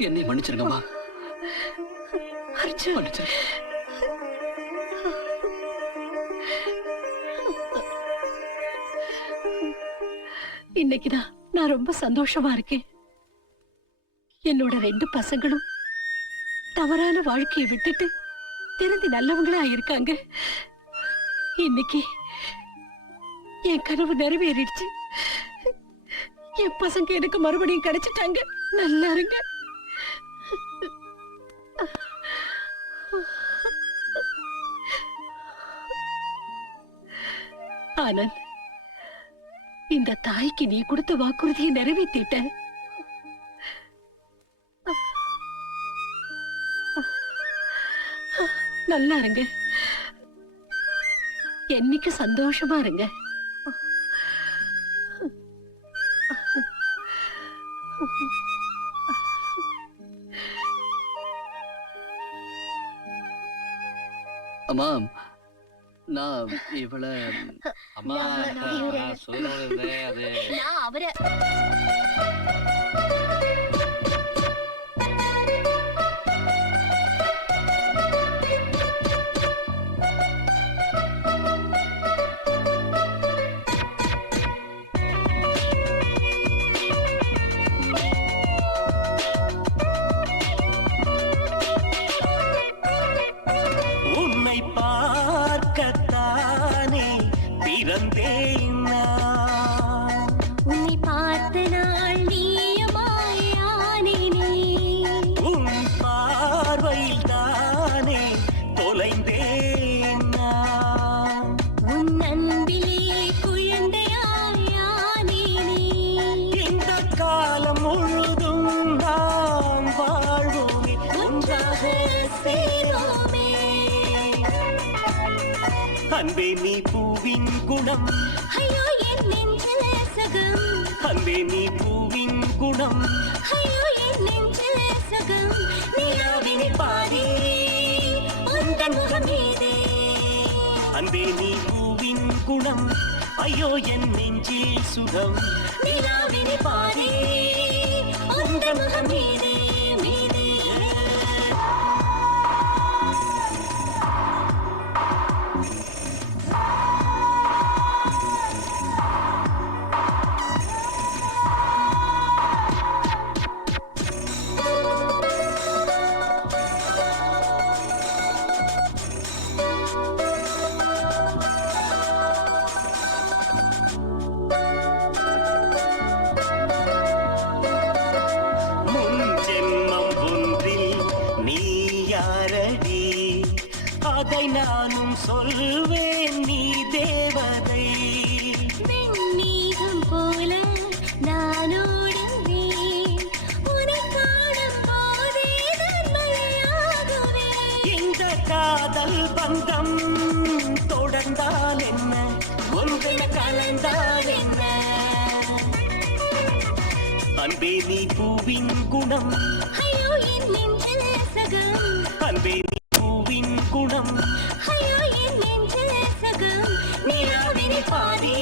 என்னை மன்னிச்சிருங்கம்மா. அர்ஜுன், மன்னிச்சிருங்க. இன்னைக்குதான் நான் ரொம்ப சந்தோஷமா இருக்கேன். என்னோட 2 பசங்களும் தவறான வாழ்க்கையை விட்டுட்டு திருந்தி நல்லவங்களா இருக்காங்க. இன்னைக்கு என் கனவு நிறைவேறிடுச்சு. என் பசங்க எனக்கு மறுபடியும் கிடைச்சிட்டாங்க. நல்லா இருங்க. ஆனந்த், இந்த தாய்க்கு நீ கொடுத்த வாக்குறுதியை நிறைவேற்றிட்ட. நல்லா இருங்க, என்னைக்கு சந்தோஷமா இருங்க. அம்மா, நான் இவள அம்மா சொல்லுறது அது நான் அவரை உன்னை பார்க்கத்தானே பிறந்தேன் நான். உன்னை பார்த்த நாள் நீயமாயானேனே. உன் பார்வையில் தானே தொலைந்தேன் நான். உன் அன்பிலே குழந்தையாயானேனே. இந்த காலம் முழுதும் நாம் வாழ்வோமே, ஒன்றாக சேரோமே. அன்பே நீ பூவின் குணம், ஐயோ என் நெஞ்சில சகம். அன்பே நீ பூவின் குணம், ஐயோ என் நெஞ்சில சகம். நிலாவினை பாதி உந்தன் முகம் மீதே. அன்பே நீ பூவின் குணம், ஐயோ என் நெஞ்சில் சுகம். நிலாவினை பாதி உந்தன் முகம் மீதே மீதே. முன் ஜென்மம் ஒன்றில் நீ யாரடி, அதை நானும் சொல்வேன், நீ தேவதை. வெண்மேகம் போல நான் ஓடுவேன். உன்னை காணும் போதே நான் மழையாகுவேன். இந்த காதல் காதல் பந்தம் தொடர்ந்தால் என்ன ஒன்றென கலந்தால் என்ன அன்பே நீ பூவின் குணம் ஐயோ என் நெஞ்சில் சகம் அன்பே நீ பூவின் குணம் ஐயோ என் நெஞ்சில் சகம் நீராவினி பாதி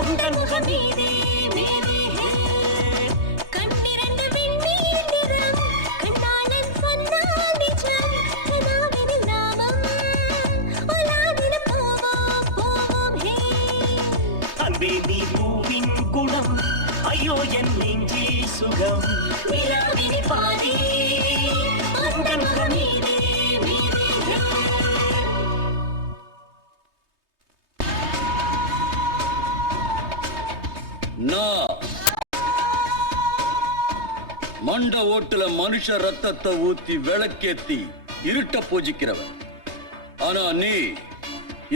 உங்கள் முகம் மீதே மீதே கண்டிரண்டு விண்ணீர் நிறம் கண்ணாளன் சொன்னால் நிஜம் கனாவினில் நாமம் உலாவின போவோம் போவோம் ஹே அன்பே நீ பூவின் குணம் ஐயோ என் நெஞ்சில் சுகம் நிலாவினி பாதி உங்கள் முகம் மீதே மீதே நான் மண்ட ஓட்டுல மனுஷ ரத்தத்தை ஊத்தி விளக்கேத்தி இருட்ட பூஜிக்கிறவன். ஆனா நீ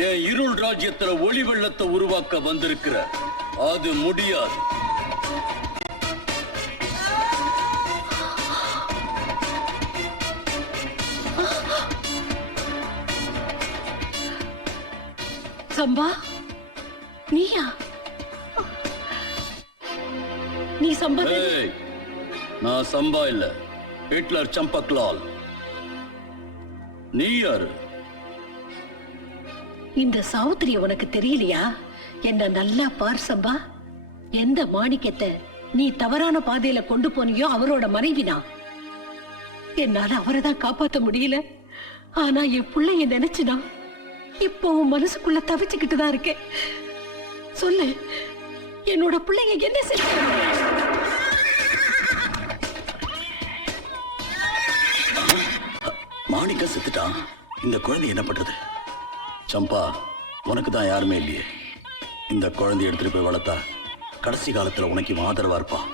என் இருள் ராஜ்யத்துல ஒளி வெள்ளத்தை உருவாக்க வந்திருக்கிற. அது முடியாது. சம்பா, நீயா? நீ சம்பா ஏய், நான் சம்பா இல்ல, ஹிட்லர் சம்பக்லால். நீ யாரு? இந்த சௌத்ரி உனக்கு தெரியலையா? என்ன நல்லா பார் சம்பா. எந்த மாணிக்கத்தை நீ தவறான பாதையில கொண்டு போனியோ அவரோட மனைவினா. என்னால அவரை தான் காப்பாத்த முடியல. ஆனா என் பிள்ளைய நினைச்சுனா இப்போ உன் மனசுக்குள்ள தவிச்சுக்கிட்டு தான் இருக்கேன். சொல்லு, என்னோட பிள்ளைங்க என்ன செய்ய? மாணிக்க செத்துட்டான். இந்த குழந்தை என்ன பண்றது? சம்பா, உனக்கு தான் யாருமே இல்லையே. இந்த குழந்தைய எடுத்துட்டு போய் வளர்த்தா கடைசி காலத்துல உனக்கு இவன் ஆதரவா இருப்பான்.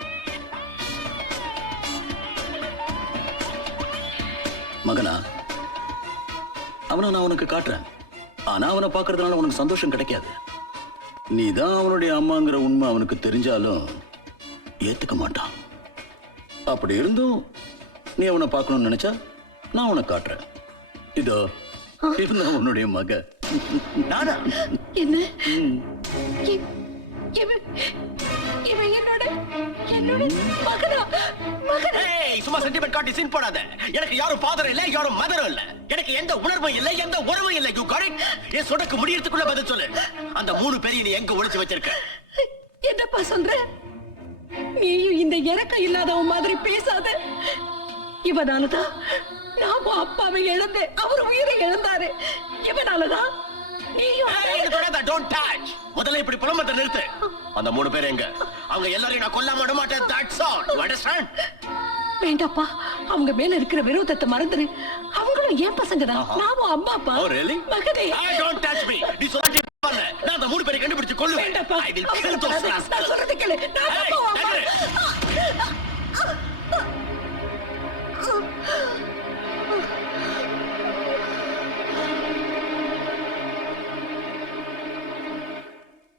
மகனா, அவனை நான் உனக்கு காட்டுறேன். ஆனா அவனை பார்க்கறதுனால உனக்கு சந்தோஷம் கிடைக்காது. நீ தான் அவனுடைய அம்மாங்கிற உண்மை அவனுக்கு தெரிஞ்சாலும் ஏத்துக்க மாட்டான். அப்படி இருந்தும் நீ அவனை பார்க்கணும்னு நினைச்சா நான் உனக்கு காட்டுறேன். இதோ இதுதான் உன்னுடைய மக. நானா? என்ன? இவன் என்னோட மகனா? மகனா? சும்மா சென்டிமெண்ட் காட்டி சீன் போடாத. எனக்கு யாரும் ஃபாதர் இல்ல, யாரும் மதரும் இல்ல. எனக்கு எந்த உணர்வும் இல்ல, எந்த உறவும் இல்ல. You got it? என் சொடக்கு முடியறதுக்குள்ள பதில் சொல்லு. அந்த 3 பேரையும் நீ எங்க ஒளிச்சு வச்சிருக்க? என்னப்பா சொல்ற? நீயும் இந்த இறக்கம் இல்லாதவன் மாதிரி பேசாத. இவனாலதான் நான் உன் அப்பாவை இழந்தேன். அவர் உயிரை இழந்தாரு. இவனாலதான் முதல்ல இப்படி புலம்பத்தை நிறுத்து. அந்த 3 பேர் எங்க? அவங்க எல்லாரையும் நான் கொல்லாம விட மாட்டேன். That's all. You understand? வேண்டாப்பா, அவங்க மேல இருக்கிற விரோதத்தை மறந்துரு. அவங்களும் ஏன் பசங்க தான். நாமும் அம்மா அப்பா. Oh really? மகனே, don't touch me. நீ சொல்லிட்டு பண்ணல. நான் அந்த 3 பேரை கண்டுபிடிச்சு கொல்லுவேன். வேண்டாப்பா. I will kill those rascals. நான் சொல்றது கேளு. நான் அப்பா அம்மா.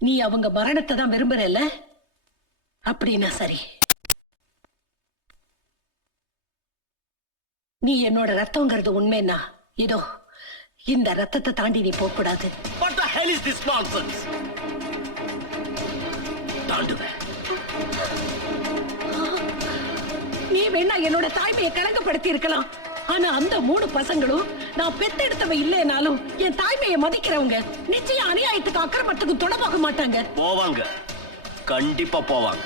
நீ அவங்க மரணத்தை தான் விரும்புறல? அப்படின்னா சரி. நீ என்னோட ரத்தம்ங்கிறது உண்மைன்னா இதோ இந்த ரத்தத்தை தாண்டி நீ போக கூடாது. What the hell is this nonsense? தாண்டுவேன். நீ வேணா என்னோட தாய்மையை கலங்கப்படுத்தி இருக்கலாம். ஆனா அந்த 3 பசங்களும் நான் பெத்தெடுத்தவ இல்லைனாலும் என் தாய்மையை மதிக்கிறவங்க. நிச்சயம் அநியாயத்துக்கு அக்கிரமத்துக்கு தொடர்பாக மாட்டாங்க. போவாங்க, கண்டிப்பா போவாங்க.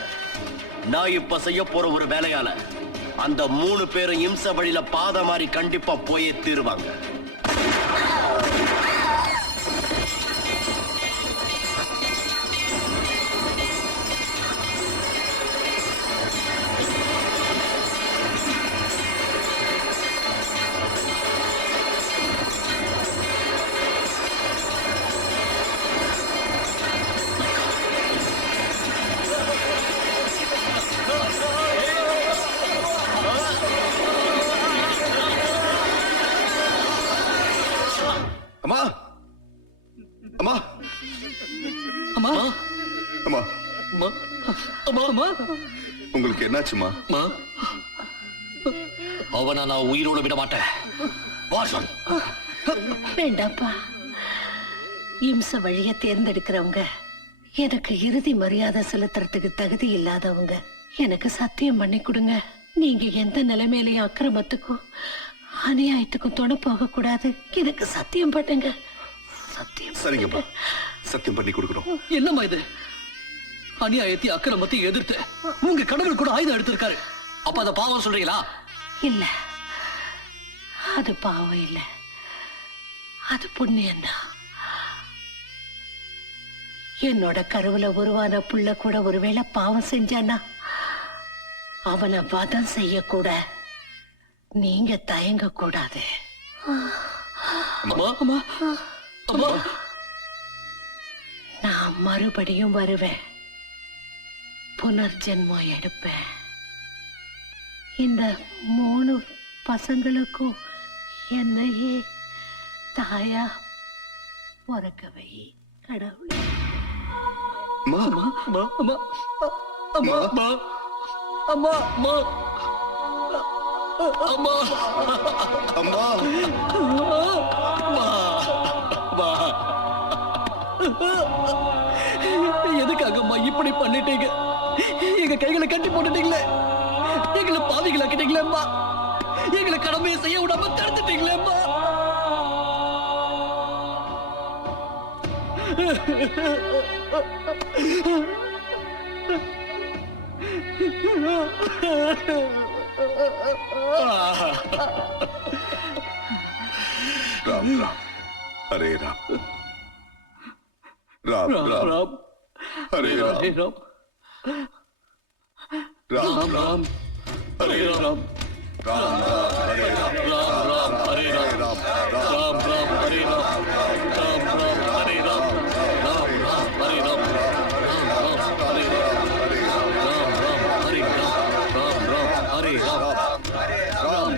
நான் இப்ப செய்ய போற ஒரு வேலையால அந்த 3 பேரும் இம்ச வழியில பாத மாதிரி கண்டிப்பா போயே தீருவாங்க. அம்மா, அம்மா, அம்மா, அம்மா, அம்மா, அம்மா, அம்மா, உங்களுக்கு என்னாச்சுமா? அம்மா, அவனை நான் உயிரோட விட மாட்டேன். வாசன், வேண்டாப்பா. இம்ச வழிய தேர்ந்தெடுக்கிறவங்க எனக்கு இறுதி மரியாதை செலுத்துறதுக்கு தகுதி இல்லாதவங்க. எனக்கு சத்தியம் பண்ணி கொடுங்க, நீங்க எந்த நிலைமையிலையும் அக்கிரமத்துக்கும் அநியாயத்துக்கும் துணை போக கூடாது. எனக்கு சத்தியம் பண்ணுங்க. சத்தியம். சரிங்கப்பா, சத்தியம் பண்ணி கொடுக்குறோம். என்னம்மா இது? அநியாயத்தை அக்கிரமத்தை எதிர்த்து உங்க கடவுள் கூட ஆயுதம் எடுத்திருக்காரு. அப்ப அத பாவம் சொல்றீங்களா? இல்ல, அது பாவம் இல்ல, அது புண்ணியம்தான். என்னோட கருவுல உருவான புள்ள கூட ஒருவேளை பாவம் செஞ்சானா அவனை வதம் செய்யக்கூட நீங்க தயங்க கூடாது. அம்மா அம்மா அம்மா, நான் மறுபடியும் வருவேன், புனர்ஜென்மம் எடுப்பேன். இந்த 3 பசங்களுக்கும் என்னையே தாயா பிறக்கவை கடவுளே. அம்மா அம்மா அம்மா அம்மா அம்மா அம்மா அம்மா அம்மா, எதுக்காக அம்மா இப்படி பண்ணிட்டீங்க? எங்க கைகளை கட்டி போட்டுட்டீங்களே, எங்களை பாவிகளாக்கிட்டீங்களே அம்மா, எங்களை கடமையை செய்ய விடாம தடுத்துட்டீங்களே அம்மா. ராம் ராம், ஹரே ராம், ராம் ராம், ராம் ஹரே ராம், ராம் ராம் ராம், ராம் ஹரே ராம், ராம் ராம் ராம், ஹரே ராம், ராம் ராம் ஹரே ராம், ராம் ராம் ராம் ஹரே ராம், ராம் ராம் ஹரே ராம், ராம் ராம் ஹரே ராம், ராம் ராம் ஹரே ராம், ராம் ராம் ஹரே ராம், ராம் ராம் ஹரே ராம், ராம்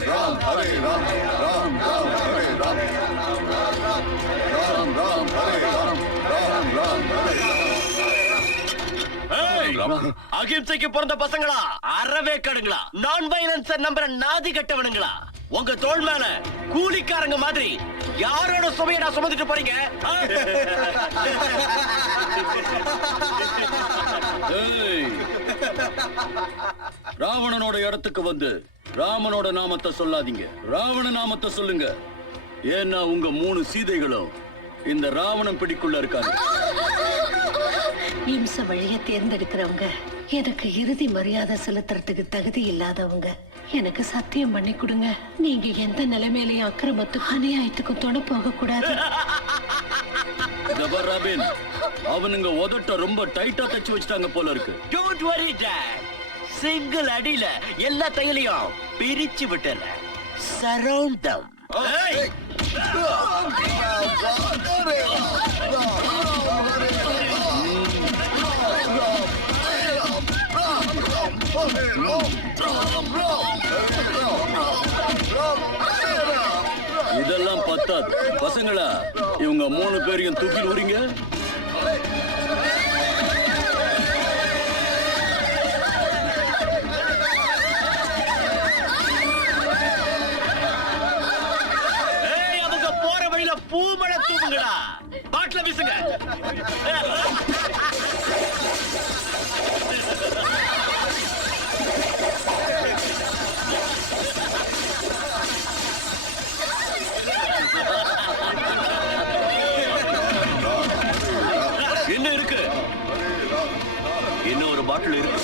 ராம், ஹரே ராம், ராம் ராம், ஹரே ராம், ராம் ராம், ஹரே ராம், ராம் ராம், ஹரே ராம். அகிம்சைக்கு பிறந்த பசங்களா, அறவே கடுங்களா, நான் வயலன்ஸ் நம்புற நாதி கட்டவனுங்களா, உங்க தோள் மேல கூலிக்காரங்க மாதிரி யாரோட சுமையடா சுமந்துட்டு போறீங்க? ஏய், ராவணனோட இடத்துக்கு வந்து ராமனோட நாமத்தை சொல்லாதீங்க, ராவண நாமத்தை சொல்லுங்க. ஏன்னா உங்க 3 சீதைகளும் இந்த ராவணன் பிடிக்குள்ள இருக்காங்க. இம்ச வழிய தேர்ந்தெடுக்கிறவங்க எனக்கு இறுதி மரியாதை செலுத்துறதுக்கு தகுதி இல்லாதவங்க. எனக்கு சத்தியம் பண்ணி கொடுங்க, நீங்க எந்த நிலைமையிலையும் அக்கிரமத்துக்கும் அநியாயத்துக்கும் துணை போக கூடாது. ராபின், அவனுங்க உதட்ட ரொம்ப டைட்டா தச்சு வச்சுட்டாங்க போல இருக்கு. Don't worry, Dad. சிங்கிள் அடியில எல்லா தையலையும் பிரிச்சு விட்டுறேன். Surround them. ஏய்! இதெல்லாம் பத்தாது பசங்களா, இவங்க 3 பேரையும் தூக்கி விடுறீங்க. ஏய், அவங்க போற வழியில பூமழை தூவுங்கடா, பாட்டில வீசுங்க. என்ன இருக்கு? இன்னும் ஒரு பாட்டில் இருக்கு.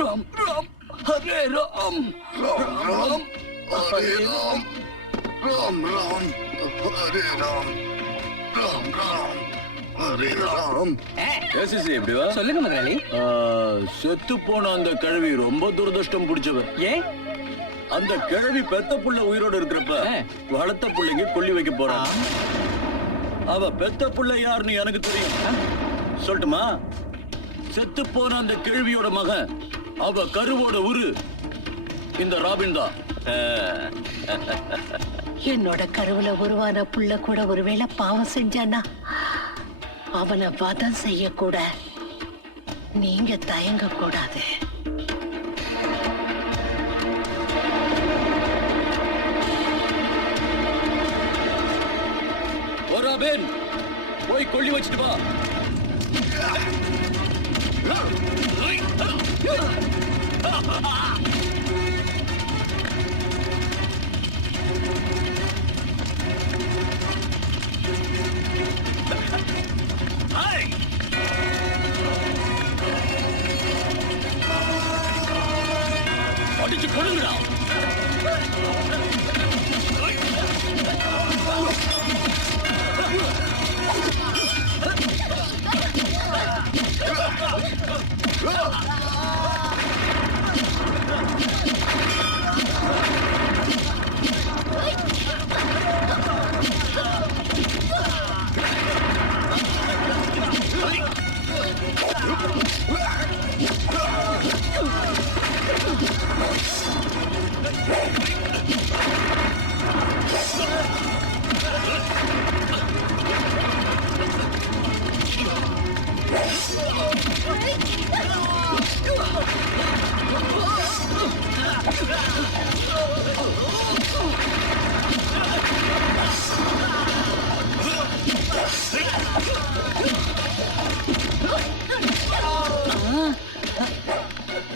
ராம் ராம் ஹரே ராம், ராம் ராம், ஹரே ராம், ராம் ராம், ஹரே ராம், ராம் ராம், ஹரே ராம். ஏசிசி எப்படிவா? சொல்லுங்க முதலாளி. செத்து போன அந்த கிழவி ரொம்ப துரதிருஷ்டம் பிடிச்சவ. ஏன்? அந்த கிழவி பெத்த புள்ள உயிரோட இருக்கிறப்ப வளர்த்த புள்ளைங்க கொல்லி வைக்க போறான். அவ பெத்த புள்ள யாருன்னு எனக்கு தெரியும். சொல்லட்டுமா? செத்து போன அந்த கிழவியோட மகன், அவ கருவோட உரு இந்த ராபின் தான். என்னோட கருவுல உருவான புள்ள கூட ஒருவேளை பாவம் செஞ்சானா அவனை வதம் செய்யக்கூட நீங்க தயங்க கூடாது. ராபின், போய் கொல்லி வச்சுட்டு வா. அடிச்சு கொள்ளுங்கடா.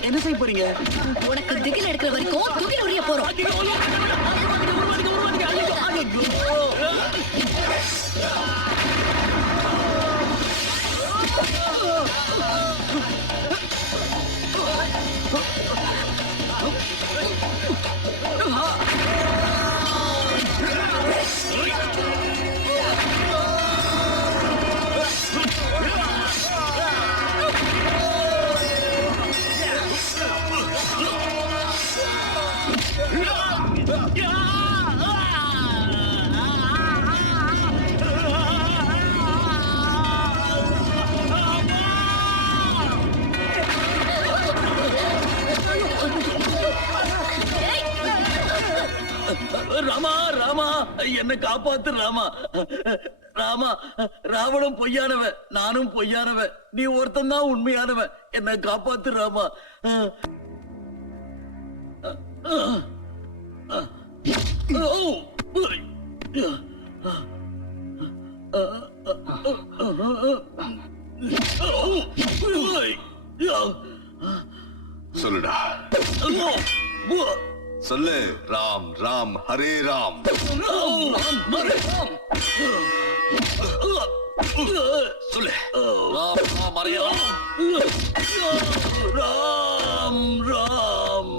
என்ன செய்ய போறீங்க? உனக்கு திகில் எடுக்கிற வரைக்கும் துகில் உரிய போறோம். ராமா, ராமா, என்ன காப்பாத்து ராமா. ராமா, ராவணன் பொய்யானவன், நானும் பொய்யானவன், நீ ஒருத்தன் தான் உண்மையானவன். என்ன காப்பாத்து ராமா. சொல்லுடா. சொல்லு. ராம் ராம் ஹரே ராம். சொல்லு. ராம் ராம் ஹரே ராம். ராம் ராம்.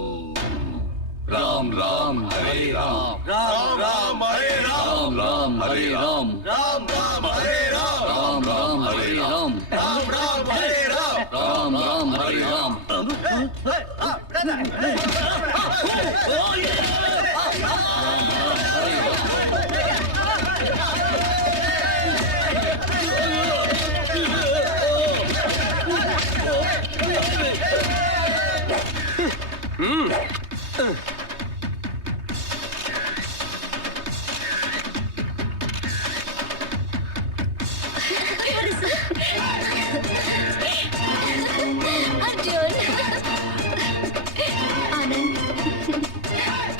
ராம் ராம் ஹரே ராம். ராம் ராம் ஹரே ராம். ராம் ஹரே ராம். ராம் ராம் ஹரே ராம். ராம் ராம் ஹரே ராம். ராம் ராம் ஹரே ராம். ராம் ராம் ஹரே ராம்.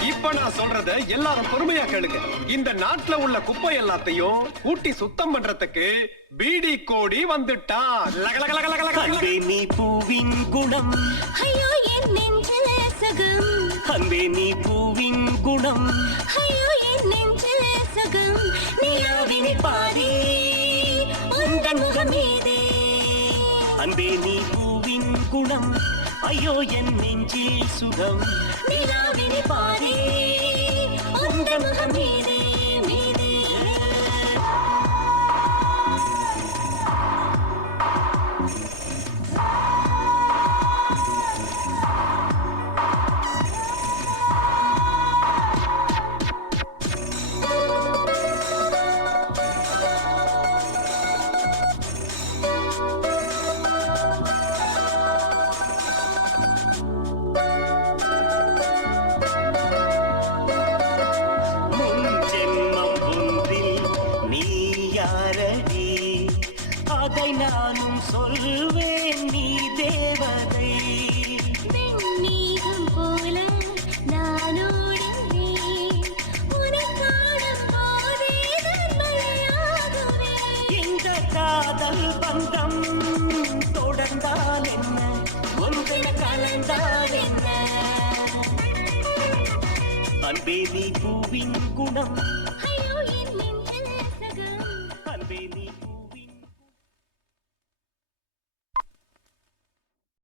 இப்ப நான் சொல்றத எல்லாரும் பொறுமையா கேளுங்க. இந்த நாட்டுல உள்ள குப்பை எல்லாத்தையும் கூட்டி சுத்தம் பண்றதுக்கு பீடி கோடி வந்துட்டான். அன்பே நீ பூவின் குணம். ஐயோ என் நெஞ்சில சகம். அன்பே நீ பூவின் குணம். ஐயோ என் நெஞ்சில சகம். நிலாவினை பாதி உந்தன் முகமீதே. அன்பே நீ பூவின் குணம். ஐயோ என் நெஞ்சில் சுகம். நிலாவினை பாதி உந்தன் முகமீதே மீதே. வார்த்தையாய் நானும் சொல்வேன் நீ தேவதை. வெண்ணீகம் போல நானோடுவேன் உனக்கான போதே நான் மழையாகுவேன். இந்த காதல் பந்தம் தொடர்ந்தால் என்ன, ஒன்றென கலந்தால் என்ன. அன்பே நீ பூவின் குணம், ஐயோ என்